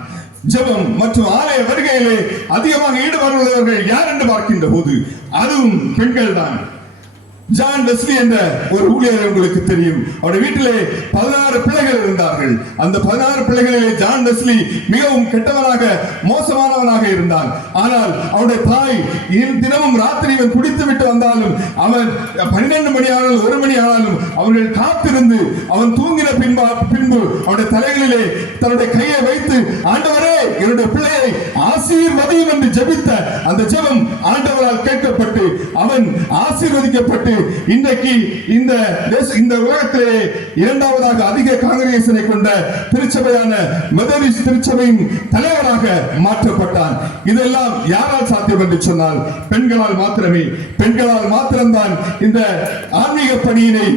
ஜெபம் மற்றும் ஆலய வருகையிலே அதிகமாக ஈடுபடுள்ளவர்கள் யார் என்று பார்க்கின்ற போது அதுவும் பெண்கள் தான். ஜான் வெஸ்லி என்ற ஒரு ஊழியர் உங்களுக்கு தெரியும். அவருடைய வீட்டிலே 16 பிள்ளைகள் இருந்தார்கள். அந்த 16 பிள்ளைகளிலே ஜான் வெஸ்லி மிகவும் கெட்டவனாக மோசமானவனாக இருந்தான். ஆனால் அவருடைய தாய் தினமும் ராத்திரி இவன் குடித்து விட்டு வந்தாலும் அவன் 12 மணி ஆனாலும் 1 மணி ஆனாலும் அவர்கள் காத்திருந்து அவன் தூங்கின பின்பு அவருடைய தலைகளிலே தன்னுடைய கையை வைத்து ஆண்டவரே என்னுடைய பிள்ளையை ஆசீர்வதியும் என்று ஜெபித்த அந்த ஜெபம் ஆண்டவரால் கேட்கப்பட்டு அவன் ஆசீர்வதிக்கப்பட்டு இன்றைக்கு இந்த உலகத்திலே இரண்டாவதாக அதிக காங்கிரேசனை கொண்ட திருச்சபையான மெதடிஸ்ட் திருச்சபையின் தலைவராக மாற்றப்பட்டான். இதெல்லாம் யாரால் சாத்தியம் என்று சொன்னால் பெண்களால் மாத்திரமே. பெண்களால் மாத்திரம்தான் இந்த ஆன்மீக பணியினை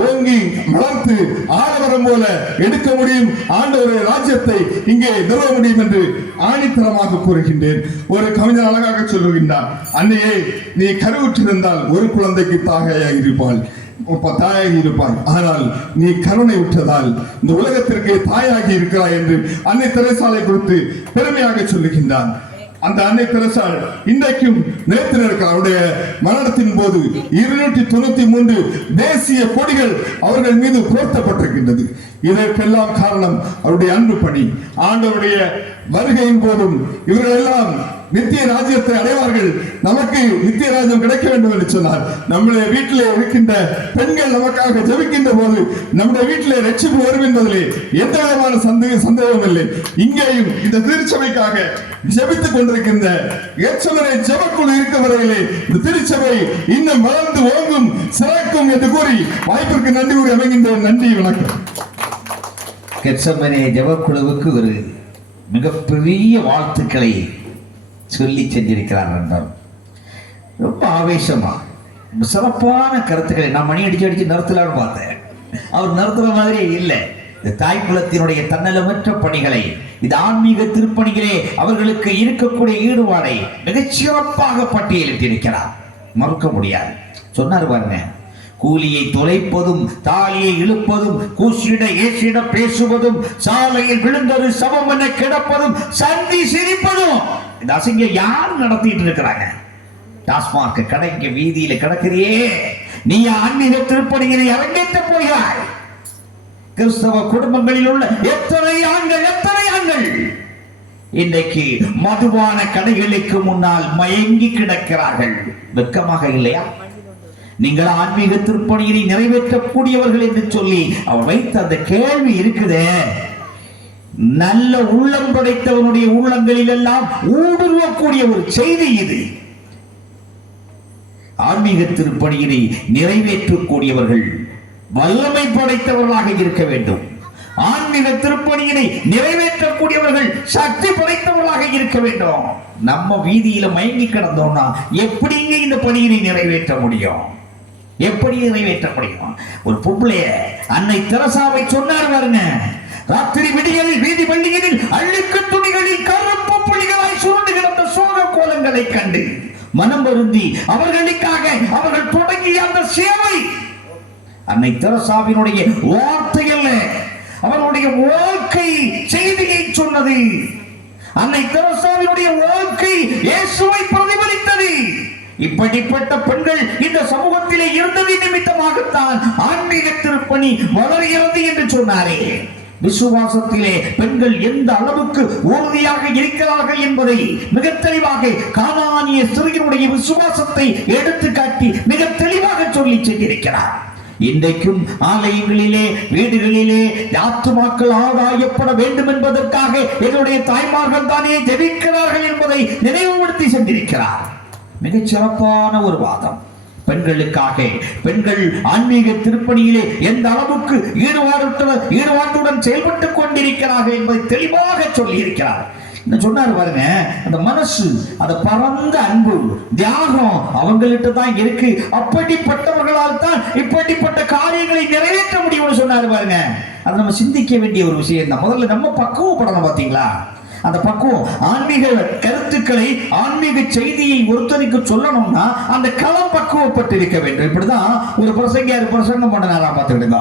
ஓங்கி வளர்த்து ஆடவரம் போல எடுக்க முடியும். ஆண்டவருடைய ராஜ்யத்தை இங்கே நிறுவ முடியும் என்று ஆணித்தரமாக கூறுகின்றேன். ஒரு கவிஞர் அழகாக சொல்லுகின்றார், அன்னையே நீ கருவுற்றிருந்தால் ஒரு குழந்தைக்கு தாயாக இருப்பாய், ஆனால் நீ கருணை விட்டதால் இந்த உலகத்திற்கு தாயாகி இருக்கிறாய் என்று அன்னை தெரேசாளை குறித்து பெருமையாக சொல்லுகின்றான். அந்த அன்னை தெரேசாள் இன்றைக்கும் நிலைத்து நிற்கிறார். அவருடைய மரணத்தின் போது 293 தேசிய கொடிகள் அவர்கள் மீது போர்த்தப்பட்டிருக்கின்றது. இதற்கெல்லாம் காரணம் அவருடைய அன்பு பணி. ஆண்டவருடைய வருகையின் போதும் இவர்கள் எல்லாம் நித்திய ராஜ்யத்தை அடைவார்கள். நமக்கு நித்திய ராஜ்யம் கிடைக்க வேண்டும் என்று சொன்னார். நம்முடைய வீட்டிலே இருக்கின்ற பெண்கள் நமக்காக ஜெபிக்கின்ற போது நம்முடைய வீட்டிலே ரட்சிப்பு வரும் என்பதிலே எந்த விதமான சந்தேகம் இல்லை. இங்கேயும் இந்த திருச்சபைக்காக ஜெபித்துக் கொண்டிருக்கின்ற எச்சமனை ஜெபக்குழு இருக்கும் வரையிலே இந்த திருச்சபை இன்னும் வளர்ந்து ஓங்கும் சிறக்கும் என்று கூறி வாய்ப்பிற்கு நன்றி கூறி அமைகின்றேன். நன்றி, வணக்கம். கெட்சமனே ஜெபக்குழுவுக்கு ஒரு மிகப்பெரிய வாழ்த்துக்களை சொல்லி செஞ்சிருக்கிறார் நண்பர். ரொம்ப ஆவேசமா சிறப்பான கருத்துக்களை நான் மணி அடிச்சு நிறுத்தலான்னு பார்த்தேன். அவர் நிறுத்துற மாதிரியே இல்லை. இந்த தாய்க்குலத்தினுடைய தன்னலமற்ற பணிகளை, இந்த ஆன்மீக திருப்பணிகளே அவர்களுக்கு இருக்கக்கூடிய ஈடுபாடை மிகச் சிறப்பாக பட்டியலிட்டிருக்கிறார். மறுக்க முடியாது. சொன்னார் பாருங்க, கூலியை தொலைப்பதும் தாலியை இழுப்பதும் கூசிட ஏசிட பேசுவதும் சாலையில் விழுந்தது சமம் என கிடப்பதும் சந்தி சிரிப்பதும் இந்த அசிங்கம் யார் நடத்திட்டு இருக்கிறாங்க? டாஸ்மாக் கடைக்கு வீதியில கிடக்கிறியே, நீ ஆன்மீக திருப்பணிகளை அரங்கேற்ற போகிறாய். கிறிஸ்தவ குடும்பங்களில் உள்ள எத்தனை ஆண்கள் இன்றைக்கு மதுபான கடைகளுக்கு முன்னால் மயங்கி கிடக்கிறார்கள். வெட்கமாக இல்லையா? நீங்கள் ஆன்மீக திருப்பணியை நிறைவேற்றக்கூடியவர்கள் என்று சொல்லி அவர் வைத்த அந்த கேள்வி இருக்குதே, நல்ல உள்ளம் படைத்தவனுடைய உள்ளங்களில் எல்லாம் ஊடுருவக்கூடிய ஒரு செய்தி இது. ஆன்மீக திருப்பணியினை நிறைவேற்றக்கூடியவர்கள் வல்லமை படைத்தவர்களாக இருக்க வேண்டும். ஆன்மீக திருப்பணியினை நிறைவேற்றக்கூடியவர்கள் சக்தி படைத்தவர்களாக இருக்க வேண்டும். நம்ம வீதியில மயங்கி கிடந்தோம்னா எப்படிங்க இந்த பணியினை நிறைவேற்ற முடியும்? எப்படி நிறைவேற்ற முடியும்? ஒரு பொம்பளைய அன்னை தெரசாவை சொன்னார் பாருங்க, ராத்திரி விடியலில் வீதி பள்ளிகளில் அழுக்கு துணிகளில் கருப்பு புள்ளிகளாய் சுருண்டு கிடந்த சோக கோலங்களை கண்டு மனம் வருந்தி அவர்களுக்காக அவர்கள் தொடங்கிய அந்த சேவை அன்னை தெரசாவினுடைய வார்த்தைகள் அவருடைய வாழ்க்கை செய்தியை சொன்னது. அன்னை தெரசாவினுடைய வாழ்க்கை இயேசுவை பிரதிபலித்தது. இப்படிப்பட்ட பெண்கள் இந்த சமூகத்திலே இருந்தது நிமித்தமாகத்தான் ஆன்மீக திருப்பணி வளர்கிறது என்று சொன்னாரே. விசுவாசத்திலே பெண்கள் எந்த அளவுக்கு உறுதியாக இருக்கிறார்கள் என்பதை மிக தெளிவாக கானானிய ஸ்திரீயினுடைய விசுவாசத்தை எடுத்து காட்டி மிக தெளிவாக சொல்லி சென்றிருக்கிறார். இன்றைக்கும் ஆலயங்களிலே வீடுகளிலே ஆத்துமாக்கள் ஆதாயப்பட வேண்டும் என்பதற்காக என்னுடைய தாய்மார்கள் தானே ஜெபிக்கிறார்கள் என்பதை நினைவுபடுத்தி சென்றிருக்கிறார். மிகச் சிறப்பான ஒரு வாதம். பெண்களுக்காக பெண்கள் ஆன்மீக திருப்பணியிலே எந்த அளவுக்கு ஈடுபாட்டுடன் செயல்பட்டுக் கொண்டிருக்கிறார்கள் என்பதை தெளிவாக சொல்லி இருக்கிறார். சொன்னாரு பாருங்க, அந்த மனசு, அந்த பரந்த அன்பு, தியாகம் அவங்கள்ட்ட தான் இருக்கு. அப்படிப்பட்டவர்களால் தான் இப்படிப்பட்ட காரியங்களை நிறைவேற்ற முடியும்னு சொன்னாரு பாருங்க. அதை நம்ம சிந்திக்க வேண்டிய ஒரு விஷயம் தான். முதல்ல நம்ம பக்குவப்படணும். பாத்தீங்களா? அந்த பக்குவம் ஆன்மீக கருத்துக்களை, ஆன்மீக செய்தியை ஒருத்தருக்கு சொல்லணும்னா அந்த களம் பக்குவப்பட்டு இருக்க வேண்டும். இப்படிதான் ஒரு பிரசங்கம் பண்ண பார்த்துக்கிட்டுங்க.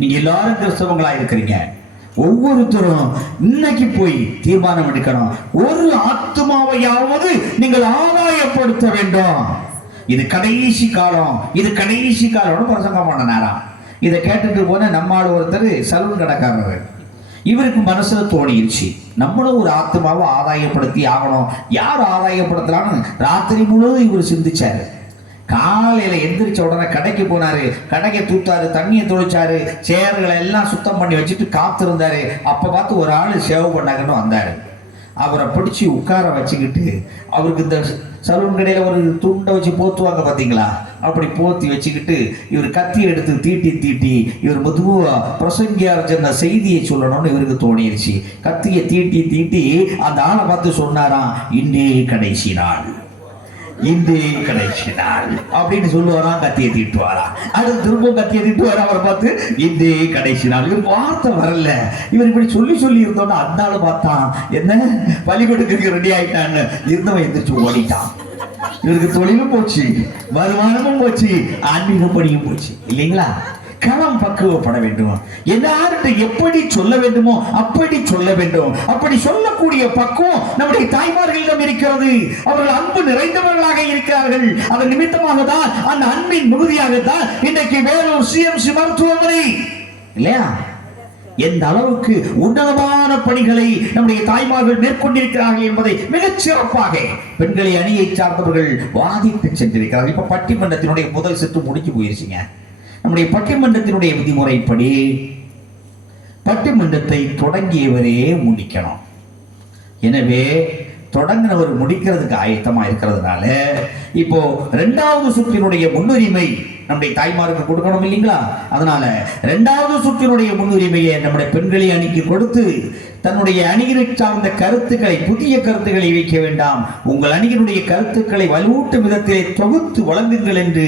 நீங்க எல்லாரும் கிறிஸ்தவங்களா இருக்கிறீங்க. ஒவ்வொருத்தரும் இன்னைக்கு போய் தீர்மானம் எடுக்கணும், ஒரு ஆத்மாவையாவது நீங்கள் ஆதாயப்படுத்த வேண்டும். இது கடைசி காலம், இது கடைசி காலம் பிரசங்கம் பண்ண நேரம். இதை கேட்டுட்டு போன நம்மால் ஒருத்தர் சலூன் கடைக்காரர், இவருக்கு மனசுல தோணிருச்சு, நம்மளும் ஒரு ஆத்மாவை ஆதாயப்படுத்தி ஆகணும். யார் ஆதாயப்படுத்தலான்னு ராத்திரி முழுவதும் இவர் சிந்திச்சாரு. காலையில எந்திரிச்ச உடனே கடைக்கு போனாரு, கடைக்கு தூத்தாரு, தண்ணியை தொளிச்சாரு, சேர்களை எல்லாம் சுத்தம் பண்ணி வச்சுட்டு காத்திருந்தாரு. அப்ப பார்த்து ஒரு ஆள் சேவ் பண்ணாங்கன்னு வந்தாரு. அவரை பிடிச்சி உட்கார வச்சுக்கிட்டு, அவருக்கு இந்த சலூன் கடையில ஒரு துண்டை வச்சு போத்துவாங்க பாத்தீங்களா, அப்படி போத்தி வச்சுக்கிட்டு இவர் கத்தி எடுத்து தீட்டி இவர் மெதுவா பிரசங்கியார் சொன்ன செய்தியை சொல்லணும்னு இவருக்கு தோணிருச்சு. கத்தியை தீட்டி அந்த ஆளை பார்த்து சொன்னாராம், இன்றே கடைசி நாள், இன்றே கடைசி நாள் அப்படின்னு சொல்லுவாராம். கத்தியை தீட்டுவாரா, அடுத்து திரும்ப கத்தியை தீட்டுவாரா. அவரை பார்த்து இன்றே கடைசி நாள். இவருக்கு வார்த்தை வரல. இவர் இப்படி சொல்லி இருந்தோன்னா அந்த ஆளு பார்த்தான், என்ன பள்ளிக்கூடத்துக்கு ரெடி ஆயிட்டான்னு இருந்தவன் எந்திரிச்சு ஓடிட்டான். இவருக்கு தொழிலும் போச்சு, வருமானமும் போச்சு, ஆன்மீக பணியும் போச்சு. இல்லைங்களா? களம் பக்குவப்பட வேண்டும். எல்லார்கிட்ட எப்படி சொல்ல வேண்டுமோ அப்படி சொல்ல வேண்டும். அப்படி சொல்லக்கூடிய பக்குவம் நம்முடைய தாய்மார்களிடம் இருக்கிறது. அவர்கள் அன்பு நிறைந்தவர்களாக இருக்கிறார்கள். அதன் நிமித்தமாக தான், அந்த அன்பின் மிகுதியாகத்தான் இன்றைக்கு வேலூர் சிஎம்சி மருத்துவமனை இல்லையா, எந்த அளவுக்கு உன்னதமான பணிகளை நம்முடைய தாய்மார்கள் மேற்கொண்டிருக்கிறார்கள் என்பதை மிகச் சிறப்பாக பெண்களை அணியை சார்ந்தவர்கள் வாதிட்டு சென்றிருக்கிறார்கள். இப்ப பட்டிமன்றத்தினுடைய முதல் சுற்று முடிஞ்சு போயிருச்சுங்க. நம்முடைய பட்டிமன்றத்தினுடைய விதிமுறைப்படி பட்டிமன்றத்தை தொடங்கியவரே முடிக்கணும். எனவே தொடங்கினவர் முடிக்கிறதுக்கு ஆயத்தமா இருக்கிறதுனால இப்போ இரண்டாவது சுற்றினுடைய முன்னுரிமை நம்முடைய தாய்மாருக்கு கொடுக்கணும் இல்லைங்களா? அதனால இரண்டாவது சுற்றினுடைய முன்னுரிமையை நம்முடைய பெண்களை அணிக்கு கொடுத்து தன்னுடைய அணியினை சார்ந்த கருத்துக்களை, புதிய கருத்துக்களை வைக்க வேண்டாம், உங்கள் அணியினுடைய கருத்துக்களை வலுவூட்டும் விதத்திலே தொகுத்து வழங்குங்கள் என்று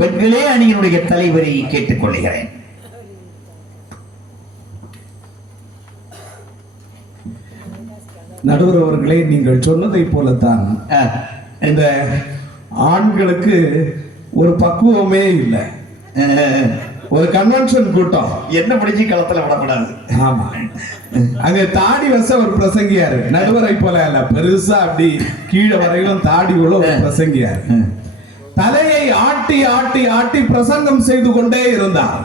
பெண்களே அணியினுடைய தலைவரை கேட்டுக்கொள்கிறேன். நடுவர் அவர்களே, நீங்கள் சொன்னதை போலத்தான் இந்த ஆண்களுக்கு ஒரு பக்குவமே இல்லை. ஒரு கன்வென்ஷன் கூட்டம் என்ன முடிஞ்சு களத்துல விடக்கூடாது. ஆமா, அங்க தாடி வச ஒரு பிரசங்கியாரு, நடுவரை போல அல்ல, பெருசா அப்படி கீழே வரையிலும் தாடி உள்ள ஒரு பிரசங்கியாரு. தலையை ஆட்டி ஆட்டி ஆட்டி பிரசங்கம் செய்து கொண்டே இருந்தார்.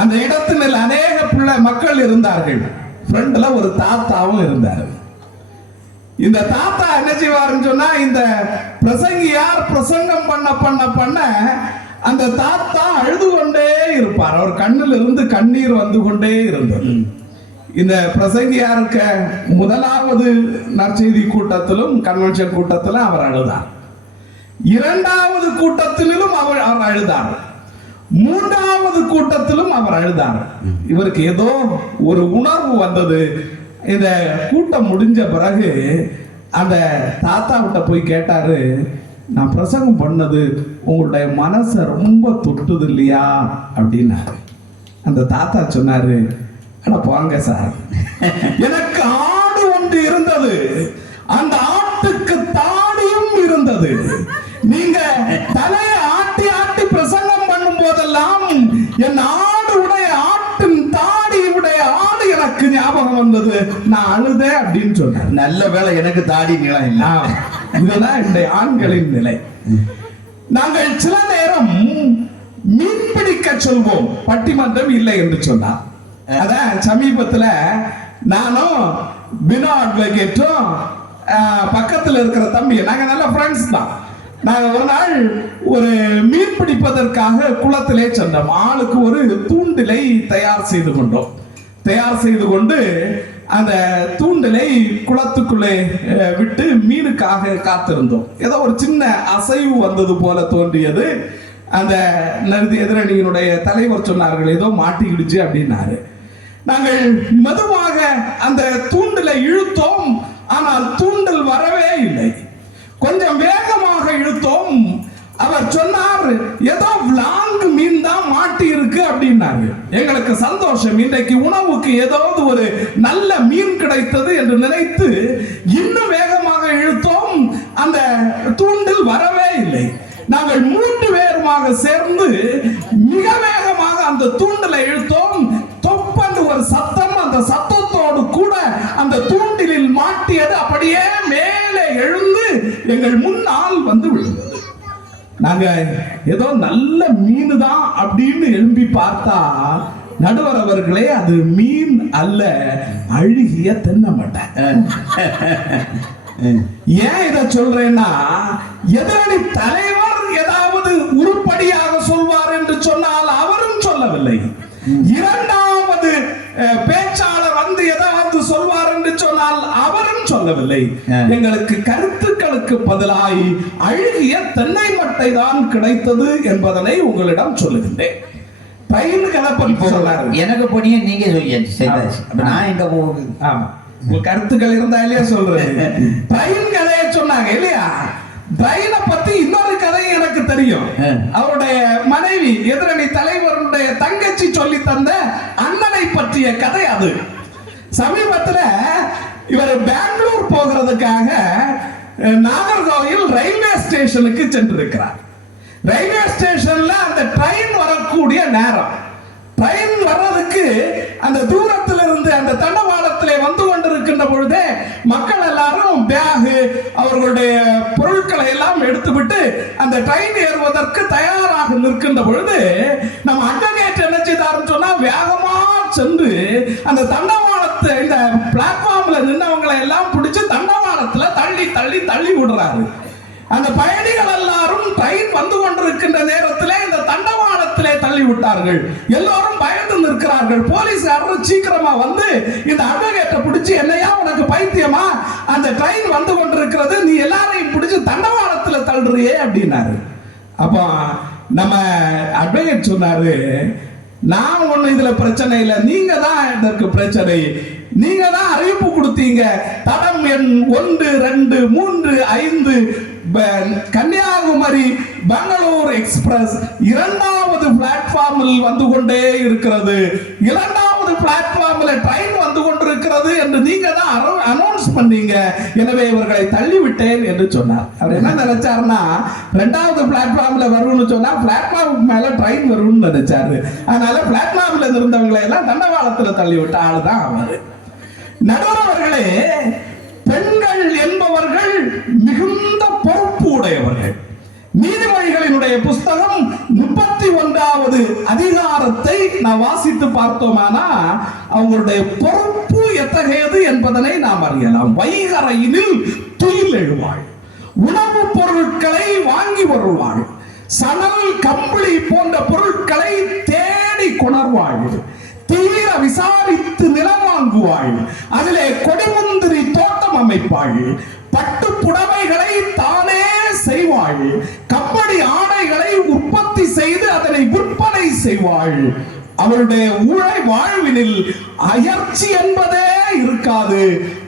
அந்த இடத்தில் அநேக பிள்ளை மக்கள் இருந்தார்கள். ஃப்ரண்ட்ல ஒரு தாத்தாவும் இருந்தார். இந்த தாத்தா என்ன செய்வாருன்னு சொன்னா, இந்த பிரசங்கியார் பிரசங்கம் பண்ண அந்த தாத்தா அழுது கொண்டே இருப்பார். அவர் கண்ணில் இருந்து கண்ணீர் வந்து கொண்டே இருந்தது. இந்த பிரசங்கியாருக்கு முதலாவது நற்செய்தி கூட்டத்திலும் கன்வென்ஷன் கூட்டத்திலும் அவர் அழுதார். இரண்டாவது கூட்டத்திலும் அவர் அழுதார். மூன்றாவது கூட்டத்திலும் அவர் அழுதார். இவருக்கு ஏதோ ஒரு உணர்வு வந்தது. இந்த கூட்டம் முடிஞ்ச பிறகு அந்த தாத்தா கிட்ட போய் கேட்டாரு, நான் பிரசங்கம் பண்ணது உங்களுடைய மனசை ரொம்ப தொட்டுது இல்லையா அப்படின்னாரு. அந்த தாத்தா சொன்னாரு, அட போங்க சார், எனக்கு ஆடு ஒன்று இருந்தது, அந்த ஆட்டுக்கு தாடியும் இருந்தது. நீங்க தலையை ஆட்டி ஆட்டி பிரசங்கம் பண்ணும் போதெல்லாம் என் ஆடு உடைய ஆட்டின் தாடி உடைய ஆடு எனக்கு ஞாபகம் வந்தது, நான் அழுதேன் அப்படின்னு சொன்னேன். நல்ல வேளை எனக்கு தாடி நீளம் இல்லை. இதுதான் இந்த ஆண்களின் நிலை. நாங்கள் சில நேரம் மீன் பிடிக்க சொல்வோம், பட்டிமன்றம் இல்லை என்று சொன்னார். அதான் சமீபத்துல நானும் பினோ அட்வொகேட்டும் பக்கத்துல இருக்கிற தம்பி, நாங்க நல்ல ஃப்ரெண்ட்ஸ் தான். நாங்க ஒரு நாள் ஒரு மீன் பிடிப்பதற்காக குளத்திலே சென்றோம். ஆளுக்கு ஒரு தூண்டிலை தயார் செய்து கொண்டோம். தயார் செய்து கொண்டு அந்த தூண்டிலை குளத்துக்குள்ளே விட்டு மீனுக்காக காத்திருந்தோம். ஏதோ ஒரு சின்ன அசைவு வந்தது போல தோன்றியது. அந்த எதிரணியினுடைய தலைவர் சொன்னார்கள், ஏதோ மாட்டிக்கிடுச்சு அப்படின்னாரு. நாங்கள் மெதுவாக அந்த தூண்டிலை இழுத்தோம், ஆனால் தூண்டில் வரவே இல்லை. கொஞ்சம் வேகமாக இழுத்தோம். அவர் சொன்னார், ஏதோ லாங் மீன் தான் மாட்டி இருக்கு அப்படின்னாரு. எங்களுக்கு சந்தோஷம், இன்றைக்கு உணவுக்கு ஏதாவது ஒரு நல்ல மீன் கிடைத்தது என்று நினைத்து இன்னும் வேகமாக இழுத்தோம். அந்த தூண்டில் வரவே இல்லை. நாங்கள் 3 பேருமாக சேர்ந்து மிக வேகமாக அந்த தூண்டிலை இழுத்தோம். தொப்பந்து ஒரு சத்தம் அந்த சத்தத்தோடு கூட அந்த தூண்டிலில் மாட்டியது அப்படியே மேலே எழுந்து எங்கள் முன்னால் வந்து விழுந்தது. நாங்க ஏதோ நல்ல மீன் தான் அப்படின்னு எழும்பி பார்த்தா, நடுவர் அவர்களே, அது மீன் அல்ல, அழுகிய தென்னமட்டை. ஏன் இத சொல்றேன்னா, எதிரணி தலைவர் ஏதாவது உருப்படியாக சொல்வார் என்று சொன்னால் அவரும் சொல்லவில்லை. இரண்டாவது பேச்சாளர் வந்து ஏதாவது சொல்வார் என்று சொன்னால் அவரும் சொல்லவில்லை. எங்களுக்கு கருத்துக்களுக்கு பதிலாய் அழுகிய தென்னை மட்டை தான் கிடைத்தது என்பதனை உங்களிடம் சொல்லுகின்றேன். எனக்கு பொடிய நீங்க சொல்லி நான் எங்க போகுது? ஆமா, கருத்துக்கள் இருந்தாலே சொல்றேன். ட்ரெயின் கதையை சொன்னாங்க இல்லையா? ட்ரெயினை பத்தி இன்னொரு கதை எனக்கு தெரியும். அவருடைய மனைவி, எதிரணி தலைவருடைய தங்கச்சி சொல்லி தந்த அண்ணனை பற்றிய கதை அது. சமீபத்துல இவர் பெங்களூர் போகிறதுக்காக நாகர்கோவில் ரயில்வே ஸ்டேஷனுக்கு சென்றிருக்கிறார். ரயில்வே ஸ்டேஷன்ல அந்த ட்ரெயின் வரக்கூடிய நேரம், ட்ரெயின் வர்றதுக்கு அந்த தூரத்தில் இருந்து அந்த தண்டவாளத்திலே வந்து கொண்டிருக்கின்ற பொழுதே மக்கள் எல்லாரும் பேக், அவர்களுடைய பொருட்களை எல்லாம் எடுத்துவிட்டு அந்த ட்ரெயின் ஏறுவதற்கு தயாராக நிற்கின்ற பொழுது நம்ம அட்வொகேட் என்ன செய்தாருன்னு சொன்னா, வேகமா சென்று அந்த தண்டவாளத்தை, இந்த பிளாட்ஃபார்ம்ல நின்னவங்களை எல்லாம் பிடிச்சு தண்டவாளத்துல தள்ளி தள்ளி தள்ளி விடுறாரு. அந்த பயணிகள் எல்லாரும் ட்ரெயின் வந்து கொண்டிருக்கின்ற நேரத்திலே இந்த தண்டவாளத்திலே தள்ளி விட்டார்கள். எல்லாரும் பயந்து நிற்கிறார்கள். போலீஸ்காரர் சீக்கிரமா வந்து இந்த அட்வொகேட்டை பிடிச்சு, என்னையா உனக்கு பைத்தியமா, அந்த ட்ரெயின் வந்து கொண்டிருக்கிறது, நீ எல்லாரையும் பிடிச்சு தண்டவாளத்துல தள்ளுறியே அப்படின்னாரு. அப்ப நம்ம அட்வொகேட் சொன்னாரு, நான் ஒண்ணு இதுல பிரச்சனை இல்லை, நீங்க தான் இதற்கு பிரச்சனை. நீங்க தான் அறிவிப்பு கொடுத்தீங்க, தடம் எண் 1, 2, 3, 5 கன்னியாகுமரி பெங்களூர் எக்ஸ்பிரஸ் 2வது பிளாட்ஃபார்மில் வந்து கொண்டே இருக்கிறது, 2வது பிளாட்ஃபார்மில் ட்ரெயின் வந்து கொண்டிருக்கிறது என்று நீங்க தான் அனௌன்ஸ் பண்ணீங்க, எனவே இவர்களை தள்ளிவிட்டேன் என்று சொன்னார். அவர் என்ன நினைச்சாருன்னா, 2வது பிளாட்ஃபார்ம்ல வரும்னு சொன்னா பிளாட்ஃபார்முக்கு மேல ட்ரெயின் வரும்னு நினைச்சாரு. அதனால பிளாட்ஃபார்ம்ல இருந்தவங்களை எல்லாம் தண்டவாளத்துல தள்ளிவிட்ட ஆளு தான் அவரு. நடுவர்களே, பெண்கள் என்பவர்கள் மிகுந்த பொறுப்பு உடையவர்கள். நீதிமொழிகளினுடைய புஸ்தகம் 31வது அதிகாரத்தை நாம் வாசித்து பார்த்தோமானா அவங்களுடைய பொறுப்பு எத்தகையது என்பதனை நாம் அறியலாம். வைகரையினில் துயில் எழுவாள், உணவுப் பொருட்களை வாங்கி வருவாள், சணல் கம்பளி போன்ற பொருட்களை தேடி கொணர்வாள், தீர விசாரித்து நிலம் வாங்குவாள், அதிலே கொடிமுந்திரி தோட்டம் அமைப்பாள், பட்டு புடவைகளை தானே செய்வாள், கம்பளி ஆடைகளை உற்பத்தி செய்து அதனை விற்பனை செய்வாள். அவளுடைய வாழ்வினில் அயற்சி என்பதே இருக்காது.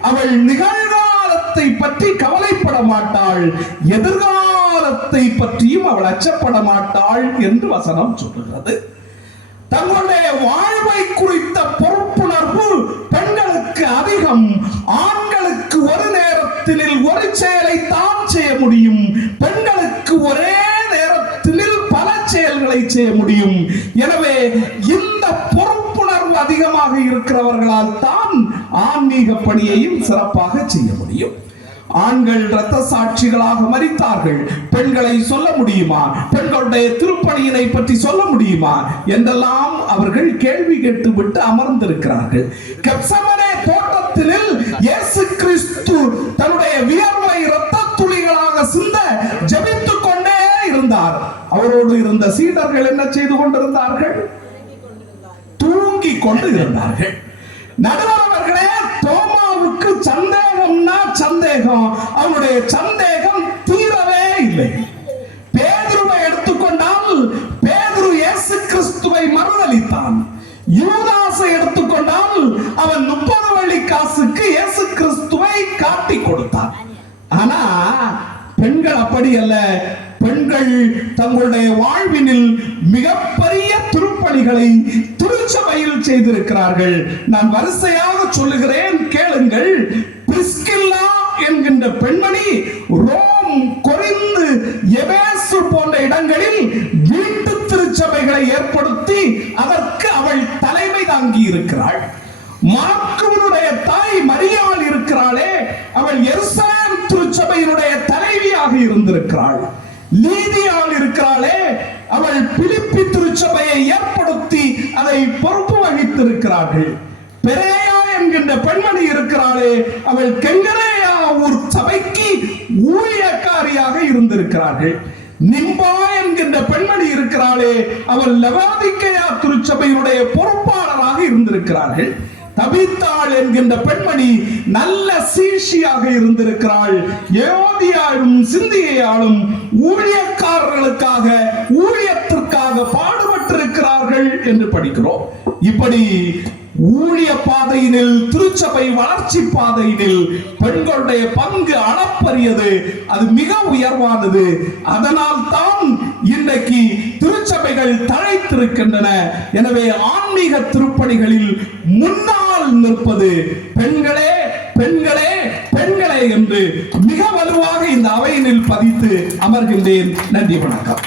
அவள் நிகழ்காலத்தை பற்றி கவலைப்பட மாட்டாள், எதிர்காலத்தை பற்றியும் அவள் அச்சப்பட மாட்டாள் என்று வசனம் சொல்லுகிறது. தங்களுடைய வாழ்வை குறித்த பொறுப்புணர்வு பெண்களுக்கு அதிகம். ஆண்களுக்கு ஒரு நேரத்தில் ஒரு செயலை தான் செய்ய முடியும், பெண்களுக்கு ஒரே நேரத்தில் பல செயல்களை செய்ய முடியும். எனவே இந்த பொறுப்புணர்வு அதிகமாக இருக்கிறவர்களால் தான் ஆன்மீக பணியையும் சிறப்பாக செய்ய முடியும். ஆண்கள் இரத்த சாட்சிகளாக மரித்தார்கள், பெண்களை சொல்ல முடியுமா, பெண்களுடைய திருப்பணியினை பற்றி சொல்ல முடியுமா என்றெல்லாம் அவர்கள் கேள்வி கேட்டுவிட்டு அமர்ந்திருக்கிறார்கள். கெத்செமனே தோட்டத்தில் இயேசு கிறிஸ்து தன்னுடைய வியர்வை இரத்த துளிகளாக சிந்த ஜெபித்துக் கொண்டே இருந்தார். அவரோடு இருந்த சீடர்கள் என்ன செய்து கொண்டிருந்தார்கள்? தூங்கிக் கொண்டு இருந்தார்கள். நடுவர்களே, தோமாவுக்கு சந்தேகம்னா சந்தேகம், அவனுடைய சந்தேகம் தீரவே இல்லை. பேதுருவை எடுத்துக்கொண்டால் பேதுரு இயேசு கிறிஸ்துவை மறுதலித்தான். யூதாசை எடுத்துக்கொண்டால் அவன் 30 வெள்ளி காசுக்கு இயேசு கிறிஸ்துவை காட்டி கொடுத்தான். ஆனா பெண்கள் அப்படி அல்ல. பெண்கள் தங்களுடைய வாழ்வினில் மிகப்பெரிய திருப்பணிகளை திருச்சபையில் செய்திருக்கிறார்கள். நான் வரிசையாக சொல்லுகிறேன், கேளுங்கள். பிரிஸ்கில்லா என்கின்ற பெண்மணி ரோம், கொரிந்து, எபேசு போன்ற இடங்களில் வீட்டு திருச்சபைகளை ஏற்படுத்தி அதற்கு அவள் தலைமை தாங்கி இருக்கிறாள். மார்க்குவனுடைய தாய் மரியாள் இருக்கிறாளே, அவள் எருசலேம் திருச்சபையினுடைய தலைவியாக இருந்திருக்கிறாள். லீதியாள் இருக்கிறாளே, அவள் பிலிப்பி திருச்சபையை ஏற்படுத்தி அதை பொறுப்பு வகித்திருக்கிறார்கள். பெரேயா என்கின்ற பெண்மணி இருக்கிறாளே, அவள் கெங்கரேயா ஊர் சபைக்கு ஊழியக்காரியாக இருந்திருக்கிறார்கள். நிம்பா என்கின்ற பெண்மணி இருக்கிறாளே, அவள் லவோதிக்கேயா திருச்சபையினுடைய பொறுப்பாளராக இருந்திருக்கிறார்கள். தபித்தாள் என்கின்ற பெண்மணி நல்ல சீஷியாக இருந்திருக்கிறாள். யோதியாளும் சிந்தியாளும் ஊழியக்காரர்களுக்காக ஊழியத்திற்காக பாடுபட்டிருக்கிறார்கள் என்று படிக்கிறோம். இப்படி ஊழிய பாதையினில், திருச்சபை வளர்ச்சி பாதையினில் பெண்களுடைய பங்கு அளப்பரியது, அது மிக உயர்வானது. அதனால் தான் இன்றைக்கு திருச்சபைகள் தழைத்திருக்கின்றன. எனவே ஆன்மீக திருப்பணிகளில் முன்னால் நிற்பது பெண்களே, பெண்களே, பெண்களே என்று மிக வலுவாக இந்த அவையினில் பதித்து அமர்கின்றேன். நன்றி, வணக்கம்.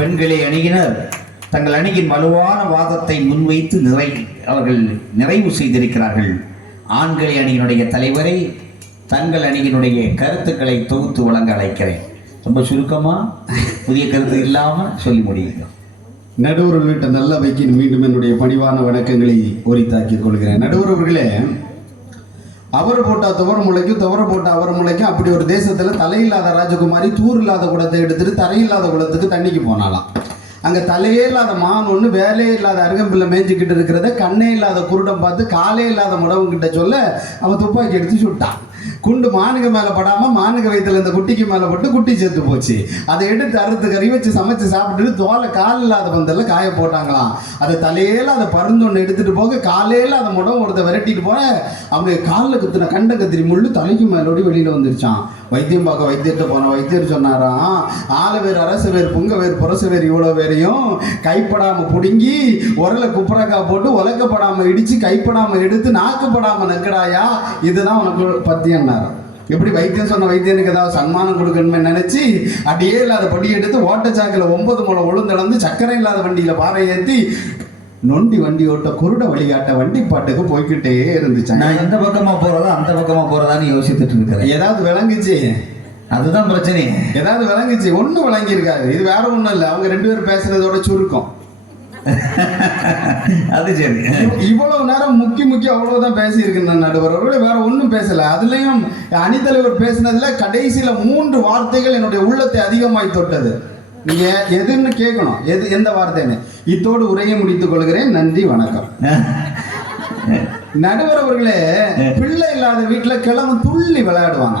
பெண்களே அணியினர் தங்கள் அணியின் வலுவான வாதத்தை முன்வைத்து அவர்கள் நிறைவு செய்திருக்கிறார்கள். ஆண்களை அணியினுடைய தலைவரை தங்கள் அணியினுடைய கருத்துக்களை தொகுத்து வழங்க அழைக்கிறேன். ரொம்ப சுருக்கமா, புதிய கருத்து இல்லாம சொல்லி முடியுங்க. நடுவர் வீட்டை நல்ல வைக்க மீண்டும் என்னுடைய பணிவான வணக்கங்களை உரித்தாக்கிக் கொள்கிறேன். நடுவர் அவர்களே, அவர் போட்டா துவர முளைக்கும், துவர போட்டா அவர் முளைக்கும். அப்படி ஒரு தேசத்துல தலையில்லாத ராஜகுமாரி தூர் இல்லாத குளத்தை எடுத்துட்டு தரையில்லாத குளத்துக்கு தண்ணிக்கு போனாலாம். அங்கே தலையே இல்லாத மான் ஒன்று வேலையே இல்லாத அருகம்பிள்ளை மேய்ஞ்சிக்கிட்டு இருக்கிறத கண்ணே இல்லாத குருடம் பார்த்து காலே இல்லாத முடவுங்கிட்ட சொல்ல அவன் துப்பாக்கி எடுத்து சுட்டான். குண்டு மானுங்க மேலே படாமல் மானுங்க வயிற்றுல இந்த குட்டிக்கு மேலே பட்டு குட்டி செத்து போச்சு. அதை எடுத்து அறுத்து கறி வச்சு சமைச்சு சாப்பிட்டுட்டு தோலை கால் இல்லாத பந்தலில் காய போட்டாங்களாம். அதை தலையில அதை பருந்தொன்று எடுத்துகிட்டு போக காலையில் அதை முடம் ஒருத்த விரட்டிட்டு போக அவனுடைய காலில் குத்துன கண்ட கத்திரி முள்ளு தலைக்கு மேலோடி வெளியில் வந்துருச்சான். வைத்தியம் பார்க்க வைத்தியத்தை போன வைத்தியர் சொன்னாராம், ஆளு வேறு அரசு வேறு புங்க வேறு புரசு வேறு இவ்வளோ வேறையும் கைப்படாமல் பிடுங்கி உரலை குப்பரக்கா போட்டு உலக்கப்படாமல் இடித்து கைப்படாமல் எடுத்து நாக்குப்படாமல் நக்கடாயா, இதுதான் உனக்கு பத்தியன்னாராம். எப்படி வைத்தியம் சொன்ன வைத்தியனுக்கு ஏதாவது சன்மானம் கொடுக்கணுமே நினைச்சு அடியே இல்லாத படி எடுத்து ஓட்டச்சாக்கில் 9 முளை உளுந்தளந்து சக்கரை இல்லாத வண்டியில் பாறை ஏற்றி நொண்டி வண்டி ஓட்ட குருட வழிகாட்ட வண்டி பாட்டுக்கு போய்கிட்டே இருந்துச்சு. நான் எந்த பக்கமா போறதா அந்த பக்கமா போறதான்னு யோசித்துட்டு இருக்கிறேன். ஏதாவது விளங்குச்சு? அதுதான் பிரச்சனை. ஏதாவது விளங்குச்சு? ஒன்றும் விளங்கி இருக்காது. இது வேற ஒன்றும் இல்லை, அவங்க 2 பேரும் பேசுறதோட சுருக்கம். அது சரி. இவ்வளவு நேரம் முக்கி அவ்வளவுதான் பேசியிருக்கேன் நடுவர் அவர்களே, வேற ஒன்றும் பேசல. அதுலயும் அணித்தலைவர் பேசினதுல கடைசியில 3 வார்த்தைகள் என்னுடைய உள்ளத்தை அதிகமாய் தொட்டது. நீங்க எதுன்னு கேட்கணும், எந்த வார்த்தைன்னு. இத்தோடு உரையை முடித்துக் கொள்கிறேன். நன்றி, வணக்கம். நடுவர் அவர்களே, பிள்ளை இல்லாத வீட்டுல கிழமை துள்ளி விளையாடுவாங்க.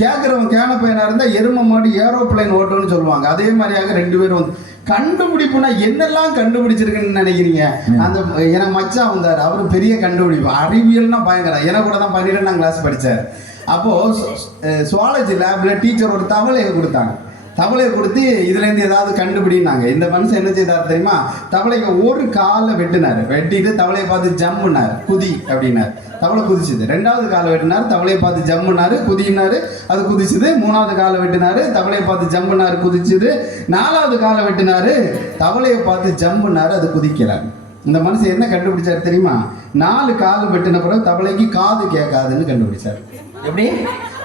கேட்கிறவன் கேன பையனா இருந்தா எரும மாடி ஏரோப்ளைன் ஓட்டோன்னு சொல்லுவாங்க. அதே மாதிரியாக 2 பேரும் வந்து கண்டுபிடிப்புனா என்னெல்லாம் கண்டுபிடிச்சிருக்குன்னு நினைக்கிறீங்க? அந்த எனக்கு மச்சான் வந்தார், அவரு பெரிய கண்டுபிடிப்பு, அறிவியல்னா பயங்கரம். எனக்கு கூட தான் 12ஆம் கிளாஸ் படித்தார். அப்போது சுவாலஜி லேபில் டீச்சர் ஒரு தவளையை கொடுத்தாங்க. தவளையை கொடுத்து இதுலேருந்து ஏதாவது கண்டுபிடினாங்க. இந்த மனுஷன் என்ன செய்தார் தெரியுமா? தவளைக்கு ஒரு காலை வெட்டினார். வெட்டிட்டு தவளையை பார்த்து ஜம்முனார், குதி அப்படின்னார். தவளை குதிச்சுது. 2வது காலை வெட்டினார், தவளையை பார்த்து ஜம்முனாரு, குதினாரு, அது குதிச்சுது. 3வது காலை வெட்டினாரு, தவளையை பார்த்து ஜம்முனாரு, குதிச்சுது. 4வது காலை வெட்டினாரு, தவளையை பார்த்து ஜம்முனாரு, அது குதிக்கிறார். இந்த மனுஷன் என்ன கண்டுபிடிச்சார் தெரியுமா? 4 கால் வெட்டின பிறகு தவளைக்கு காது கேட்காதுன்னு கண்டுபிடிச்சார். எப்படி?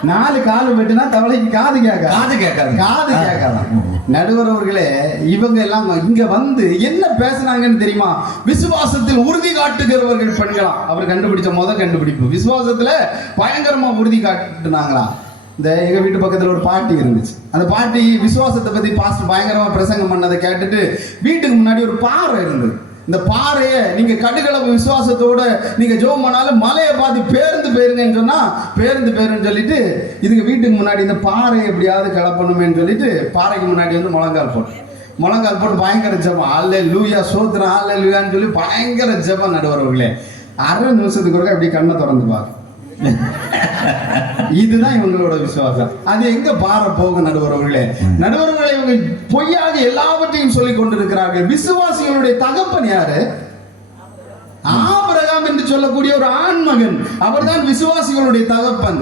4 கால் வெட்டினா தவளைக்கு காது கேட்காது. காது கேட்காதான். நடுவர் அவர்களே, இவங்க எல்லாம் இங்க வந்து என்ன பேசுனாங்கன்னு தெரியுமா? விசுவாசத்தில் உறுதி காட்டுகிறவர்கள் பெண்களாம். அவர் கண்டுபிடிச்ச கண்டுபிடிப்பு. விசுவாசத்துல பயங்கரமா உறுதி காட்டுனாங்களாம். இந்த எங்க வீட்டு பக்கத்துல ஒரு பாட்டி இருந்துச்சு. அந்த பாட்டி விசுவாசத்தை பத்தி பாஸ்டர் பயங்கரமா பிரசங்கம் பண்ணதை கேட்டுட்டு வீட்டுக்கு முன்னாடி ஒரு பாறை இருந்தது. இந்த பாறையை நீங்க கடுகளவு விசுவாசத்தோட நீங்க ஜெபம் பண்ணாலும் மலையை பார்த்து பேருந்து போயிருங்கன்னு சொன்னா பேருந்து போயிருன்னு சொல்லிட்டு இதுக்கு வீட்டுக்கு முன்னாடி இந்த பாறையை எப்படியாவது கிளப்பணுமேன்னு சொல்லிட்டு பாறைக்கு முன்னாடி வந்து முழங்கால் போட்டு பயங்கர ஜெபம். அல்லேலூயா சோத்திரம் அல்லேலூயான்னு சொல்லி பயங்கர ஜெபம். நடுவர்களே, 1/2 நிமிஷத்துக்கு ஒருக்கா இப்படி கண்ணை திறந்து பாரு. இதுதான் இவங்களோட விசுவாசம். அது எங்க பாறை போகும்? நடுவர்களே, இவங்க பொய்யாக எல்லாவற்றையும் சொல்லிக் கொண்டிருக்கிறார்கள். விசுவாசிகளுடைய தகப்பன் யாரு? ஆபிரகாம் என்று சொல்லக்கூடிய ஒரு ஆண்மகன், அவர்தான் விசுவாசிகளுடைய தகப்பன்.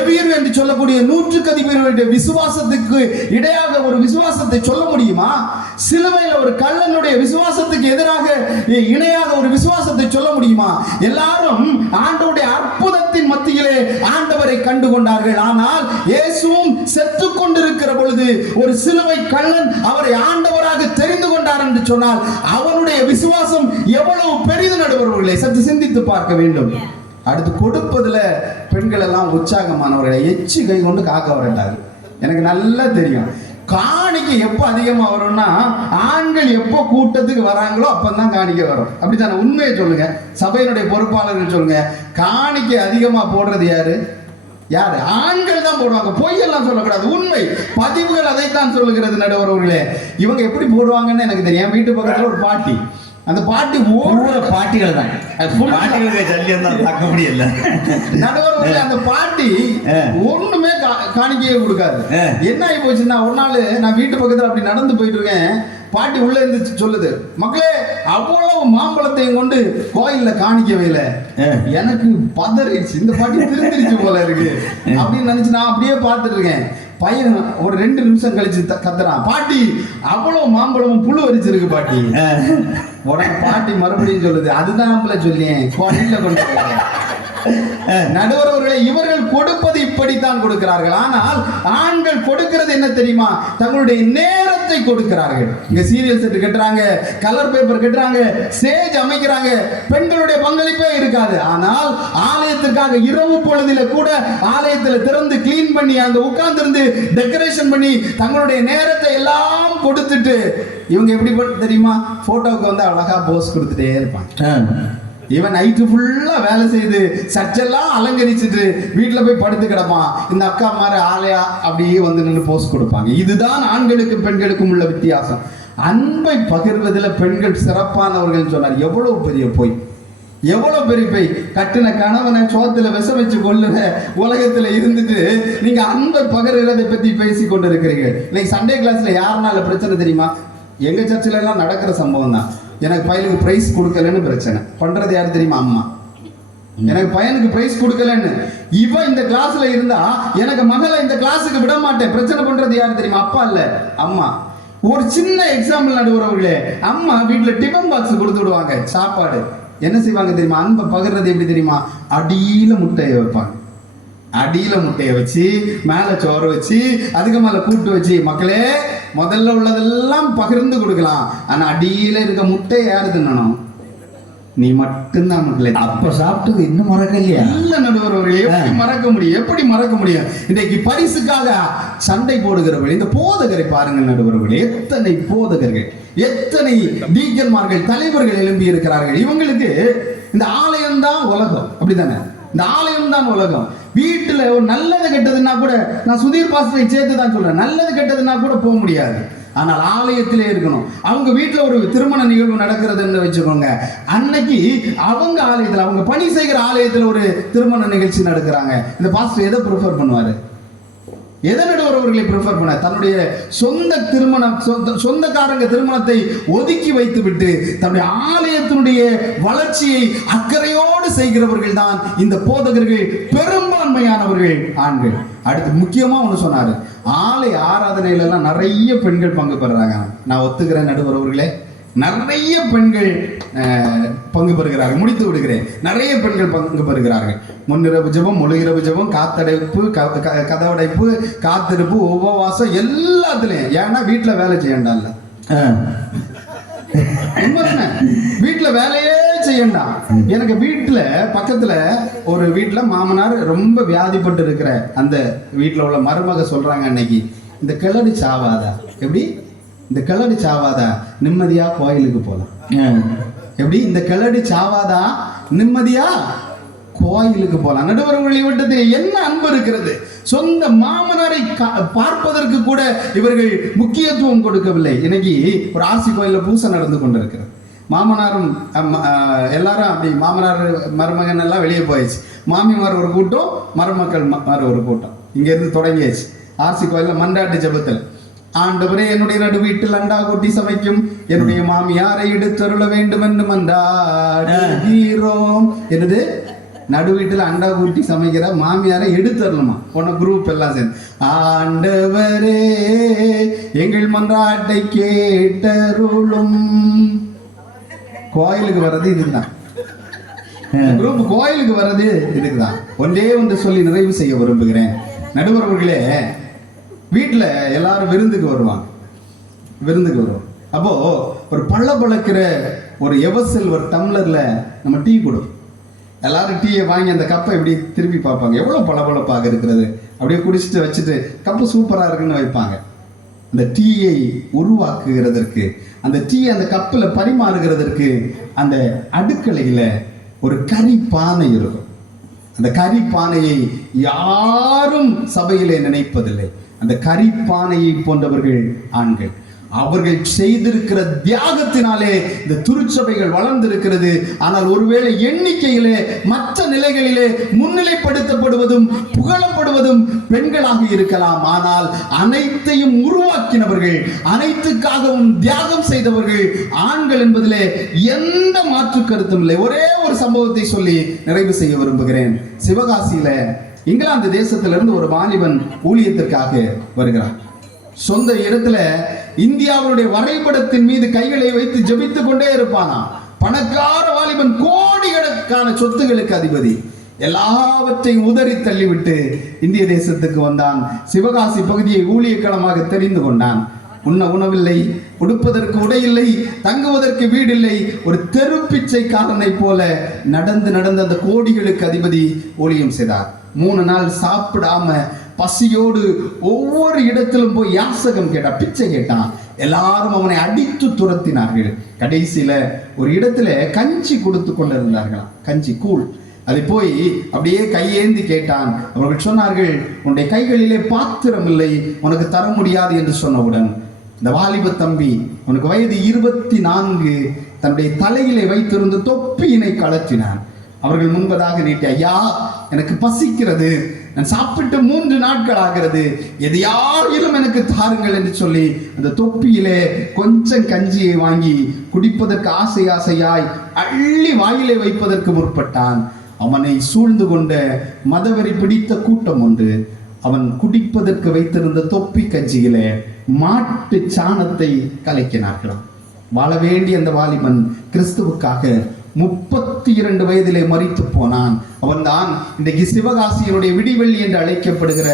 எபியர் என்று சொல்லக்கூடிய 100 அதிபர்களுடைய விசுவாசத்துக்கு இடையாக ஒரு விசுவாசத்தை சொல்ல முடியுமா? சிலுவையில் ஒரு கள்ளனுடைய விசுவாசத்துக்கு எதிராக இணையாக ஒரு விசுவாசத்தை சொல்ல முடியுமா? எல்லாரும் ஆண்டவருடைய அற்புதத்தின் மத்தியிலே ஆண்டவரை கண்டு கொண்டார்கள். ஆனால் இயேசுவும் செத்து கொண்டிருக்கிற பொழுது ஒரு சிலுவை கள்ளன் அவரை ஆண்டவராக தெரிந்து கொண்டார் என்று சொன்னால் அவனுடைய விசுவாசம் எவ்வளவு பெரிது நடுவர்களே, சற்று சிந்தித்து பார்க்க வேண்டும். அடுத்து கொடுப்பதுல பெண்கள் எல்லாம் உற்சாகமானவர்களை எச்சி கை கொண்டு காக்க வரட்டாரு. எனக்கு நல்லா தெரியும் காணிக்கை எப்போ அதிகமா வரும்னா ஆண்கள் எப்போ கூட்டத்துக்கு வராங்களோ அப்பதான் காணிக்கை வரும். அப்படித்தானே? உண்மையை சொல்லுங்க, சபையினுடைய பொறுப்பாளர்கள் சொல்லுங்க, காணிக்கை அதிகமா போடுறது யாரு? யாரு? ஆண்கள் தான் போடுவாங்க. பொய்யெல்லாம் சொல்லக்கூடாது, உண்மை. பதிவுகள் அதைத்தான் சொல்லுகிறது நடுவர்களே. இவங்க எப்படி போடுவாங்கன்னு எனக்கு தெரியும். வீட்டு பக்கத்துல ஒரு பாட்டி, அந்த பாட்டி பாட்டிகள் தான், பார்க்க முடியல நடுவர்களே. அந்த பாட்டி ஒண்ணுமே காணிக்கையே கொடுக்காது. என்ன ஆகி போச்சுன்னா, ஒரு நாள் நான் வீட்டு பக்கத்துல அப்படி நடந்து போயிட்டு இருக்கேன். பாட்டி உள்ள இருந்து சொல்லுது, மக்களே அவ்வளவு மாம்பழத்தையும் கொண்டு கோயில்ல காணிக்க வைல. எனக்கு பதறிடுச்சு, இந்த பாட்டி திருந்திருச்சு போல இருக்கு அப்படின்னு நினைச்சு நான் அப்படியே பார்த்துட்டு இருக்கேன். பையன் ஒரு 2 நிமிஷம் கழிச்சு கத்துறான், பாட்டி அவ்வளவு மாம்பழமும் புழு வரிச்சிருக்கு பாட்டி. உடனே பாட்டி மறுபடியும் சொல்லுது, அதுதான் நம்மள சொல்லியேன் கோயில்ல கொண்டு நடுவர்களே. இவர்கள் கொடுப்பது இப்படித்தான் கொடுக்கிறார்கள். ஆனால் ஆண்கள் கொடுக்கிறது என்ன தெரியுமா? தங்களுடைய நேரத்தை கொடுக்கிறார்கள். இங்க சீரியல் செட் கட்டுறாங்க, கலர் பேப்பர் கட்டுறாங்க, ஸ்டேஜ் அமைக்கிறாங்க. பெண்களுடைய பங்களிப்பே இருக்காது. ஆனால் ஆலயத்திற்காக இரவு பொழுதில கூட ஆலயத்தில் திறந்து கிளீன் பண்ணி அங்க உட்கார்ந்து இருந்து டெக்கரேஷன் பண்ணி தங்களுடைய நேரத்தை எல்லாம் கொடுத்துட்டு இவங்க எப்படி தெரியுமா? போட்டோவுக்கு வந்து அழகா போஸ் கொடுத்துட்டே இருப்பாங்க. இவன் நைட்டு ஃபுல்லா வேலை செய்து சர்ச்செல்லாம் அலங்கரிச்சுட்டு வீட்டில் போய் படுத்து கிடப்பான். இந்த அக்கா மாதிரி ஆலையா அப்படியே வந்து நின்று போஸ்ட் கொடுப்பாங்க. இதுதான் ஆண்களுக்கும் பெண்களுக்கும் உள்ள வித்தியாசம். அன்பை பகிர்வதில் பெண்கள் சிறப்பானவர்கள் சொன்னார். எவ்வளவு பெரிய பொய், எவ்வளவு பெரிய பொய். கட்டின கணவனை சோத்துல விஷ வச்சு கொள்ளுற உலகத்துல இருந்துட்டு நீங்க அன்பை பகிர்கிறதை பத்தி பேசி கொண்டு இருக்கிறீர்கள். இன்னைக்கு சண்டே கிளாஸ்ல யாருனால பிரச்சனை தெரியுமா? எங்க சர்ச்சில் எல்லாம் நடக்கிற சம்பவம் தான். எனக்கு பையனுக்கு பிரைஸ் கொடுக்கலன்னு பிரச்சனை பண்றது யாரு தெரியுமா? அம்மா. எனக்கு பையனுக்கு பிரைஸ் கொடுக்கலன்னு இவன் இந்த கிளாஸ்ல இருந்தா எனக்கு மகளை இந்த கிளாஸுக்கு விட மாட்டேன் பிரச்சனை பண்றது யாரு தெரியுமா? அப்பா இல்ல, அம்மா. ஒரு சின்ன எக்ஸாம்பிள் நடுவர்களே, அம்மா வீட்டுல டிஃபன் பாக்ஸ் கொடுத்து விடுவாங்க சாப்பாடு. என்ன செய்வாங்க தெரியுமா? அன்பை பகிர்றது எப்படி தெரியுமா? அடியில முட்டையை வைப்பாங்க. அடியில முட்டையை வச்சு மேல சோறு வச்சு அதுக்கு மேல கூட்டு வச்சு, மக்களே முதல்ல உள்ளதெல்லாம் பகிர்ந்து கொடுக்கலாம். ஆனா அடியில இருக்க முட்டையை யாரு தின்னணும்? நீ மட்டும்தான் மக்களே. அப்ப சாப்பிட்டது இன்னும் மறக்கலையா? இல்ல நடுவர்களே, எப்படி மறக்க முடியும்? எப்படி மறக்க முடியும்? இன்றைக்கு பரிசுக்காக சண்டை போடுகிறவர்கள் இந்த போதகரை பாருங்கள் நடுவர்களே. எத்தனை போதகர்கள், எத்தனை டீக்கன்மார்கள், தலைவர்கள் எழும்பி இருக்கிறார்கள். இவங்களுக்கு இந்த ஆலயம் தான் உலகம். அப்படித்தானே? இந்த ஆலயம் தான் உலகம். வீட்டுல ஒரு நல்லது கெட்டதுன்னா கூட, நான் சுதீர் பாஸ்டரை சேர்த்து தான் சொல்றேன், நல்லது கெட்டதுன்னா கூட போக முடியாது. ஆனால் ஆலயத்திலே இருக்கணும். அவங்க வீட்டுல ஒரு திருமண நிகழ்வு நடக்கிறதுன்னு வச்சுக்கோங்க, அன்னைக்கு அவங்க ஆலயத்துல, அவங்க பணி செய்கிற ஆலயத்துல ஒரு திருமண நிகழ்ச்சி நடக்கிறாங்க. இந்த பாஸ்டர் எதை ப்ரிஃபர் பண்ணுவாரு? எதை நடுவர்களை ப்ரிஃபர் பண்ண? தன்னுடைய சொந்த திருமணம், சொந்தக்காரங்க திருமணத்தை ஒதுக்கி வைத்து விட்டு தன்னுடைய ஆலயத்தினுடைய வளர்ச்சியை அக்கறையோடு செய்கிறவர்கள் தான் இந்த போதகர்கள். பெரும்பான்மையானவர்கள் ஆண்கள். அடுத்து முக்கியமா ஒன்று சொன்னாரு, ஆலய ஆராதனையில எல்லாம் நிறைய பெண்கள் பங்கு பெறுறாங்க. நான் ஒத்துக்கிறேன் நடுவர்களே, நிறைய பெண்கள் பங்கு பெறுகிறார்கள். முடித்து விடுகிறேன், நிறைய பெண்கள் பங்கு பெறுகிறார்கள். முன்னிரவு ஜெபம், முழுகிரவு ஜெபம், காத்தடைப்பு, கதவடைப்பு, காத்திருப்பு, உபவாசம் எல்லாத்துலயும். ஏன்னா வீட்டுல வேலை செய்யண்டாம்ல, வீட்டுல வேலையே செய்யண்டா. எனக்கு வீட்டுல பக்கத்துல ஒரு வீட்டுல மாமனார் ரொம்ப வியாதிப்பட்டு இருக்கிற அந்த வீட்டுல உள்ள மருமக சொல்றாங்க, அன்னைக்கு இந்த கிளடி சாவாதா? எப்படி இந்த கிளடி சாவாதா? நிம்மதியா கோயிலுக்கு போலாம். எப்படி இந்த கிளடி சாவாதா? நிம்மதியா கோயிலுக்கு போலாம். நடுவர்களை விட்டது என்ன அன்பு இருக்கிறது? சொந்த மாமனாரை பார்ப்பதற்கு கூட இவர்கள் முக்கியத்துவம் கொடுக்கவில்லை. இன்னைக்கு ஒரு ஆர்சி கோயில்ல பூசை நடந்து கொண்டிருக்கிறது. மாமனாரும் எல்லாரும் அப்படி மாமனார் மருமகன் எல்லாம் வெளியே போயிடுச்சு. மாமிமார் ஒரு கூட்டம், மருமக்கள் ஒரு கூட்டம் இங்க இருந்து தொடங்கியாச்சு. ஆர்சி கோயில்ல மண்டாட்டு ஜபத்தில் ஆண்டவரே என்னுடைய நடு வீட்டில் அண்டா கொட்டி சமைக்கும் என்னுடைய மாமியாரை எடுத்தருள வேண்டும் என்று மன்றாடுகிறோம். என்னது? நடு வீட்டில் அண்டா கூட்டி சமைக்கிற மாமியாரை எடுத்துடணுமா? போன குரூப் எல்லாம் சேர்ந்து ஆண்டவரே எங்கள் மன்றாட்டை கேட்டருளும். கோயிலுக்கு வர்றது இதுதான். குரூப் கோயிலுக்கு வர்றது இதுக்குதான். ஒன்றே ஒன்று சொல்லி நிறைவு செய்ய விரும்புகிறேன். நடுவர்களே, வீட்டில் எல்லாரும் விருந்துக்கு வருவாங்க. அப்போ ஒரு பழக்கிற ஒரு எவர்சில்வர் டம்ளர்ல நம்ம டீ கொடுப்போம். எல்லாரும் டீயை வாங்கி அந்த கப்பை இப்படி திருப்பி பார்ப்பாங்க, எவ்வளோ பளபளப்பாக இருக்கிறது. அப்படியே குடிச்சிட்டு வச்சுட்டு கப்பு சூப்பராக இருக்குன்னு வைப்பாங்க. அந்த டீயை உருவாக்குகிறதற்கு, அந்த டீயை அந்த கப்பில் பரிமாறுகிறதற்கு அந்த அடுக்கலையில் ஒரு கரி பானை இருக்கும். அந்த கரி பானையை யாரும் சபையிலே நினைப்பதில்லை. அந்த கரி பானையை போன்றவர்கள் ஆண்கள். அவர்கள் செய்திருக்கிற தியாகத்தினாலே இந்த திருச்சபைகள் வளர்ந்திருக்கிறது. ஆனால் ஒருவேளை எண்ணிக்கையிலே மற்ற நிலைகளிலே முன்னிலைப்படுத்தப்படுவதும் புகழப்படுவதும் பெண்களாக இருக்கலாம். ஆனால் அனைத்தையும் உருவாக்கினவர்கள், அனைத்துக்காகவும் தியாகம் செய்தவர்கள் ஆண்கள் என்பதிலே எந்த மாற்று கருத்தும் இல்லை. ஒரே ஒரு சம்பவத்தை சொல்லி நிறைவு செய்ய விரும்புகிறேன். சிவகாசியில இங்கிலாந்து தேசத்திலிருந்து ஒரு வாலிபன் ஊழியத்திற்காக வருகிறார். சொந்த இடத்துல இந்தியாவுடைய வரைபடத்தின் மீது கைகளை வைத்து ஜெபித்துக் கொண்டே இருப்பானா. பணக்கார வாலிபன், கோடிக்கணக்கான சொத்துகளுக்கு அதிபதி. எல்லாவற்றையும் உதறி தள்ளிவிட்டு இந்திய தேசத்துக்கு வந்தான். சிவகாசி பகுதியை ஊழியக்களமாக தெரிந்து கொண்டான். உண்ண உணவில்லை, உடுப்பதற்கு உடையில்லை, தங்குவதற்கு வீடில்லை. ஒரு தெரு பிச்சைக்காரனை போல நடந்து அந்த கோடிகளுக்கு அதிபதி ஊழியம் செய்தார். 3 நாள் சாப்பிடாம பசியோடு ஒவ்வொரு இடத்திலும் போய் யாசகம் கேட்டான், பிச்சை கேட்டான். எல்லாரும் அவனை அடித்து துரத்தினார்கள். கடைசியில ஒரு இடத்துல கஞ்சி கொடுத்து கொண்டிருந்தார்களாம், கஞ்சி கூழ். அதை போய் அப்படியே கையேந்தி கேட்டான். அவர்கள் சொன்னார்கள், உன்னுடைய கைகளிலே பாத்திரம் இல்லை, உனக்கு தர முடியாது என்று சொன்னவுடன் இந்த வாலிப தம்பி, அவனுக்கு வயது 24, தன்னுடைய தலையிலே வைத்திருந்த தொப்பியினை கழற்றினான். அவர்கள் முன்பதாக நீட்டி, ஐயா எனக்கு பசிக்கிறது, நான் சாப்பிட்டு 3 நாட்கள் ஆகிறது, எதையாயிலும் எனக்கு தாருங்கள் என்று சொல்லி அந்த தொப்பியிலே கொஞ்சம் கஞ்சியை வாங்கி குடிப்பதற்கு ஆசையாய் அள்ளி வாயிலே வைப்பதற்கு முற்பட்டான். அவனை சூழ்ந்து கொண்ட மதவெறி பிடித்த கூட்டம் ஒன்று அவன் குடிப்பதற்கு வைத்திருந்த தொப்பி கஞ்சியிலே மாட்டு சாணத்தை கலக்கினார்களாம். வாழ வேண்டிய அந்த வாலிபன் கிறிஸ்துவுக்காக 32 வயதிலே மரித்து போனான். அவன்தான் இன்றைக்கு சிவகாசியினுடைய விடிவெள்ளி என்று அழைக்கப்படுகிற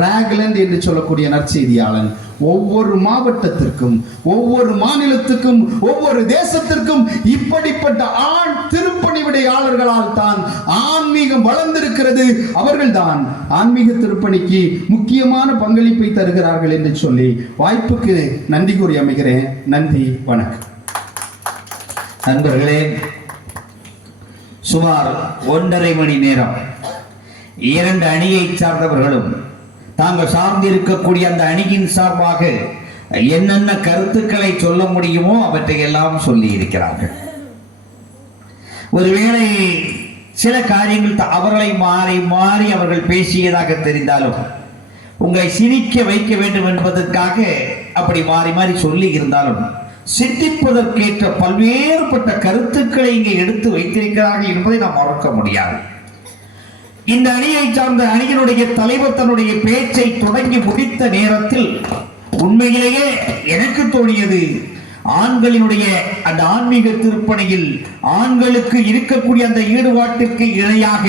ராக்லண்ட் என்று சொல்லக்கூடிய நற்செய்தியாளன். ஒவ்வொரு மாவட்டத்திற்கும், ஒவ்வொரு மாநிலத்துக்கும், ஒவ்வொரு தேசத்திற்கும் இப்படிப்பட்ட ஆண் திருப்பணிவிடையாளர்களால் தான் ஆன்மீகம் வளர்ந்திருக்கிறது. அவர்கள்தான் ஆன்மீக திருப்பணிக்கு முக்கியமான பங்களிப்பை தருகிறார்கள் என்று சொல்லி வாய்ப்புக்கு நன்றி கூறி அமைகிறேன். நன்றி, வணக்கம். நண்பர்களே, சுமார் 1.5 மணி நேரம் 2 அணியை சார்ந்தவர்களும் தாங்கள் சார்ந்திருக்கக்கூடிய அந்த அணியின் சார்பாக என்னென்ன கருத்துக்களை சொல்ல முடியுமோ அவற்றை எல்லாம் சொல்லி இருக்கிறார்கள். ஒருவேளை சில காரியங்கள் அவர்களை மாறி அவர்கள் பேசியதாக தெரிந்தாலும் உங்களை சிரிக்க வைக்க வேண்டும் என்பதற்காக அப்படி மாறி சொல்லி இருந்தாலும் சிந்திப்பதற்கேற்ற பல்வேறுபட்ட கருத்துக்களை இங்கே எடுத்து வைத்திருக்கிறார்கள் என்பதை நாம் மறக்க முடியாது. இந்த அணியை சார்ந்த அணியினுடைய தலைவர் தன்னுடைய பேச்சை தொடங்கி முடித்த நேரத்தில் உண்மையிலேயே எனக்கு தோணியது, ஆண்களினுடைய அந்த ஆன்மீக திருப்பணியில் ஆண்களுக்கு இருக்கக்கூடிய அந்த ஈடுபாட்டிற்கு இணையாக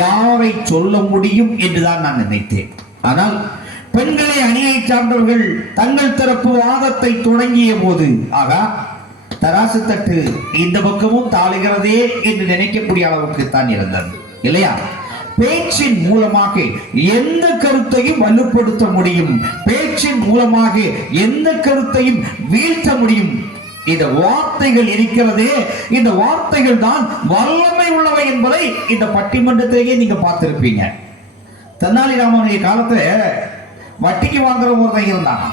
யாரை சொல்ல முடியும் என்றுதான் நான் நினைத்தேன். ஆனால் பெண்களை அணியை சார்ந்தவர்கள் தங்கள் தரப்பு வாதத்தை தொடங்கிய போது ஆகா, தராசு தட்டு இந்த பக்கமும் தாளுகிறதே என்று நினைக்கக்கூடிய அளவுக்கு தான் இருந்தது இல்லையா? பேச்சின் மூலமாக எந்த கருத்தையும் வலுப்படுத்த முடியும், பேச்சின் மூலமாக எந்த கருத்தையும் வீழ்த்த முடியும். இந்த வார்த்தைகள் இருக்கிறதே, இந்த வார்த்தைகள் தான் வல்லமை உள்ளவை என்பதை இந்த பட்டிமன்றத்திலேயே நீங்க பார்த்திருப்பீங்க. தெனாலிராமனுடைய காலத்துல வட்டிக்கு வாங்குறவங்க ஒருத்தன் இருந்தான்.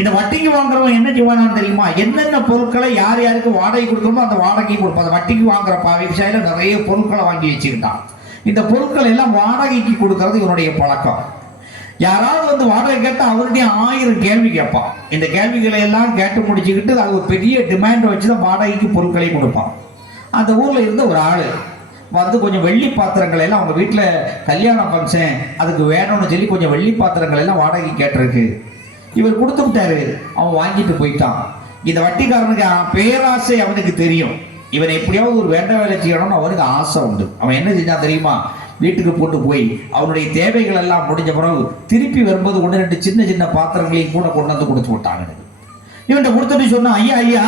இந்த வட்டிக்கு வாங்குறவன் என்ன செய்வானான்னு தெரியுமா? என்னென்ன பொருட்களை யார் யாருக்கு வாடகை கொடுக்கணுமோ அந்த வாடகை கொடுப்பான். அந்த வட்டிக்கு வாங்குற விவசாயில நிறைய பொருட்களை வாங்கி வச்சுக்கிட்டான். இந்த பொருட்கள் எல்லாம் வாடகைக்கு கொடுக்கறது இவனுடைய பழக்கம். யாராவது வந்து வாடகை கேட்டா அவருடைய 1000 கேள்வி கேட்பான். இந்த கேள்விகளை எல்லாம் கேட்டு முடிச்சுக்கிட்டு அது ஒரு பெரிய டிமாண்டை வச்சுதான் வாடகைக்கு பொருட்களை கொடுப்பான். அந்த ஊர்ல இருந்த ஒரு ஆளு வந்து கொஞ்சம் வெள்ளி பாத்திரங்கள் எல்லாம் அவங்க வீட்டுல கல்யாண ஃபங்க்ஷன் அதுக்கு வேணும்னு சொல்லி கொஞ்சம் வெள்ளி பாத்திரங்கள் எல்லாம் வாடகை கேட்டிருக்கு. இவர் கொடுத்து விட்டாரு, அவன் வாங்கிட்டு போயிட்டான். இந்த வட்டிக்காரனுக்கு பேராசை அவனுக்கு தெரியும். இவன் எப்படியாவது ஒரு வேண்ட வேலை செய்யணும்னு அவனுக்கு ஆசை உண்டு. அவன் என்ன செஞ்சான் தெரியுமா? வீட்டுக்கு போட்டு போய் அவனுடைய தேவைகள் எல்லாம் முடிஞ்ச பிறகு திருப்பி வரும்போது 1-2 சின்ன சின்ன பாத்திரங்களையும் கூட கொண்டு வந்து கொடுத்து விட்டாங்க. இவன்கிட்ட கொடுத்துட்டு சொன்னா, ஐயா ஐயா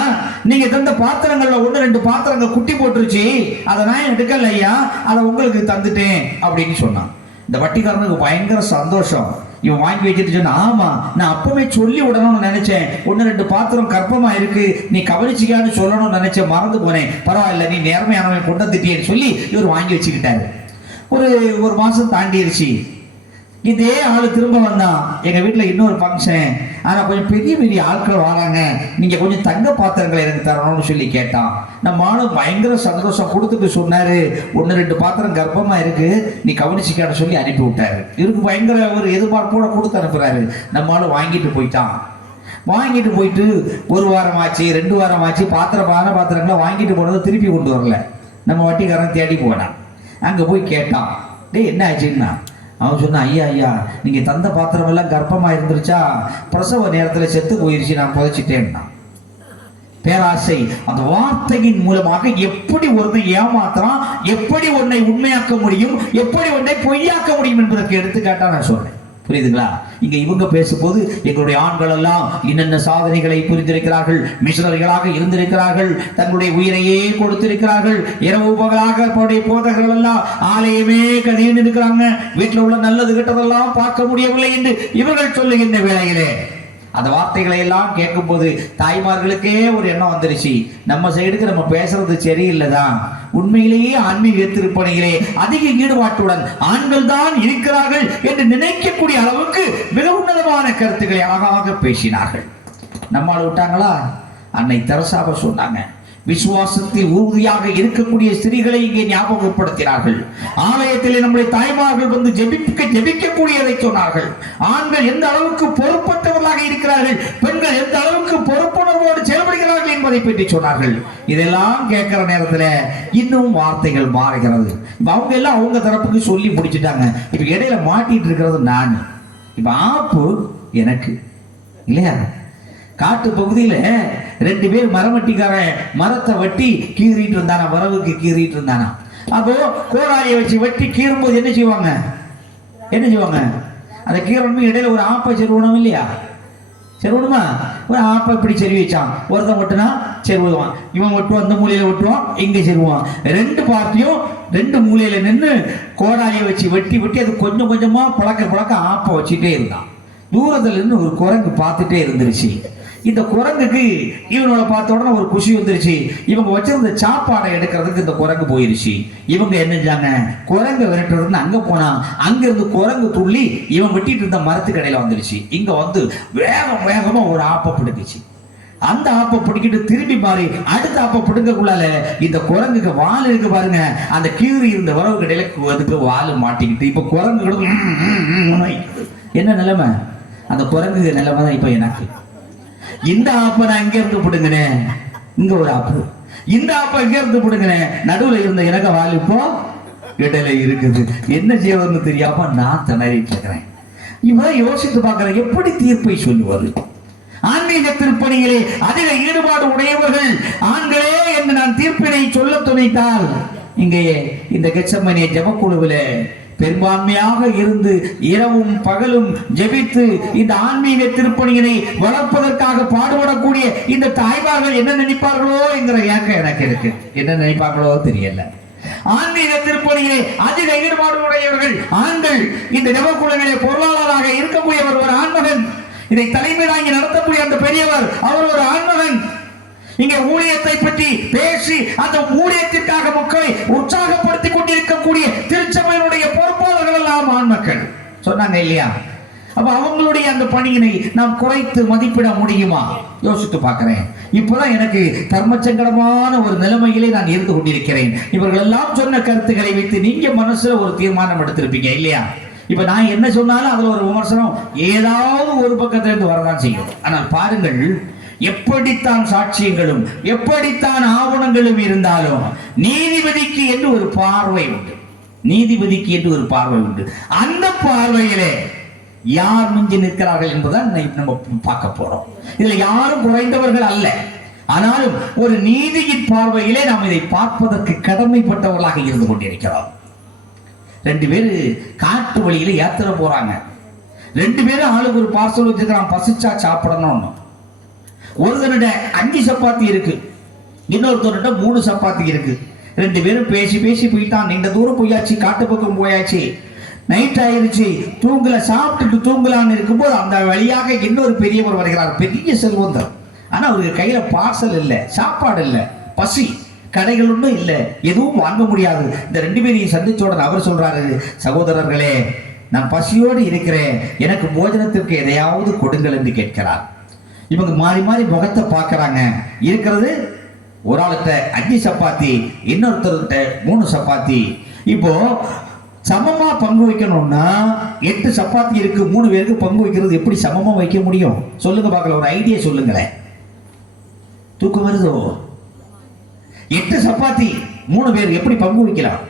நீங்க தந்த பாத்திரங்கள்ல 1-2 பாத்திரங்கள் குட்டி போட்டுருச்சு, அதை நான் எடுக்கல ஐயா, அதை உங்களுக்கு தந்துட்டேன் அப்படின்னு சொன்னான். இந்த வட்டிக்காரனுக்கு பயங்கர சந்தோஷம். இவன் வாங்கி வச்சுட்டு சொன்னா, ஆமா நான் அப்பவே சொல்லி விடணும்னு நினைச்சேன், 1-2 பாத்திரம் கற்பமா இருக்கு, நீ கவனிச்சிக்கான்னு சொல்லணும்னு நினைச்சேன், மறந்து போனேன், பரவாயில்ல நீ நேர்மையானவன் கொண்டு வந்துட்டியேன்னு சொல்லி இவர் வாங்கி வச்சுக்கிட்டாரு. ஒரு மாசம் தாண்டிடுச்சு. இதே ஆளு திரும்ப வந்தான், எங்க வீட்டுல இன்னொரு ஃபங்க்ஷன், ஆனா கொஞ்சம் பெரிய பெரிய ஆட்கள் வராங்க, நீங்க கொஞ்சம் தங்க பாத்திரங்களை எனக்கு தரணும்னு சொல்லி கேட்டான். நம்ம ஆளு பயங்கர சந்தோஷம் கொடுத்துட்டு சொன்னாரு, 1-2 பாத்திரம் கர்ப்பமா இருக்கு, நீ கவனிச்சிக்கான்னு சொல்லி அனுப்பி விட்டாரு. இவருக்கு பயங்கர ஒரு எதிர்பார்ப்போட கொடுத்து அனுப்புறாரு. நம்ம ஆளு வாங்கிட்டு போயிட்டான். வாங்கிட்டு போயிட்டு 1 வாரம் ஆச்சு, 2 வாரம் ஆச்சு, பாத்திரங்களை வாங்கிட்டு போனதை திருப்பி கொண்டு வரல. நம்ம வட்டிக்காரன் தேடி போனான். அங்க போய் கேட்டான், டேய் என்ன ஆச்சுன்னா? அவன் சொன்னான், ஐயா ஐயா நீங்க தந்த பாத்திரம் எல்லாம் கர்ப்பமா இருந்துருச்சா, பிரசவ நேரத்துல செத்து போயிருச்சு, நான் புதைச்சிட்டேன்னா. பேராசை அந்த வார்த்தையின் மூலமாக எப்படி ஒருவன் ஏமாத்துறான், எப்படி உன்னை உண்மையாக்க முடியும், எப்படி உன்னை பொய்யாக்க முடியும் என்பதற்கு எடுத்துக்காட்டா நான் சொல்றேன். புரியுதுங்களா? இங்க இவங்க பேசும்போது எங்களுடைய ஆண்கள் எல்லாம் என்னென்ன சாதனைகளை புரிந்திருக்கிறார்கள், மிஷனரிகளாக இருந்திருக்கிறார்கள், தங்களுடைய உயிரையே கொடுத்திருக்கிறார்கள், இரவு பகலாக போதகர்கள் எல்லாம் ஆலயமே கதின்னு இருக்கிறாங்க, வீட்டில் உள்ள நல்லது கெட்டதெல்லாம் பார்க்க முடியவில்லை என்று இவர்கள் சொல்லுகின்ற வேளையிலே அந்த வார்த்தைகளை எல்லாம் கேட்கும் போது தாய்மார்களுக்கே ஒரு எண்ணம் வந்துருச்சு, நம்ம சைடுக்கு நம்ம பேசுறது சரியில்லைதான், உண்மையிலேயே ஆன்மீக திருப்பணியிலே அதிக ஈடுபாட்டுடன் ஆண்கள் தான் இருக்கிறார்கள் என்று நினைக்கக்கூடிய அளவுக்கு மிக உன்னதமான கருத்துக்களை அழகாக பேசினார்கள். நம்மால் விட்டாங்களா? அன்னை தெரசாவை சொன்னாங்க, விசுவாசத்தில் உறுதியாக இருக்கக்கூடிய ஸ்திரீகளை இங்கே ஞாபகப்படுத்தினார்கள். ஆலயத்தில் நம்முடைய தாய்மார்கள் வந்து ஜெபிக்கக்கூடியதை சொன்னார்கள். ஆண்கள் எந்த அளவுக்கு பொறுப்பற்றவர்களாக இருக்கிறார்கள், பெண்கள் எந்த அளவுக்கு பொறுப்புணர்வோடு செயல்படுகிறார்கள் என்பதை பற்றி சொன்னார்கள். இதெல்லாம் கேட்கிற நேரத்தில் இன்னும் வார்த்தைகள் மாறுகிறது. அவங்க எல்லாம் அவங்க தரப்புக்கு சொல்லி முடிச்சுட்டாங்க. இப்ப இடையில மாட்டிட்டு இருக்கிறது நான். இப்ப ஆப்பு எனக்கு இல்லையா? காட்டு பகுதியில 2 பேர் மரவட்டிக்காரன் மரத்தை வெட்டி கீறிட்டு இருந்தானா, வரவுக்கு கீறிட்டு இருந்தானா. அப்போ கோடாரியை வச்சு வெட்டி கீறும் போது என்ன செய்வாங்க? அந்த கீரணும் இடையில ஒரு ஆப்பை செருவணும் இல்லையா? செருவணுமா? ஒரு ஆப்பை இப்படி செருவி வச்சான். ஒருத்தன் வெட்டுனா செருவுவான், இவன் வெட்டுவான், அந்த மூலையில வெட்டுவான், இங்க செருவான். 2 பார்ட்டியும் 2 மூலையில நின்று கோடாரியை வச்சு வெட்டி அது கொஞ்சம் கொஞ்சமா பழக்க ஆப்பை வச்சுட்டே இருந்தான். தூரத்துல இருந்து ஒரு குரங்கு பார்த்துட்டே இருந்துருச்சு. இந்த குரங்குக்கு இவனோட பார்த்த உடனே ஒரு குஷி வந்துருச்சு. இவங்க வச்சிருந்த சாப்பாடை எடுக்கிறதுக்கு இந்த குரங்கு போயிருச்சு. இவங்க என்ன செஞ்சாங்க? குரங்கு விரட்டுறதுன்னு அங்க போனா, அங்க இருந்து குரங்கு துள்ளி இவன் வெட்டிட்டு இருந்த மரத்து கடையில வந்துருச்சு. இங்க வந்து வேகமா ஒரு ஆப்பை பிடிக்குச்சு. அந்த ஆப்பை பிடிக்கிட்டு திரும்பி மாறி அடுத்த ஆப்பை பிடுங்கக்குள்ளால இந்த குரங்குக்கு வால் இருக்கு பாருங்க, அந்த கீறி இருந்த வரவு கடையில அதுக்கு வால் மாட்டிக்கிட்டு இப்ப குரங்குகளும் என்ன நிலைமை? அந்த குரங்கு நிலைமை தான் இப்ப எனக்கு. இந்த ஆப்பை நான் இங்க இருந்து பிடுங்கினேன், இங்க ஒரு ஆப்பு, இந்த ஆப்பை இங்க இருந்து பிடுங்கினேன், நடுவுல இருந்த எனக்கு வால் இப்போ இடையில இருக்குது. என்ன செய்வதுன்னு தெரியாம நான் திணறிட்டு இருக்கிறேன். இவன் யோசித்து பார்க்கிறேன், எப்படி தீர்ப்பை சொல்லுவது? ஆன்மீக திருப்பணிகளே அதிக ஈடுபாடு உடையவர்கள் ஆண்களே என்று நான் தீர்ப்பினை சொல்ல துணைத்தால், இங்கே இந்த கெத்செமனே ஜெபக்குழுவிலே பெரும்பான்மையாக இருந்து இரவும் பகலும் ஜெபித்து இந்த ஆன்மீக திருப்பணியினை வளர்ப்பதற்காக பாடுபடக்கூடிய இந்த தாய்மார்கள் என்ன நினைப்பார்களோ என்கிற ஏக்கம் எனக்கு இருக்கு. என்ன நினைப்பார்களோ தெரியல. ஆன்மீக திருப்பணியிலே அதிக ஈடுபாடு உடையவர்கள் ஆண்கள். இந்த ஜெபக்குழுவிலே பொருளாளராக இருக்கக்கூடியவர் ஒரு ஆண்மகன், இதை தலைமை தாங்கி நடத்தக்கூடிய அந்த பெரியவர் அவர் ஒரு ஆண்மகன். இங்கே ஊழியத்தை பற்றி பேசி அந்த ஊழியத்திற்காக மக்களை உற்சாகப்படுத்திக் கொண்டிருக்கக்கூடிய திருச்சபையினுடைய பொறுப்பாளர்கள் எல்லாம் ஆண் மக்கள் சொன்னாங்க இல்லையா? அப்ப அவங்களுடைய அந்த பணியினை நாம் குறைத்து மதிப்பிட முடியுமா? யோசித்து பார்க்கிறேன். இப்பதான் எனக்கு தர்மச்சங்கடமான ஒரு நிலைமையிலே நான் இருந்து கொண்டிருக்கிறேன். இவர்கள் எல்லாம் சொன்ன கருத்துக்களை வைத்து நீங்க மனசுல ஒரு தீர்மானம் எடுத்திருப்பீங்க இல்லையா? இப்ப நான் என்ன சொன்னாலும் அதுல ஒரு விமர்சனம் ஏதாவது ஒரு பக்கத்திலிருந்து வரதான் செய்யும். ஆனால் பாருங்கள், எப்படித்தான் சாட்சியங்களும் எப்படித்தான் ஆவணங்களும் இருந்தாலும் நீதிபதிக்கு என்று ஒரு பார்வை உண்டு. நீதிபதிக்கு என்று ஒரு பார்வை உண்டு. அந்த பார்வையிலே யார் மிஞ்சி நிற்கிறார்கள் என்பதுதான் நம்ம பார்க்க போறோம். இதுல யாரும் குறைந்தவர்கள் அல்ல. ஆனாலும் ஒரு நீதியின் பார்வையிலே நாம் இதை பார்ப்பதற்கு கடமைப்பட்டவர்களாக இருந்து கொண்டிருக்கிறோம். 2 பேரு காட்டு வழியில யாத்திரை போறாங்க. 2 பேரும் ஆளுக்கு ஒரு பார்சல் வச்சிருக்கான், பசிச்சா சாப்பிடணும். ஒருத்தனுட 5 சப்பாத்தி இருக்கு, இன்னொருத்தருட 3 சப்பாத்தி இருக்கு. 2 பேரும் பேசி பேசி போயிட்டான். நீண்ட தூரம் போயாச்சு, காட்டு பக்கம் போயாச்சு, நைட் ஆயிருச்சு, தூங்கல, சாப்பிட்டுட்டு தூங்கலான்னு இருக்கும்போது அந்த வழியாக இன்னொரு பெரியவர் வருகிறார், பெரிய செல்வந்தர். ஆனா அவருக்கு கையில பார்சல் இல்லை, சாப்பாடு இல்லை, பசி, கடைகள் ஒன்றும் இல்லை, எதுவும் வாங்க முடியாது. இந்த 2 பேரையும் சந்திச்ச உடனே அவர் சொல்றாரு, சகோதரர்களே, நான் பசியோடு இருக்கிறேன், எனக்கு போஜனத்திற்கு எதையாவது கொடுங்கள் என்று கேட்கிறார். இவங்க மாறி மாறி முகத்தை பார்க்கறாங்க. இருக்கிறது ஒரு ஆளுகிட்ட 5 சப்பாத்தி, இன்னொருத்தர்கிட்ட 3 சப்பாத்தி. இப்போ சமமா பங்கு வைக்கணும்னா 8 சப்பாத்தி இருக்கு, 3 பேருக்கு பங்கு வைக்கிறது எப்படி சமமா வைக்க முடியும்? சொல்லுங்க பார்க்கலாம், ஒரு ஐடியா சொல்லுங்களேன். தூக்கம் வருதோ? 8 சப்பாத்தி 3 பேர் எப்படி பங்கு வைக்கலாம்?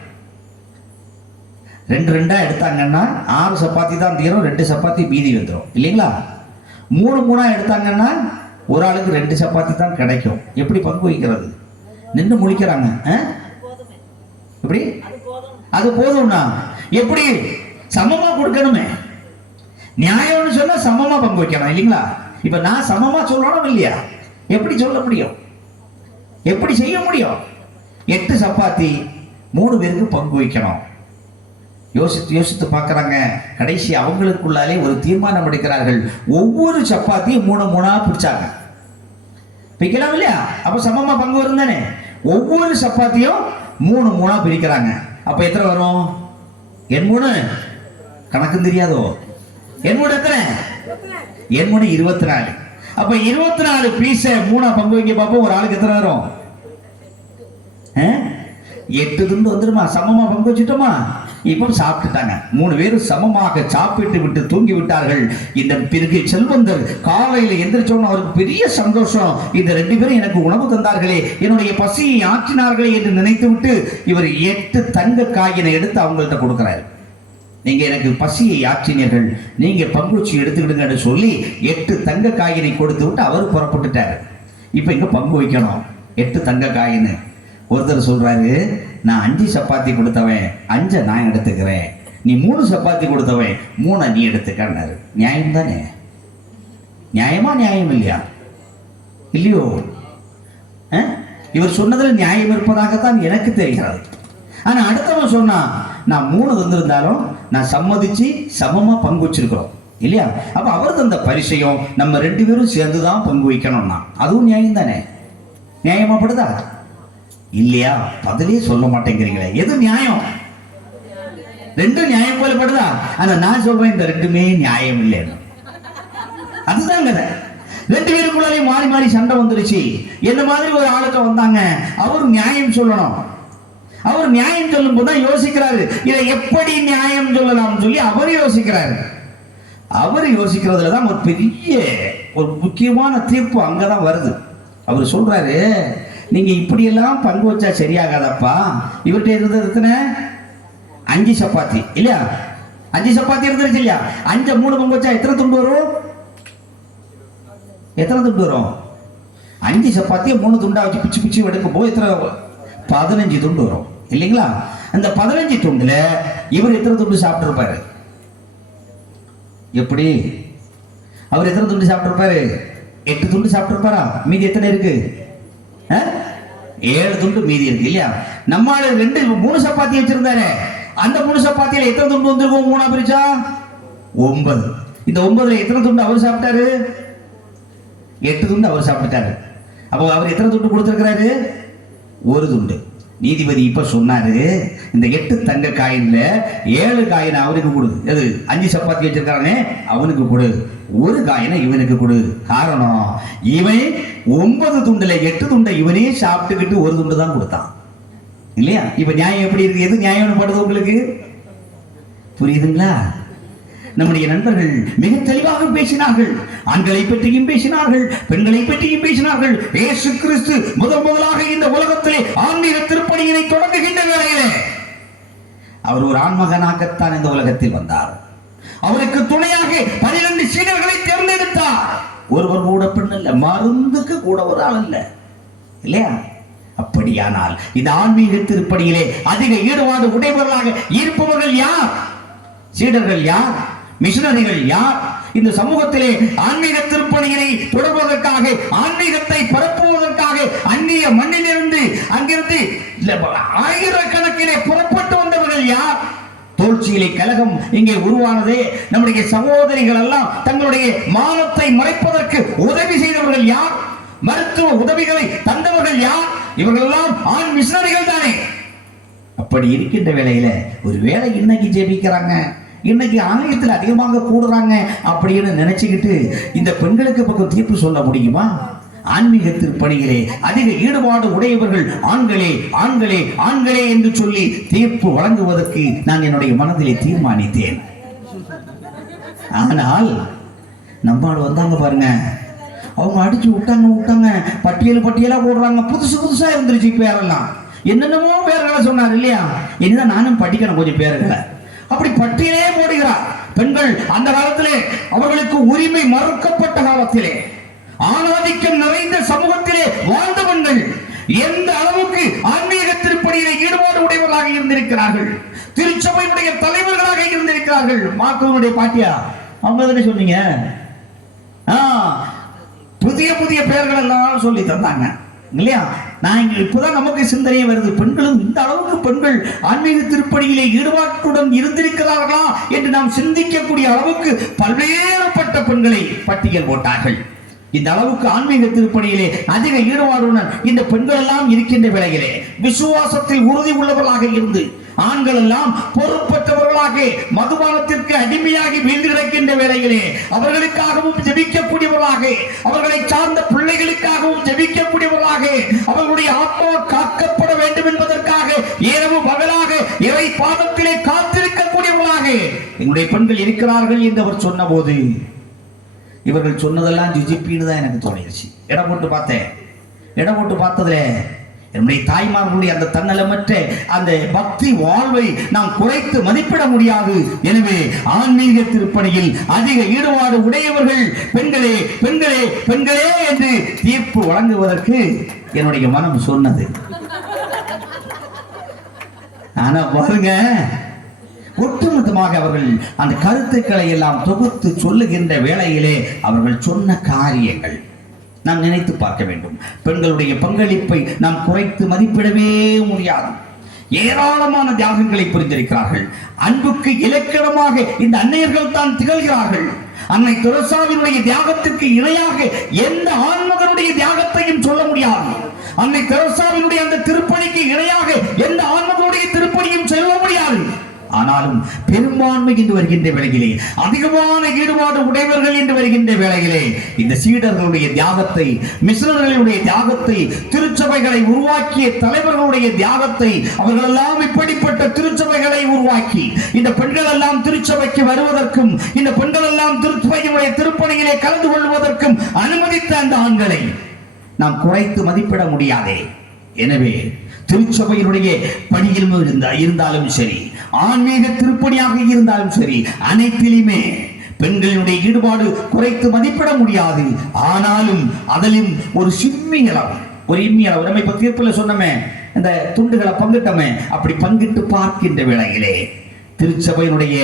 2 எடுத்தாங்கன்னா 6 சப்பாத்தி தான் தீரும், 2 சப்பாத்தி மீதி வந்துடும் இல்லைங்களா? 3 எடுத்தாங்கன்னா ஒரு ஆளுக்கு 2 சப்பாத்தி தான் கிடைக்கும். எப்படி பங்கு வைக்கிறது? நின்று முழிக்கிறாங்க. எப்படி? அது போதும்னா எப்படி? சமமா கொடுக்கணுமே. நியாயம்னு சொன்னா சமமா பங்கு வைக்கணும் இல்லைங்களா? இப்ப நான் சமமா சொல்லணும் இல்லையா? எப்படி சொல்ல முடியும்? எப்படி செய்ய முடியும்? 8 சப்பாத்தி 3 பேருக்கு பங்கு வைக்கணும். யோசித்து யோசித்து பார்க்கறாங்க. கடைசி அவங்களுக்குள்ளாலே ஒரு தீர்மானம் எடுக்கிறார்கள். ஒவ்வொரு சப்பாத்தியும் 3 பிடிச்சாங்க. பிரிக்கலாம் இல்லையா? அப்ப சமமா பங்கு வரும் தானே. ஒவ்வொரு சப்பாத்தியும் 3 பிரிக்கிறாங்க. அப்ப எத்தனை வரும்? என் 3 கணக்கு தெரியாதோ? என் 3 எத்தனை? என் 3 24. அப்ப 24 பீஸ 3 பங்கு வைக்க பார்ப்போம். ஒரு ஆளுக்கு எத்தனை வரும்? 8 துண்டு வந்துருமா? சமமா பங்கு வச்சுட்டோமா? இப்போ சாப்பிட்டுட்டாங்க. 3 பேரும் சமமாக சாப்பிட்டு விட்டு தூங்கி விட்டார்கள். இந்த பிறகு செல்வந்தர் காலையில் எந்திரிச்சோன்னு அவருக்கு பெரிய சந்தோஷம். இந்த 2 பேரும் எனக்கு உணவு தந்தார்களே, என்னுடைய பசியை ஆற்றினார்களே என்று நினைத்து விட்டு இவர் 8 தங்க காயினை எடுத்து அவங்கள்ட்ட கொடுக்கிறாரு. நீங்க எனக்கு பசியை ஆற்றினீர்கள், நீங்க பங்குச்சி எடுத்துக்கிடுங்கன்னு சொல்லி 8 தங்க காயினை கொடுத்து விட்டு அவர் புறப்பட்டுட்டாரு. இப்ப இங்க பங்கு வைக்கணும். 8 தங்க காயின்னு. ஒருத்தர் சொல்றாரு, நான் 5 சப்பாத்தி கொடுத்தவன் 5 நான் எடுத்துக்கிறேன், நீ 3 சப்பாத்தி கொடுத்தவன் 3 நீ எடுத்துக்கன்னாரு. நியாயம் தானே? நியாயமா நியாயம் இல்லையா? இல்லையோ? இவர் சொன்னதில் நியாயம் இருப்பதாகத்தான் எனக்கு தெரிகிறது. ஆனா அடுத்தவன் சொன்னா, நான் 3 தந்திருந்தாலும் நான் சம்மதிச்சு சமமா பங்கு வச்சிருக்கிறோம் இல்லையா? அப்ப அவர் தந்த பரிசையும் நம்ம 2 பேரும் சேர்ந்துதான் பங்கு வைக்கணும்னா அதுவும் நியாயம் தானே? நியாயமாப்படுதா இல்லையா? பதிலே சொல்ல மாட்டேங்கிறீங்களே. எது நியாயம்? 2 நியாயம் போலப்படுதா? ஆனா நான் சொல்றேன், இந்த 2மே நியாயம் இல்லைன்னு. அதுதான் கதை. 2 பேருக்குள்ளாலே மாறி மாறி சண்டை வந்துருச்சு. என்ன மாதிரி ஒரு ஆளுக்க வந்தாங்க, அவரு நியாயம் சொல்லணும். அவர் நியாயம் சொல்லும் போதுதான் யோசிக்கிறாரு, இதை எப்படி நியாயம் சொல்லலாம் சொல்லி அவர் யோசிக்கிறாரு. அவர் யோசிக்கிறதுலதான் ஒரு பெரிய ஒரு முக்கியமான தீர்ப்பு அங்கதான் வருது. அவர் சொல்றாரு, நீங்க இப்படி எல்லாம் பங்கு வச்சா சரியாகாதப்பா. இவர்கிட்ட இருந்தது எத்தனை? 5 சப்பாத்தி இல்லையா? 5 சப்பாத்தி இருந்துருச்சு இல்லையா? 5 3 பங்கு வச்சா எத்தனை துண்டு வரும்? எத்தனை துண்டு வரும்? 5 சப்பாத்தியை 3 துண்டா வச்சு பிச்சு பிச்சு எடுக்கும் போது எத்தனை? 15 துண்டு வரும் இல்லைங்களா? அந்த 15 துண்டுல இவர் எத்தனை துண்டு சாப்பிட்டு இருப்பாரு? எப்படி? அவர் எத்தனை துண்டு சாப்பிட்டு இருப்பாரு? 8 துண்டு சாப்பிட்டு இருப்பாரா? மீதி எத்தனை இருக்கு? 7 துண்டு மீதி இருக்கு இல்லையா? நம்மால 3 சப்பாத்தி வச்சிருந்தாரு. அந்த 3 சப்பாத்தியில எத்தனை துண்டு வந்திருக்கும்? 3 பிரிச்சா 9. இந்த 9ல எத்தனை துண்டு அவர் சாப்பிட்டாரு? 8 துண்டு அவர் சாப்பிட்டாரு. அப்போ அவர் எத்தனை துண்டு கொடுத்திருக்கிறாரு? 1 துண்டு. நீதிபதி இப்ப சொன்னாரு, இந்த 8 தங்க காயின்ல 7 காயினை அவனுக்கு கொடு. எது? 5 சப்பாத்தி வச்சிருக்கானே அவனுக்கு கொடு, 1 காயினை இவனுக்கு கொடு. காரணம், இவன் 9 துண்டுல 8 துண்டை இவனே சாப்பிட்டுக்கிட்டு 1 துண்டு தான் கொடுத்தான் இல்லையா? இப்ப நியாயம் எப்படி இருக்கு? எது நியாயம்னு படுது உங்களுக்கு? புரியுதுங்களா? நம்முடைய நண்பர்கள் மிக தெளிவாக பேசினார்கள். ஆண்களை பற்றியும் பேசினார்கள், பெண்களை பற்றியும் பேசினார்கள். இயேசு கிறிஸ்து முதலாக இந்த உலகத்திலே ஆன்மீக திருப்பணியினை தொடங்குகின்ற வேளையிலே அவர் ஒரு ஆண்மகனாகத்தான் இந்த உலகத்தில் வந்தார். அவருக்கு துணையாக 12 சீடர்களை தேர்ந்தெடுத்தார். ஒருவர் கூட பெண் அல்ல, மருந்துக்கு கூட ஒரு ஆள் அல்ல, இல்லையா? அப்படியானால் இந்த ஆன்மீக திருப்பணியிலே அதிக ஈடுபாடு உடையவர்களாக இருப்பவர்கள் யார்? சீடர்கள் யார்? மிஷனரிகள் யார்? இந்த சமூகத்திலே ஆன்மீக திருப்பணியினை தொடர்வதற்காக, ஆன்மீகத்தை பரப்புவதற்காக அந்நிய மண்ணிலிருந்து அங்கிருந்து ஆயிரக்கணக்கிலே புறப்பட்டு வந்தவர்கள் யார்? தோல்ச்சியிலே கலகம் இங்கே உருவானதே. நம்முடைய சகோதரிகள் எல்லாம் தங்களுடைய மானத்தை மறைப்பதற்கு உதவி செய்தவர்கள் யார்? மருத்துவ உதவிகளை தந்தவர்கள் யார்? இவர்கள் எல்லாம் ஆண் மிஷனரிகள் தானே. அப்படி இருக்கின்ற வேளையில ஒரு வேளை இன்னைக்கு ஜெபிக்கிறாங்க, இன்னைக்கு ஆலயத்தில் அதிகமாக கூடுறாங்க அப்படின்னு நினைச்சுக்கிட்டு இந்த பெண்களுக்கு பக்கம் தீர்ப்பு சொல்ல முடியுமா? ஆன்மீக திருப்பணியிலே அதிக ஈடுபாடு உடையவர்கள் ஆண்களே ஆண்களே ஆண்களே என்று சொல்லி தீர்ப்பு வழங்குவதற்கு நான் என்னுடைய மனதிலே தீர்மானித்தேன். ஆனால் நம்மால் வந்தாங்க பாருங்க, அவங்க அடிச்சு விட்டாங்க, பட்டியலா போடுறாங்க. புதுசா இருந்துருச்சு பேரெல்லாம், என்னென்னமோ பேர்களை சொன்னார் இல்லையா? இனிதான் நானும் படிக்கணும் கொஞ்சம் பேர்களை. அப்படி பட்டியலே போடுகிறார். பெண்கள் அந்த காலத்திலே அவர்களுக்கு உரிமை மறுக்கப்பட்ட காலத்திலே, ஆணாதிக்கம் நிறைந்த சமூகத்திலே வாழ்ந்த பெண்கள் எந்த அளவுக்கு ஆன்மீக திருப்பணியிலே ஈடுபாடு உடையவர்களாக இருந்திருக்கிறார்கள், திருச்சபையுடைய தலைவர்களாக இருந்திருக்கிறார்கள். மாத்தவனுடைய பாட்டியா அவங்க தானே சொன்னீங்க. புதிய பெயர்கள் எல்லாம் சொல்லி தந்தாங்க இல்லையா? நான் இப்பதான் நமக்கு சிந்தனையே வருது. பெண்களும் இந்த அளவுக்கு பெண்கள் ஆன்மீக திருப்பணியிலே ஈடுபாட்டுடன் இருந்திருக்கிறார்களா என்று நாம் சிந்திக்கக்கூடிய அளவுக்கு பல்வேறுபட்ட பெண்களை பட்டியல் போட்டார்கள். இந்த அளவுக்கு ஆன்மீக திருப்பணியிலே அதிக ஈடுபாடுடன் இந்த பெண்கள் எல்லாம் இருக்கின்ற வேளையிலே விசுவாசத்தில் உறுதி உள்ளவர்களாக இருந்து ஆண்கள் எல்லாம் பொறுப்பற்றவர்களாக மதுபானத்திற்கு அடிமையாகி வீழ்ந்து கிடக்கின்ற வேளையிலே அவர்களுக்காகவும் ஜெபிக்கக்கூடியவர்களாக, அவர்களை சார்ந்த பிள்ளைகளுக்காகவும் ஜெபிக்கக்கூடியவர்களாக, அவர்களுடைய ஆத்மா காக்கப்பட வேண்டும் என்பதற்காக இரவு பகலாக இறை பாதத்திலே காத்திருக்கக்கூடியவர்களாக எங்களுடைய பெண்கள் இருக்கிறார்கள் என்று அவர் சொன்ன போது இவர்கள் சொன்னதெல்லாம் ஜிஜிப்பின்னு தான் எனக்கு தோணிடுச்சு. இடம் போட்டு பார்த்ததுல என்னுடைய தாய்மார்களுடைய அந்த தன்னலமற்ற அந்த பக்தி வாழ்வை நாம் குறைத்து மதிப்பிட முடியாது. எனவே ஆன்மீக திருப்பணியில் அதிக ஈடுபாடு உடையவர்கள் பெண்களே பெண்களே பெண்களே என்று தீர்ப்பு வழங்குவதற்கு என்னுடைய மனம் சொன்னது. ஆனா பாருங்க, ஒட்டுமொத்தமாக அவர்கள் அந்த கருத்துக்களை எல்லாம் தொகுத்து சொல்லுகின்ற வேளையிலே அவர்கள் சொன்ன காரியங்கள் நாம் நினைத்து பார்க்க வேண்டும். பெண்களுடைய பங்களிப்பை நாம் குறைத்து மதிப்பிடவே முடியாது. ஏராளமான தியாகங்களை புரிந்திருக்கிறார்கள். அன்புக்கு இலக்கணமாக இந்த அன்னையர்கள் தான் திகழ்கிறார்கள். அன்னை தெரசாவினுடைய தியாகத்திற்கு இணையாக எந்த ஆண்மகனுடைய தியாகத்தையும் சொல்ல முடியாது. அன்னை தெரசாவினுடைய அந்த திருப்பணிக்கு இணையாக எந்த ஆண்மகனுடைய திருப்பணியும் சொல்ல முடியாது. ஆனாலும் பெரும்பான்மை என்று வருகின்ற வேளையிலே, அதிகமான ஈடுபாடு உடையவர்கள் என்று வருகின்ற வேளையிலே இந்த சீடர்களுடைய தியாகத்தை, மிஷனரிகளுடைய தியாகத்தை, திருச்சபைகளை உருவாக்கிய தலைவர்களுடைய தியாகத்தை, அவர்கள் எல்லாம் இப்படிப்பட்ட திருச்சபைகளை உருவாக்கி இந்த பெண்கள் எல்லாம் திருச்சபைக்கு வருவதற்கும், இந்த பெண்கள் எல்லாம் திருச்சபையுடைய திருப்பணியிலே கலந்து கொள்வதற்கும் அனுமதித்த அந்த ஆண்களை நாம் குறைத்து மதிப்பிட முடியாதே. எனவே திருச்சபையினுடைய பணியில் இருந்தாலும் சரி, ஆன்மீக திருப்பணியாக இருந்தாலும் சரி, அனைத்திலுமே பெண்களினுடைய ஈடுபாடு குறைத்து மதிப்பிட முடியாது. ஆனாலும் அதிலும் ஒரு சிம்மியளவு, ஒரு இம்மியளவு, நம்ம இப்ப தீர்ப்புல சொன்னமே இந்த துண்டுகளை பங்கிட்டமே, அப்படி பங்கிட்டு பார்க்கின்ற வேளையிலே திருச்சபையினுடைய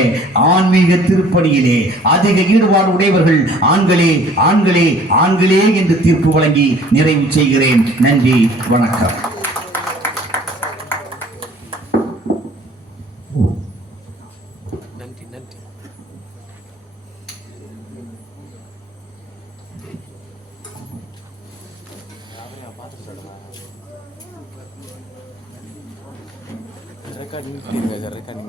ஆன்மீக திருப்பணியிலே அதிக ஈடுபாடு உடையவர்கள் ஆண்களே ஆண்களே ஆண்களே என்று தீர்ப்பு வழங்கி நிறைவு செய்கிறேன். நன்றி, வணக்கம். ரெக்கார்டிங்